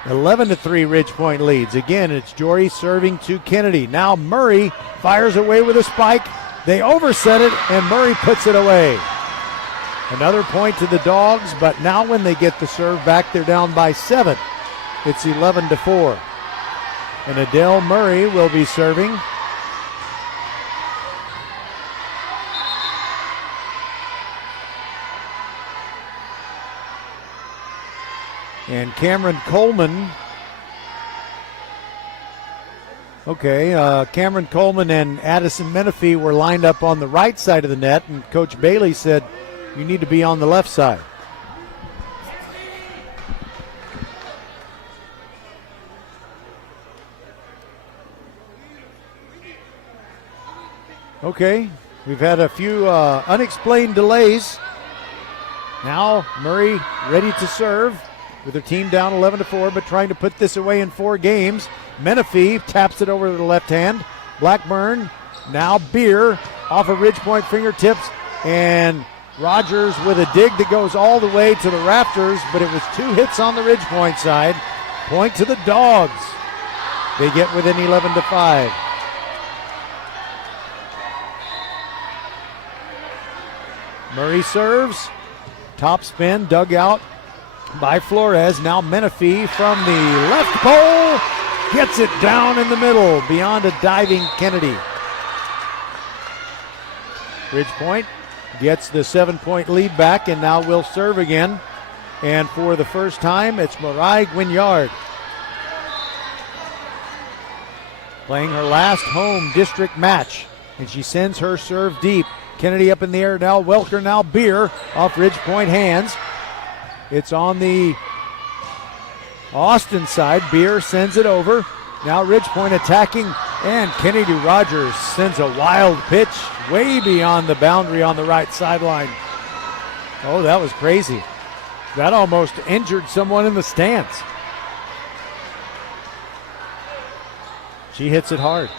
11-3 Ridge Point leads. Again, it's Jory serving to Kennedy. Now Murray fires away with a spike. They overset it, and Murray puts it away. Another point to the Dogs, but now when they get the serve back, they're down by 7. It's 11-4. And Adele Murray will be serving. And Cameron Coleman. Cameron Coleman and Addison Menifee were lined up on the right side of the net, and Coach Bailey said, you need to be on the left side. Okay, we've had a few unexplained delays. Now Murray ready to serve with her team down 11-4, but trying to put this away in 4 games. Menifee taps it over to the left hand. Blackburn, now Beer off of Ridge Point fingertips, and Rogers with a dig that goes all the way to the rafters, but it was 2 hits on the Ridge Point side. Point to the Dogs. They get within 11-5. Murray serves. Top spin, dug out by Flores. Now Menifee from the left pole gets it down in the middle beyond a diving Kennedy. Ridge Point gets the 7-point lead back, and now will serve again. And for the first time, it's Mariah Guignard playing her last home district match, and she sends her serve deep. Kennedy up in the air now. Welker, now Beer off Ridge Point hands. It's on the Austin side. Beer sends it over. Now Ridge Point attacking, and Kennedy Rogers sends a wild pitch way beyond the boundary on the right sideline. Oh, that was crazy. That almost injured someone in the stands. She hits it hard.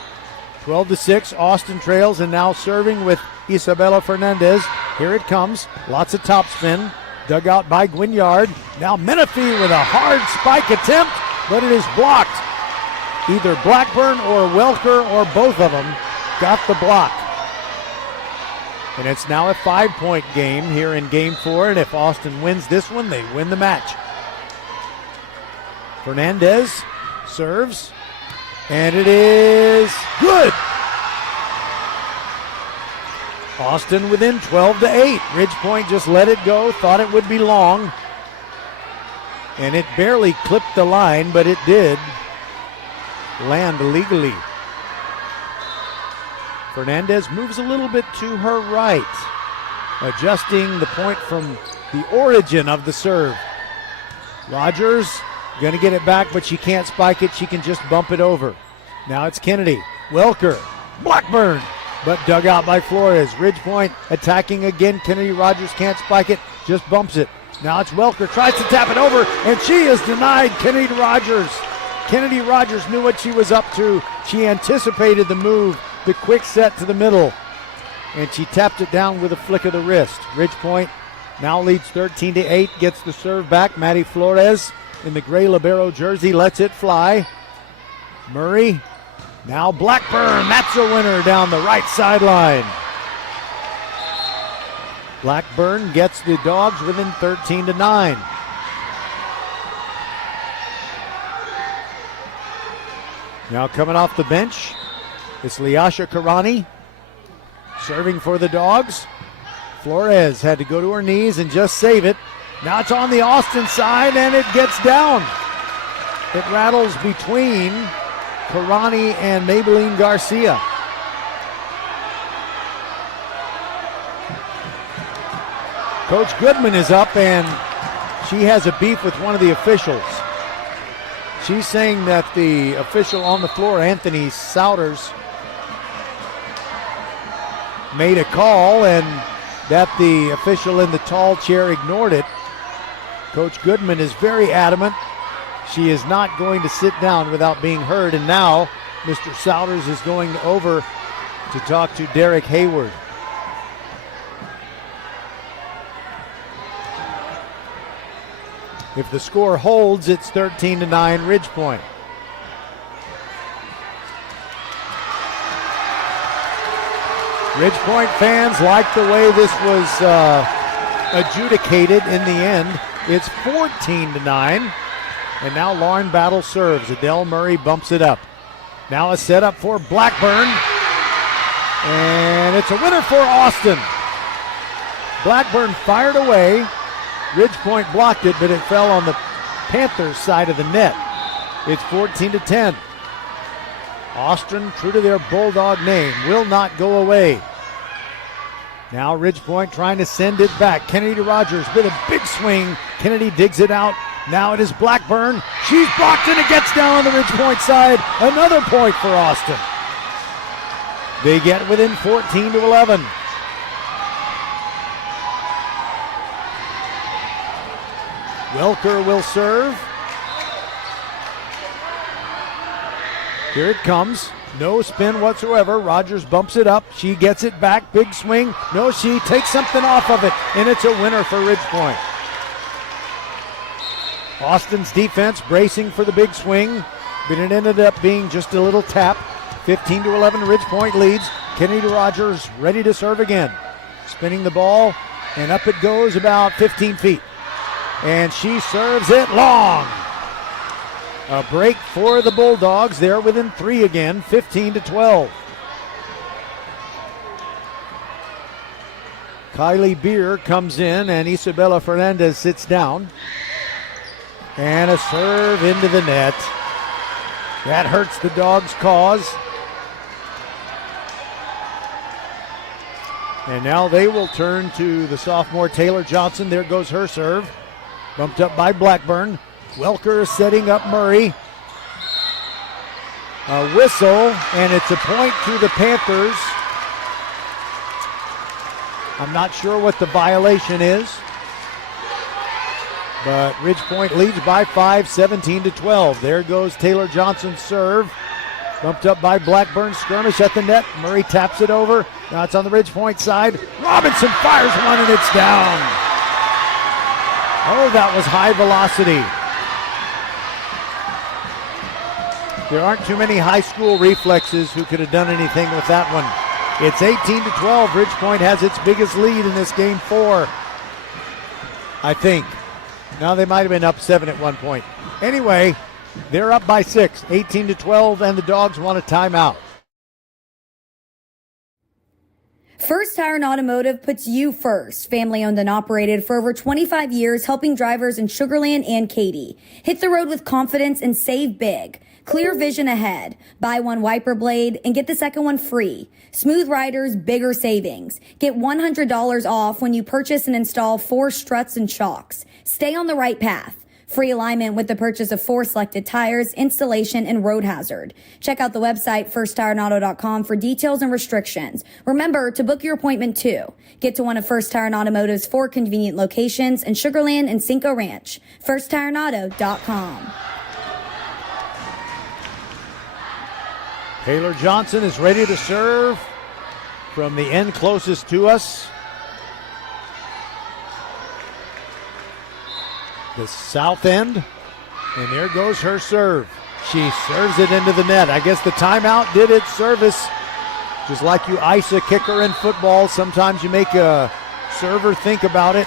12-6, Austin trails, and now serving with Isabella Fernandez. Here it comes. Lots of topspin. Dug out by Guignard. Now Menifee with a hard spike attempt, but it is blocked. Either Blackburn or Welker or both of them got the block. And it's now a 5-point game here in Game 4, and if Austin wins this one, they win the match. Fernandez serves, and it is good. Austin within 12-8. Ridge Point just let it go, thought it would be long, and it barely clipped the line, but it did land legally. Fernandez moves a little bit to her right, adjusting the point from the origin of the serve. Rogers going to get it back, but she can't spike it. She can just bump it over. Now it's Kennedy. Welker. Blackburn. But dug out by Flores. Ridge Point attacking again. Kennedy Rogers can't spike it. Just bumps it. Now it's Welker. Tries to tap it over, and she is denied. Kennedy Rogers. Kennedy Rogers knew what she was up to. She anticipated the move, the quick set to the middle, and she tapped it down with a flick of the wrist. Ridge Point now leads 13-8, gets the serve back. Maddie Flores in the gray libero jersey lets it fly. Murray, now Blackburn, that's a winner down the right sideline. Blackburn gets the Dogs within 13-9. Now coming off the bench, it's Liasha Karani serving for the Dogs. Flores had to go to her knees and just save it. Now it's on the Austin side, and it gets down. It rattles between Karani and Maybelline Garcia. Coach Goodman is up, and she has a beef with one of the officials. She's saying that the official on the floor, Anthony Souders, made a call and that the official in the tall chair ignored it. Coach Goodman is very adamant. She is not going to sit down without being heard, and now Mr. Souders is going over to talk to Derek Hayward. If the score holds, it's 13-9 Ridge Point. Ridge Point fans like the way this was adjudicated in the end. It's 14-9. And now Lauren Battle serves. Adele Murray bumps it up. Now a setup for Blackburn. And it's a winner for Austin. Blackburn fired away. Ridge Point blocked it, but it fell on the Panthers' side of the net. It's 14-10. Austin, true to their Bulldog name, will not go away. Now Ridge Point trying to send it back. Kennedy Rogers with a big swing. Kennedy digs it out. Now it is Blackburn. She's blocked and it gets down on the Ridge Point side. Another point for Austin. They get within 14-11. Welker will serve. Here it comes. No spin whatsoever. Rogers bumps it up. She gets it back. Big swing. No, she takes something off of it, and it's a winner for Ridge Point. Austin's defense bracing for the big swing, but it ended up being just a little tap. 15-11, Ridge Point leads. Kennedy Rogers ready to serve again. Spinning the ball, and up it goes about 15 feet. And she serves it long. A break for the Bulldogs. They're within 3 again, 15-12. Kylie Beer comes in, and Isabella Fernandez sits down. And a serve into the net. That hurts the Dogs' cause. And now they will turn to the sophomore Taylor Johnson. There goes her serve. Bumped up by Blackburn. Welker setting up Murray. A whistle, and it's a point to the Panthers. I'm not sure what the violation is, but Ridge Point leads by 5, 17-12. There goes Taylor Johnson's serve. Bumped up by Blackburn. Skirmish at the net. Murray taps it over. Now it's on the Ridge Point side. Robinson fires one, and it's down. Oh, that was high velocity. There aren't too many high school reflexes who could have done anything with that one. It's 18-12. Ridge Point has its biggest lead in this game 4, I think. Now they might have been up 7 at one point. Anyway, they're up by 6, 18-12, and the Dogs want a timeout. First Tire and Automotive puts you first. Family owned and operated for over 25 years, helping drivers in Sugar Land and Katy. Hit the road with confidence and save big. Clear vision ahead. Buy one wiper blade and get the second one free. Smooth riders, bigger savings. Get $100 off when you purchase and install 4 struts and shocks. Stay on the right path. Free alignment with the purchase of 4 selected tires, installation, and road hazard. Check out the website firsttireandauto.com for details and restrictions. Remember to book your appointment too. Get to one of First Tire and Automotive's 4 convenient locations in Sugar Land and Cinco Ranch. firsttireandauto.com. Taylor Johnson is ready to serve from the end closest to us. The south end, and there goes her serve. She serves it into the net. I guess the timeout did its service. Just like you ice a kicker in football, sometimes you make a serve or think about it.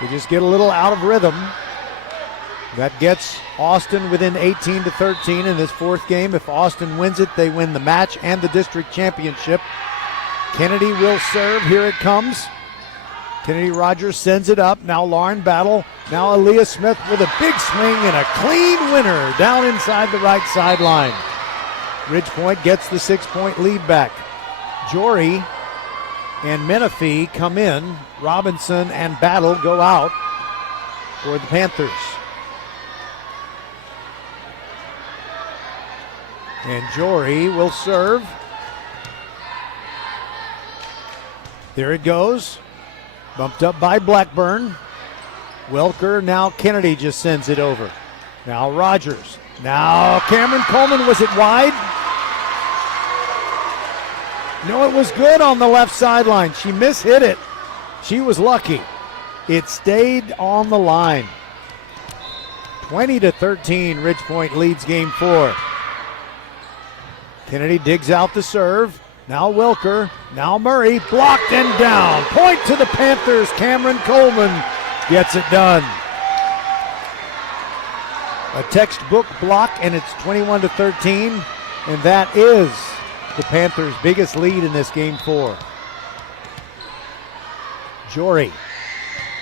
They just get a little out of rhythm. That gets Austin within 18-13 in this fourth game. If Austin wins it, they win the match and the district championship. Kennedy will serve. Here it comes. Kennedy Rogers sends it up. Now Lauren Battle. Now Aaliyah Smith with a big swing and a clean winner down inside the right sideline. Ridgepoint gets the 6-point lead back. Jory and Menifee come in. Robinson and Battle go out for the Panthers. And Jory will serve. There it goes. Bumped up by Blackburn. Welker, now Kennedy just sends it over. Now Rogers. Now Cameron Coleman, was it wide? No, it was good on the left sideline. She mishit it. She was lucky. It stayed on the line. 20-13, Ridgepoint leads game 4. Kennedy digs out the serve. Now Welker. Now Murray. Blocked and down. Point to the Panthers. Cameron Coleman gets it done. A textbook block, and it's 21-13. And that is the Panthers' biggest lead in this game 4. Jory.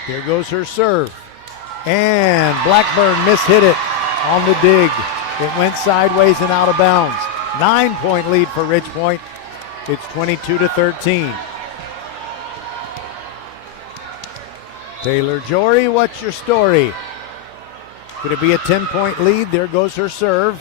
There goes her serve. And Blackburn mishit it on the dig. It went sideways and out of bounds. 9-point lead for Ridgepoint. It's 22-13. Taylor Jory, what's your story? Could it be a 10-point lead? There goes her serve.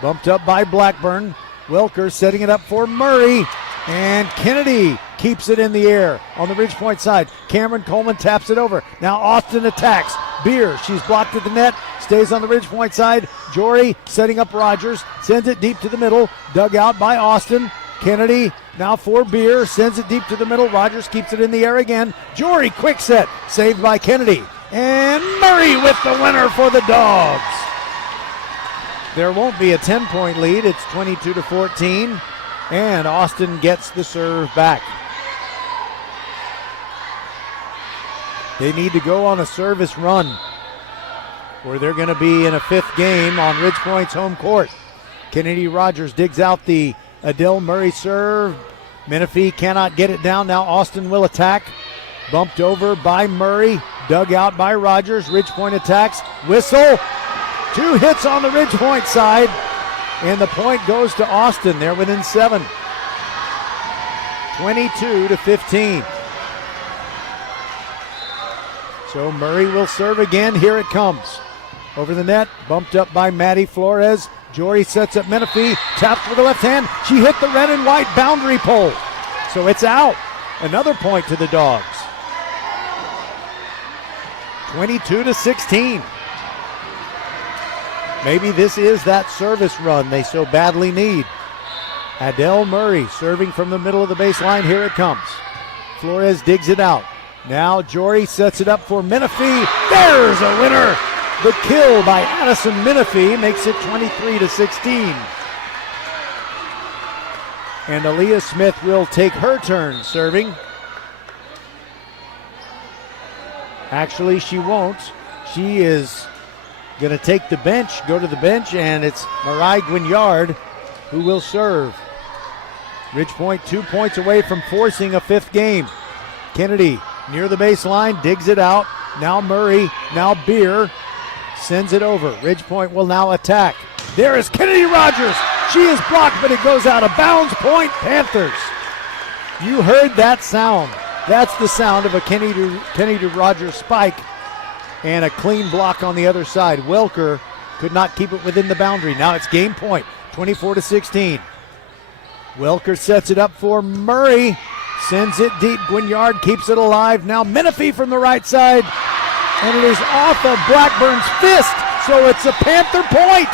Bumped up by Blackburn. Welker setting it up for Murray. And Kennedy keeps it in the air on the Ridgepoint side. Cameron Coleman taps it over. Now Austin attacks. Beer, she's blocked at the net. Stays on the Ridgepoint side. Jory setting up Rogers. Sends it deep to the middle. Dug out by Austin. Kennedy now for Beer. Sends it deep to the middle. Rogers keeps it in the air again. Jory, quick set. Saved by Kennedy. And Murray with the winner for the Dogs. There won't be a 10-point lead. It's 22-14. And Austin gets the serve back. They need to go on a service run, or they're going to be in a 5th game on Ridgepoint's home court. Kennedy Rogers digs out the Adele Murray serve. Menifee cannot get it down. Now Austin will attack. Bumped over by Murray. Dug out by Rogers. Ridgepoint attacks. Whistle. 2 hits on the Ridgepoint side. And the point goes to Austin. They're within 7. 22-15. So Murray will serve again. Here it comes. Over the net. Bumped up by Maddie Flores. Jory sets up Menifee. Tapped with the left hand. She hit the red and white boundary pole. So it's out. Another point to the Dogs. 22-16. Maybe this is that service run they so badly need. Adele Murray serving from the middle of the baseline. Here it comes. Flores digs it out. Now Jory sets it up for Menifee. There's a winner. The kill by Addison Menifee makes it 23-16. And Aaliyah Smith will take her turn serving. Actually, she won't. She is going to take the bench, go to the bench, and it's Mariah Guignard who will serve. Ridgepoint 2 points away from forcing a 5th game. Kennedy near the baseline, digs it out. Now Murray, now Beer, sends it over. Ridgepoint will now attack. There is Kennedy Rogers. She is blocked, but it goes out of bounds. Point Panthers. You heard that sound. That's the sound of a Kennedy Rogers spike and a clean block on the other side. Welker could not keep it within the boundary. Now it's game point, 24-16. Welker sets it up for Murray. Sends it deep. Guignard keeps it alive. Now Menifee from the right side. And it is off of Blackburn's fist. So it's a Panther point.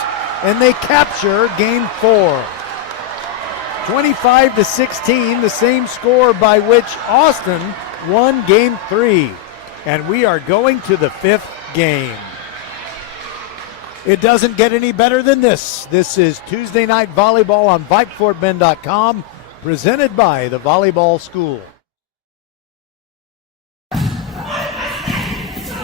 And they capture game 4. 25-16, the same score by which Austin won game 3. And we are going to the 5th game. It doesn't get any better than this. This is Tuesday Night Volleyball on VypeFortBend.com, presented by the Volleyball School.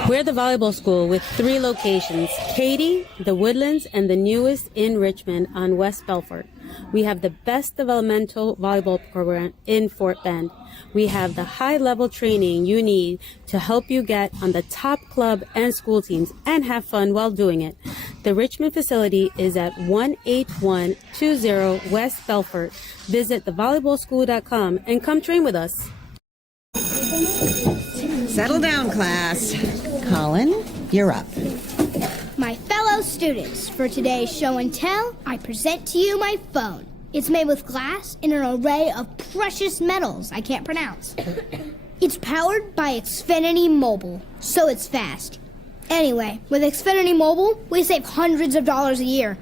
We're the volleyball school with 3 locations, Katy, the Woodlands, and the newest in Richmond on West Belfort. We have the best developmental volleyball program in Fort Bend. We have the high-level training you need to help you get on the top club and school teams and have fun while doing it. The Richmond facility is at 18120 West Belfort. Visit thevolleyballschool.com and come train with us. Settle down, class. Colin, you're up. My fellow students, for today's show and tell, I present to you my phone. It's made with glass and an array of precious metals I can't pronounce. It's powered by Xfinity Mobile, so it's fast. Anyway, with Xfinity Mobile, we save hundreds of dollars a year.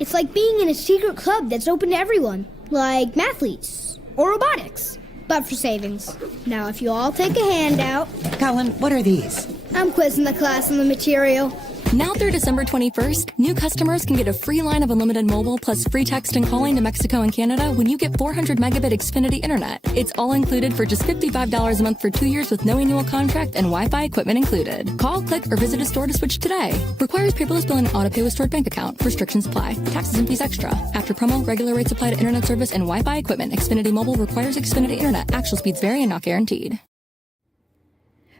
It's like being in a secret club that's open to everyone, like mathletes or robotics, but for savings. Now, if you all take a handout... Colin, what are these? I'm quizzing the class on the material. Now through December 21st, new customers can get a free line of unlimited mobile plus free text and calling to Mexico and Canada when you get 400 megabit Xfinity internet. It's all included for just $55 a month for 2 years with no annual contract and Wi-Fi equipment included. Call, click, or visit a store to switch today. Requires paperless billing and auto pay with stored bank account. Restrictions apply. Taxes and fees extra. After promo, regular rates apply to internet service and Wi-Fi equipment. Xfinity Mobile requires Xfinity internet. Actual speeds vary and not guaranteed.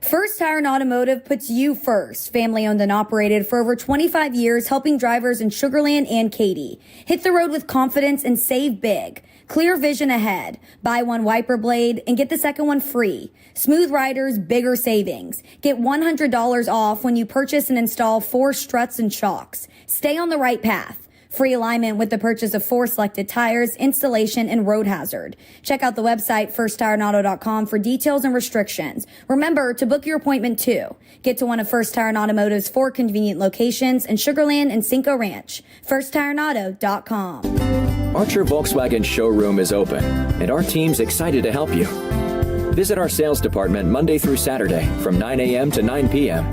First Tire and Automotive puts you first. Family owned and operated for over 25 years, helping drivers in Sugar Land and Katy. Hit the road with confidence and save big. Clear vision ahead. Buy one wiper blade and get the second one free. Smooth riders, bigger savings. Get $100 off when you purchase and install 4 struts and shocks. Stay on the right path. Free alignment with the purchase of 4 selected tires, installation, and road hazard. Check out the website firsttireandauto.com for details and restrictions. Remember to book your appointment too. Get to one of First Tire and Automotive's 4 convenient locations in Sugar Land and Cinco Ranch. firsttireandauto.com. Archer Volkswagen showroom is open, and our team's excited to help you. Visit our sales department Monday through Saturday from 9 a.m. to 9 p.m.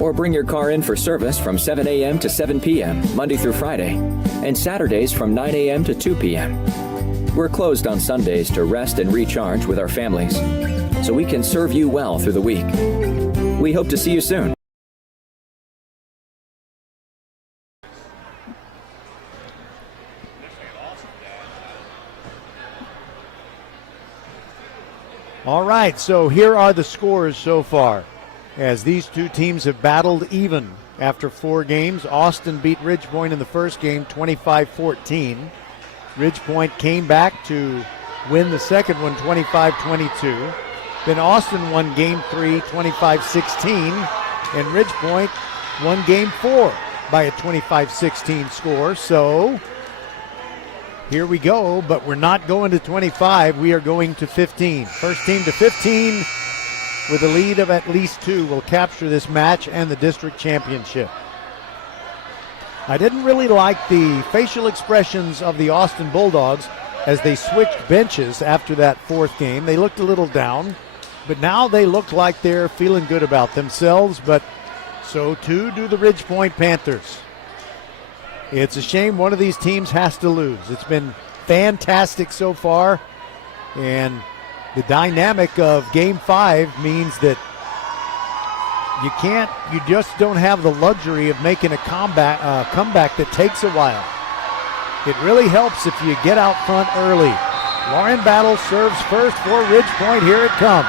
Or bring your car in for service from 7 a.m. to 7 p.m. Monday through Friday, and Saturdays from 9 a.m. to 2 p.m. We're closed on Sundays to rest and recharge with our families, so we can serve you well through the week. We hope to see you soon. All right, so here are the scores so far. As these two teams have battled even after 4 games. Austin beat Ridgepoint in the first game 25-14. Ridgepoint came back to win the second one 25-22. Then Austin won game 3 25-16, and Ridgepoint won game 4 by a 25-16 score. So here we go, but we're not going to 25. We are going to 15. First team to 15 with a lead of at least 2 will capture this match and the district championship. I didn't really like the facial expressions of the Austin Bulldogs as they switched benches after that 4th game. They looked a little down, but now they look like they're feeling good about themselves, but so too do the Ridgepoint Panthers. It's a shame one of these teams has to lose. It's been fantastic so far, and the dynamic of Game 5 means that you just don't have the luxury of making a comeback that takes a while. It really helps if you get out front early. Lauren Battle serves first for Ridgepoint. Here it comes.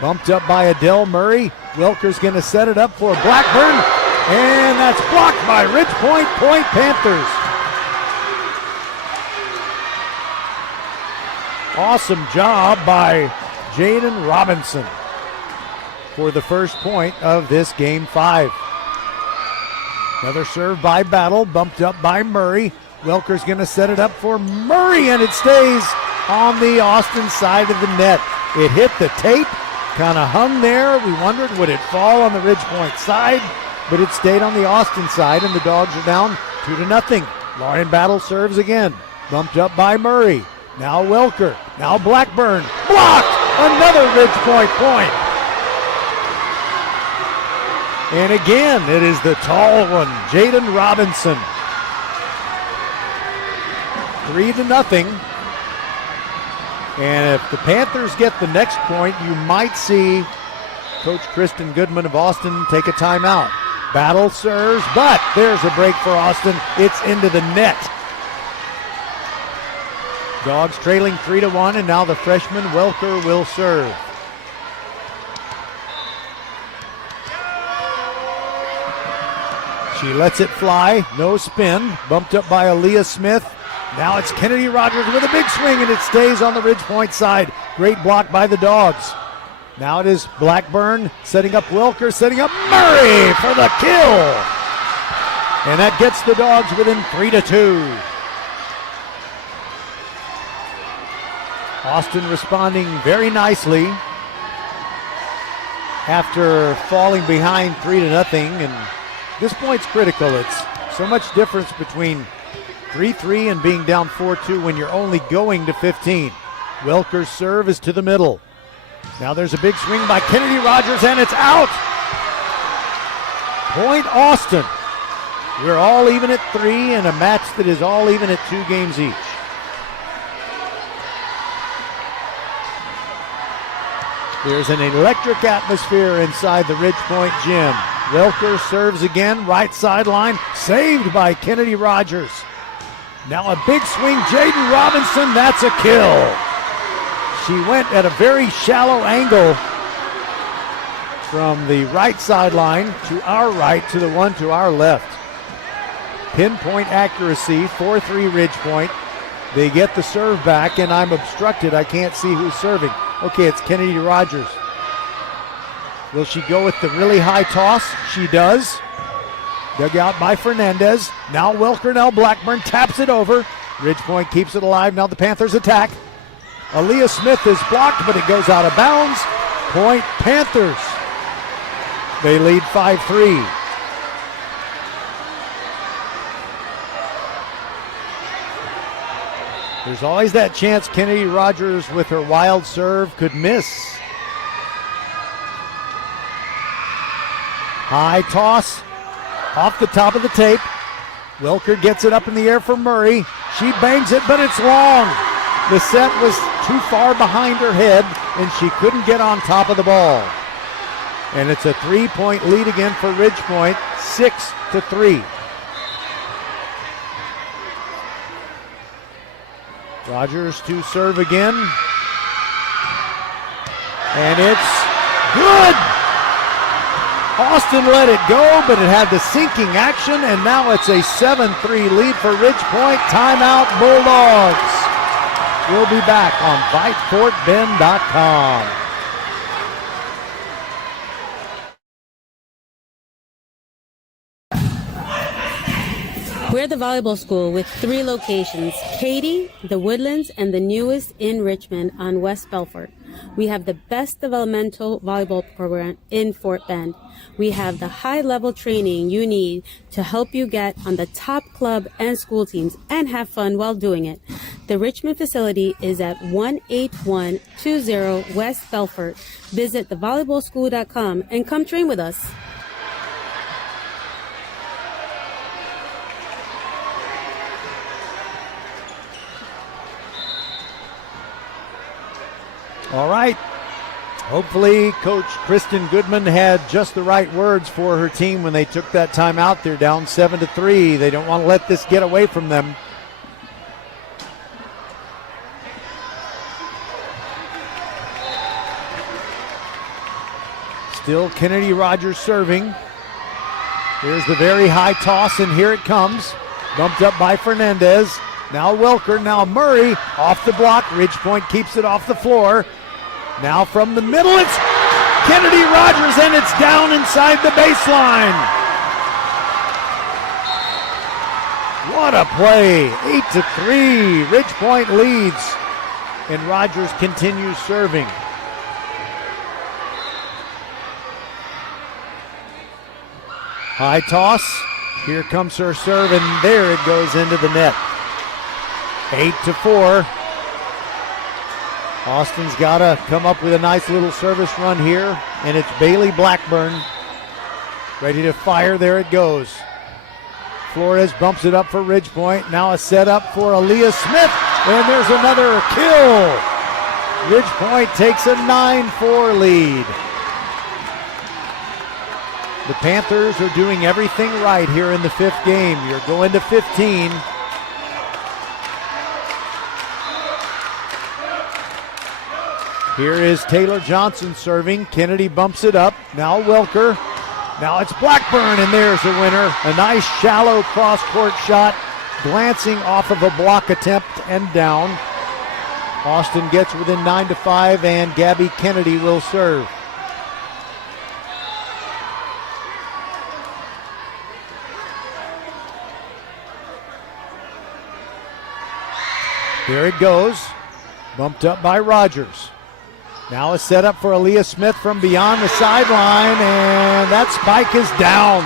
Bumped up by Adele Murray. Welker's going to set it up for Blackburn, and that's blocked by Ridgepoint. Point Panthers. Awesome job by Jaden Robinson for the first point of this Game 5. Another serve by Battle, bumped up by Murray. Welker's going to set it up for Murray, and it stays on the Austin side of the net. It hit the tape, kind of hung there. We wondered, would it fall on the Ridgepoint side? But it stayed on the Austin side, and the Dogs are down 2-0. Lauren Battle serves again, bumped up by Murray. Now Welker, now Blackburn, blocked! Another Ridgepoint point. And again, it is the tall one, Jaden Robinson. 3-0. And if the Panthers get the next point, you might see Coach Kristen Goodman of Austin take a timeout. Battle serves, but there's a break for Austin. It's into the net. Dogs trailing 3-1, and now the freshman Welker will serve. She lets it fly, no spin, bumped up by Aaliyah Smith. Now it's Kennedy Rogers with a big swing, and it stays on the Ridge Point side. Great block by the Dogs. Now it is Blackburn setting up Welker, setting up Murray for the kill. And that gets the Dogs within 3-2. Austin responding very nicely after falling behind 3-0, and this point's critical. It's so much difference between 3-3 and being down 4-2 when you're only going to 15. Welker's serve is to the middle. Now there's a big swing by Kennedy Rogers, and it's out. Point Austin. We're all even at 3 in a match that is all even at 2 games each. There's an electric atmosphere inside the Ridge Point gym. Welker serves again, right sideline, saved by Kennedy Rogers. Now a big swing, Jaden Robinson, that's a kill. She went at a very shallow angle from the right sideline to our right to the one to our left. Pinpoint accuracy, 4-3 Ridge Point. They get the serve back, and I'm obstructed. I can't see who's serving. Okay, it's Kennedy Rogers. Will she go with the really high toss? She does. Dug out by Fernandez. Now Welker, now Blackburn taps it over. Ridge Point keeps it alive. Now the Panthers attack. Aaliyah Smith is blocked, but it goes out of bounds. Point Panthers. They lead 5-3. There's always that chance Kennedy Rogers with her wild serve could miss. High toss off the top of the tape. Welker gets it up in the air for Murray. She bangs it, but it's long. The set was too far behind her head, and she couldn't get on top of the ball. And it's a 3-point lead again for Ridge Point, 6-3. Rogers to serve again. And it's good. Austin let it go, but it had the sinking action, and now it's a 7-3 lead for Ridge Point. Timeout, Bulldogs. We'll be back on VypeFortBend.com. We're the volleyball school with 3 locations, Katy, the Woodlands, and the newest in Richmond on West Belfort. We have the best developmental volleyball program in Fort Bend. We have the high-level training you need to help you get on the top club and school teams and have fun while doing it. The Richmond facility is at 18120 West Belfort. Visit thevolleyballschool.com and come train with us. All right. Hopefully Coach Kristen Goodman had just the right words for her team when they took that time out. They're down 7-3. They don't want to let this get away from them. Still Kennedy Rogers serving. Here's the very high toss, and here it comes. Bumped up by Fernandez. Now Welker, now Murray off the block. Ridge Point keeps it off the floor. Now from the middle, it's Kennedy Rogers, and it's down inside the baseline. What a play. 8-3. Ridge Point leads, and Rogers continues serving. High toss. Here comes her serve, and there it goes into the net. 8-4. Austin's got to come up with a nice little service run here, and it's Bailey Blackburn ready to fire. There it goes. Flores bumps it up for Ridge Point. Now a setup for Aaliyah Smith, and there's another kill. Ridge Point takes a 9-4 lead. The Panthers are doing everything right here in the fifth game. You're going to 15. Here is Taylor Johnson serving. Kennedy bumps it up. Now Welker. Now it's Blackburn, and there's the winner. A nice shallow cross-court shot, glancing off of a block attempt and down. Austin gets within 9-5, and Gabby Kennedy will serve. Here it goes. Bumped up by Rogers. Now a setup for Aaliyah Smith from beyond the sideline, and that spike is down.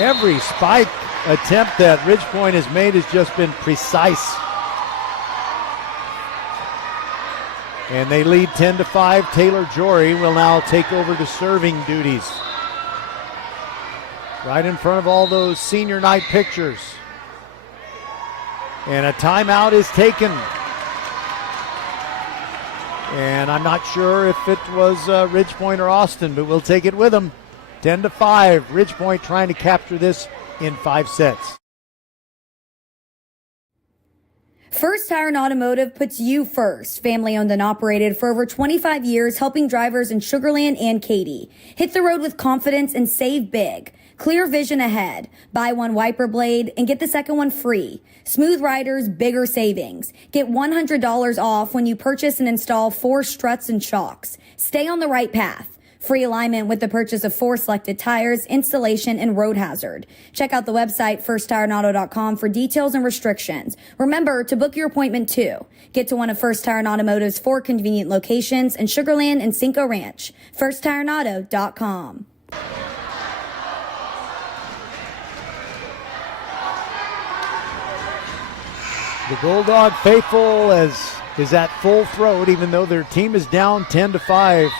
Every spike attempt that Ridgepoint has made has just been precise. And they lead 10-5. Taylor Jory will now take over the serving duties. Right in front of all those senior night pictures. And a timeout is taken. And I'm not sure if it was Ridgepoint or Austin, but we'll take it with them. 10-5. Ridgepoint trying to capture this in 5 sets. First Tire and Automotive puts you first. Family owned and operated for over 25 years, helping drivers in Sugar Land and Katy. Hit the road with confidence and save big. Clear vision ahead. Buy one wiper blade and get the second one free. Smooth riders, bigger savings. Get $100 off when you purchase and install 4 struts and shocks. Stay on the right path. Free alignment with the purchase of 4 selected tires, installation, and road hazard. Check out the website firsttireandauto.com for details and restrictions. Remember to book your appointment too. Get to one of First Tire and Automotive's 4 convenient locations in Sugar Land and Cinco Ranch. firsttireandauto.com. The Bulldog faithful is at full throat, even though their team is down 10-5.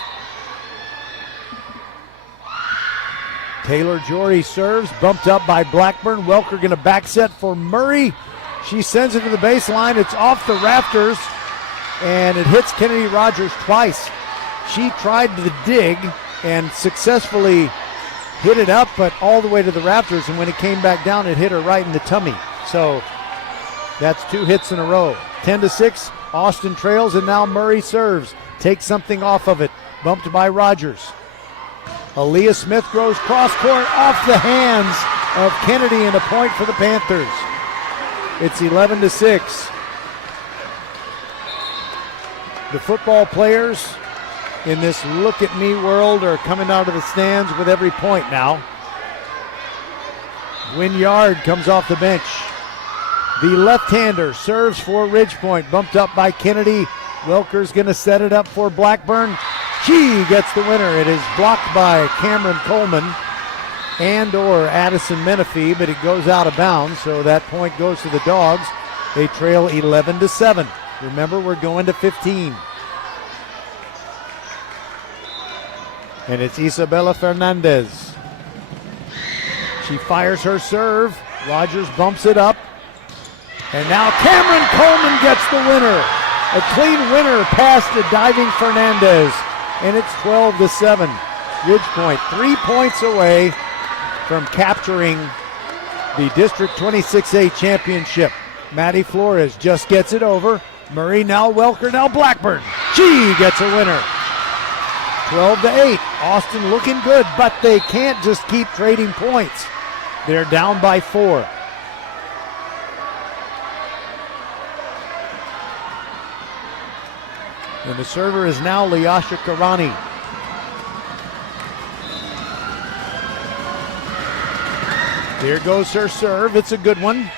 Taylor Jory serves, bumped up by Blackburn. Welker going to back set for Murray. She sends it to the baseline. It's off the rafters, and it hits Kennedy Rogers twice. She tried to dig and successfully hit it up, but all the way to the rafters, and when it came back down, it hit her right in the tummy. So that's 2 hits in a row. 10-6, Austin trails, and now Murray serves. Takes something off of it. Bumped by Rogers. Aaliyah Smith goes cross-court off the hands of Kennedy, and a point for the Panthers. It's 11-6. The football players in this look-at-me world are coming out of the stands with every point now. Wynyard comes off the bench. The left-hander serves for Ridgepoint, bumped up by Kennedy. Welker's going to set it up for Blackburn. She gets the winner. It is blocked by Cameron Coleman and or Addison Menifee, but it goes out of bounds, so that point goes to the Dogs. They trail 11-7. Remember, we're going to 15. And it's Isabella Fernandez. She fires her serve. Rogers bumps it up. And now Cameron Coleman gets the winner. A clean winner past the diving Fernandez. And it's 12-7. Ridgepoint 3 points away from capturing the District 26A championship. Maddie Flores just gets it over. Murray, now Welker, now Blackburn. She gets a winner. 12-8. Austin looking good, but they can't just keep trading points. They're down by 4. And the server is now Liasha Karani. Here goes her serve. It's a good one.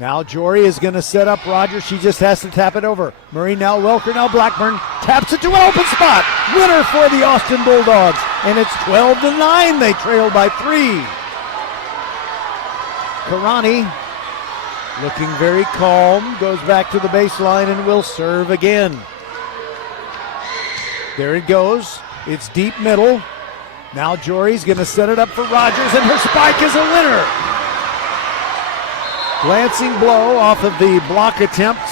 Now Jory is going to set up Rogers. She just has to tap it over. Murray, now Welker, now Blackburn. Taps it to an open spot. Winner for the Austin Bulldogs. And it's 12-9. They trail by 3. Karani, looking very calm, goes back to the baseline and will serve again. There it goes. It's deep middle. Now Jory's going to set it up for Rogers, and her spike is a winner. Glancing blow off of the block attempt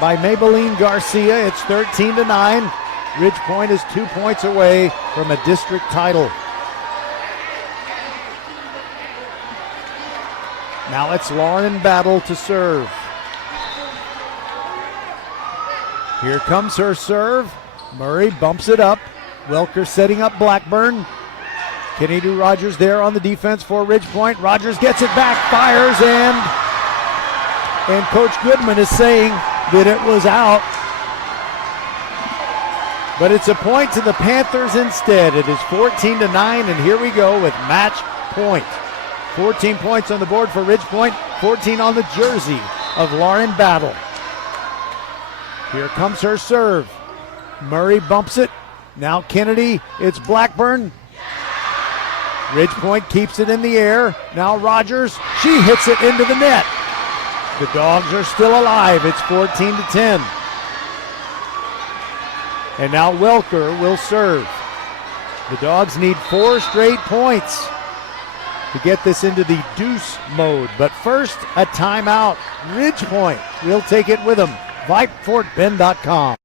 by Maybelline Garcia. It's 13-9. Ridgepoint is 2 points away from a district title. Now it's Lauren Battle to serve. Here comes her serve. Murray bumps it up. Welker setting up Blackburn. Kennedy Rogers there on the defense for Ridge Point. Rogers gets it back, fires, and Coach Goodman is saying that it was out. But it's a point to the Panthers instead. It is 14-9, and here we go with match point. 14 points on the board for Ridge Point, 14 on the jersey of Lauren Battle. Here comes her serve. Murray bumps it. Now Kennedy, it's Blackburn. Ridge Point keeps it in the air. Now Rogers, she hits it into the net. The Dogs are still alive. It's 14-10. And now Welker will serve. The Dogs need 4 straight points to get this into the deuce mode. But first, a timeout. Ridge Point will take it with them. VypeFortBend.com.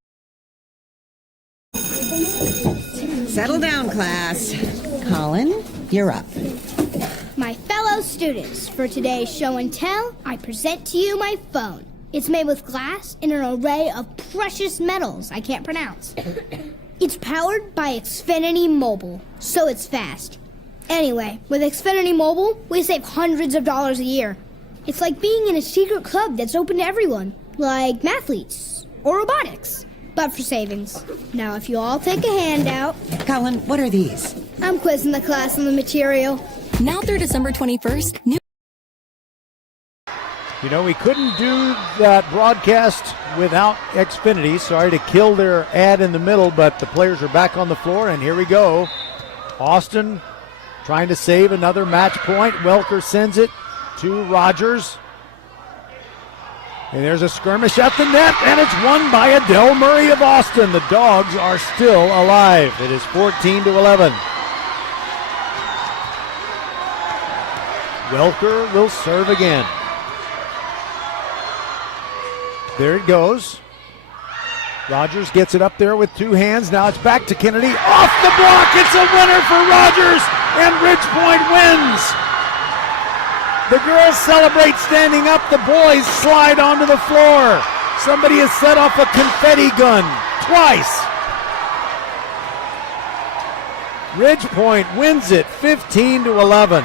Settle down, class. Colin, you're up. My fellow students, for today's show and tell, I present to you my phone. It's made with glass and an array of precious metals I can't pronounce. It's powered by Xfinity Mobile, so it's fast. Anyway, with Xfinity Mobile, we save hundreds of dollars a year. It's like being in a secret club that's open to everyone, like mathletes or robotics, but for savings. Now, if you all take a handout... Colin, what are these? I'm quizzing the class on the material. Now through December 21st, new... You know, we couldn't do that broadcast without Xfinity. Sorry to kill their ad in the middle, but the players are back on the floor, and here we go. Austin trying to save another match point. Welker sends it to Rogers. And there's a skirmish at the net, and it's won by Adele Murray of Austin. The Dogs are still alive. It is 14-11. Welker will serve again. There it goes. Rogers gets it up there with 2 hands. Now it's back to Kennedy. Off the block. It's a winner for Rogers, and Ridge Point wins. The girls celebrate standing up. The boys slide onto the floor. Somebody has set off a confetti gun twice. Ridge Point wins it 15-11.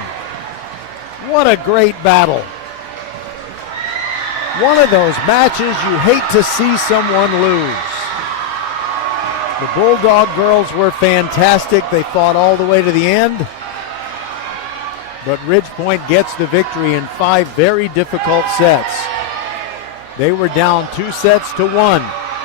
What a great battle. One of those matches you hate to see someone lose. The Bulldog girls were fantastic. They fought all the way to the end. But Ridge Point gets the victory in 5 very difficult sets. They were down 2-1.